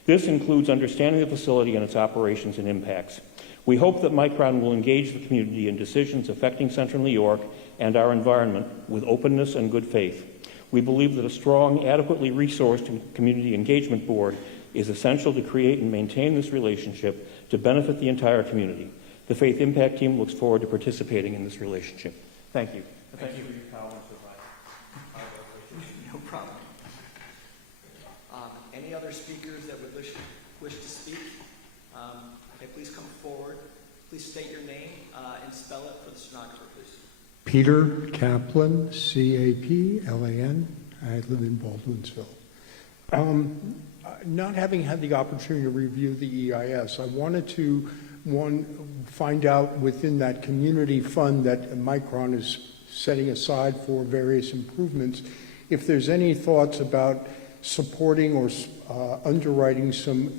This includes understanding the facility and its operations and impacts. We hope that Micron will engage the community in decisions affecting Central New York and our environment with openness and good faith. We believe that a strong, adequately resourced community engagement board is essential to create and maintain this relationship to benefit the entire community. The Faith Impact Team looks forward to participating in this relationship. Thank you. Thank you. For your comments. No problem. Any other speakers that would wish to speak? Okay, please come forward. Please state your name and spell it for the stenographer, please. Peter Kaplan, Caplan. I live in Baldwinsville. Not having had the opportunity to review the EIS, I wanted to find out within that community fund that Micron is setting aside for various improvements, if there's any thoughts about supporting or underwriting some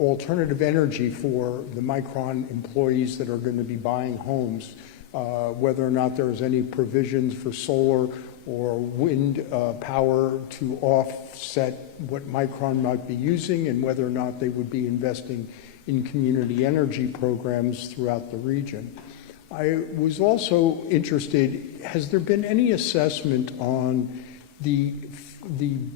alternative energy for the Micron employees that are going to be buying homes, whether or not there's any provisions for solar or wind power to offset what Micron might be using, and whether or not they would be investing in community energy programs throughout the region. I was also interested, has there been any assessment on the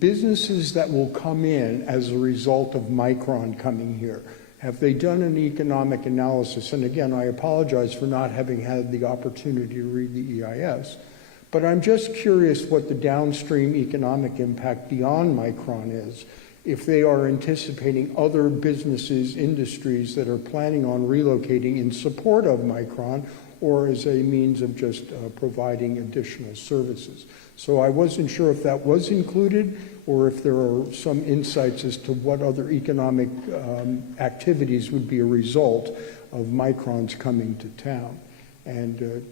businesses that will come in as a result of Micron coming here? Have they done an economic analysis? And again, I apologize for not having had the opportunity to read the EIS, but I'm just curious what the downstream economic impact beyond Micron is, if they are anticipating other businesses, industries that are planning on relocating in support of Micron, or as a means of just providing additional services. So I wasn't sure if that was included, or if there are some insights as to what other economic activities would be a result of Micron's coming to town. And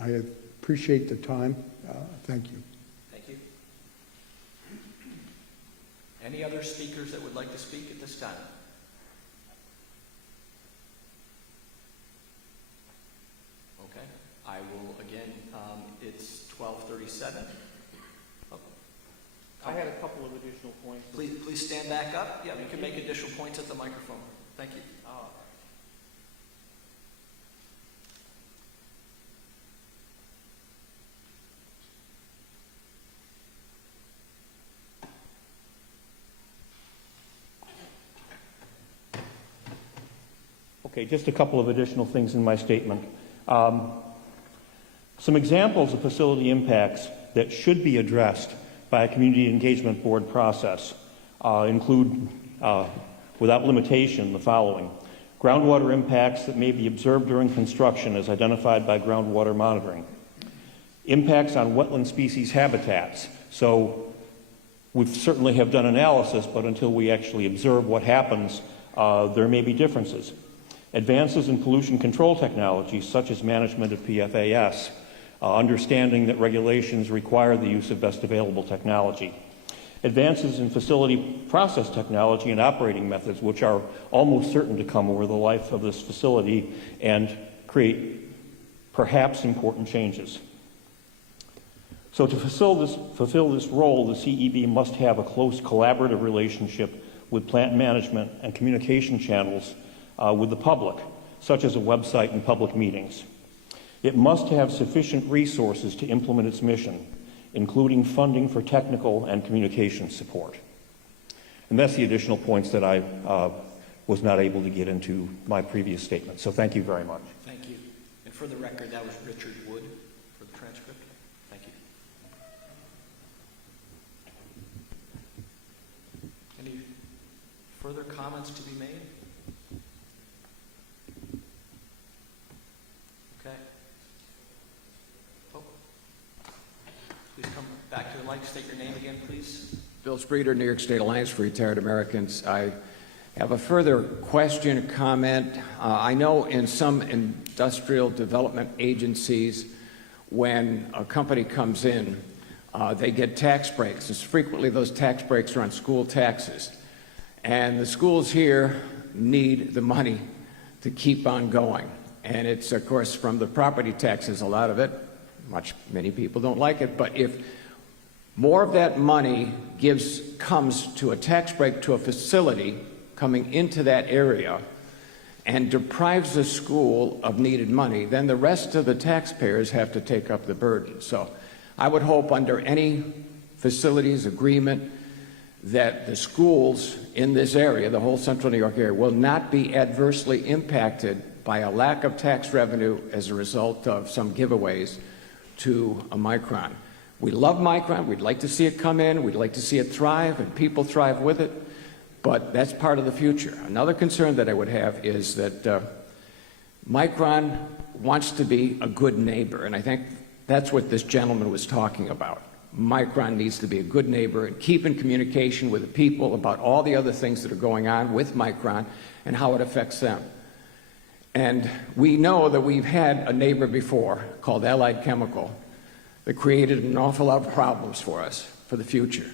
I appreciate the time. Thank you. Thank you. Any other speakers that would like to speak at this time? Okay. I will, again, it's 12:37. Oh. I had a couple of additional points. Please stand back up. Yeah, you can make additional points at the microphone. Thank you. Okay, just a couple of additional things in my statement. Some examples of facility impacts that should be addressed by a community engagement board process include, without limitation, the following. Groundwater impacts that may be observed during construction as identified by groundwater monitoring. Impacts on wetland species habitats. So we certainly have done analysis, but until we actually observe what happens, there may be differences. Advances in pollution control technologies, such as management of PFAS, understanding that regulations require the use of best available technology. Advances in facility process technology and operating methods, which are almost certain to come over the life of this facility and create perhaps important changes. So to fulfill this role, the CEB must have a close collaborative relationship with plant management and communication channels with the public, such as a website and public meetings. It must have sufficient resources to implement its mission, including funding for technical and communication support. And that's the additional points that I was not able to get into my previous statement. So thank you very much. Thank you. And for the record, that was Richard Wood for the transcript. Thank you. Any further comments to be made? Okay. like, state your name again, please. Bill Spreeder, New York State Alliance for Retired Americans. I have a further question, comment. I know in some industrial development agencies, when a company comes in, they get tax breaks. And frequently those tax breaks are on school taxes. And the schools here need the money to keep on going. And it's, of course, from the property taxes, a lot of it. Many people don't like it, but if more of that money comes to a tax break to a facility coming into that area and deprives the school of needed money, then the rest of the taxpayers have to take up the burden. So I would hope under any facilities agreement that the schools in this area, the whole central New York area, will not be adversely impacted by a lack of tax revenue as a result of some giveaways to a Micron. We love Micron. We'd like to see it come in. We'd like to see it thrive and people thrive with it. But that's part of the future. Another concern that I would have is that Micron wants to be a good neighbor. And I think that's what this gentleman was talking about. Micron needs to be a good neighbor and keep in communication with the people about all the other things that are going on with Micron and how it affects them. And we know that we've had a neighbor before called Allied Chemical that created an awful lot of problems for us for the future.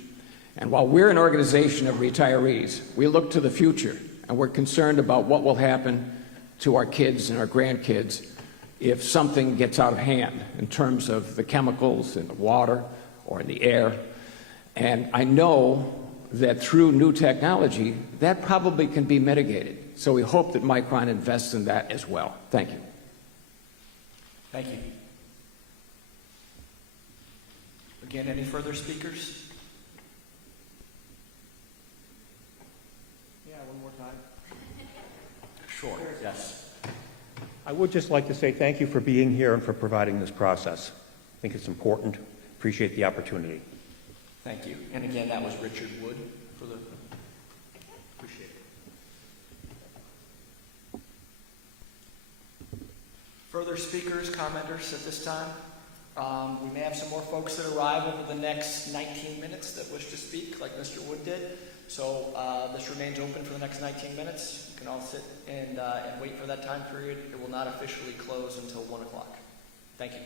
And while we're an organization of retirees, we look to the future and we're concerned about what will happen to our kids and our grandkids if something gets out of hand in terms of the chemicals in the water or in the air. And I know that through new technology, that probably can be mitigated. So we hope that Micron invests in that as well. Thank you. Thank you. Again, any further speakers? Yeah, one more time. Sure, yes. I would just like to say thank you for being here and for providing this process. I think it's important. Appreciate the opportunity. Thank you. And again, that was Richard Wood for the... Appreciate it. Further speakers, commenters at this time? We may have some more folks that arrive over the next 19 minutes that wish to speak, like Mr. Wood did. So this remains open for the next 19 minutes. You can all sit and wait for that time period. It will not officially close until 1 o'clock. Thank you.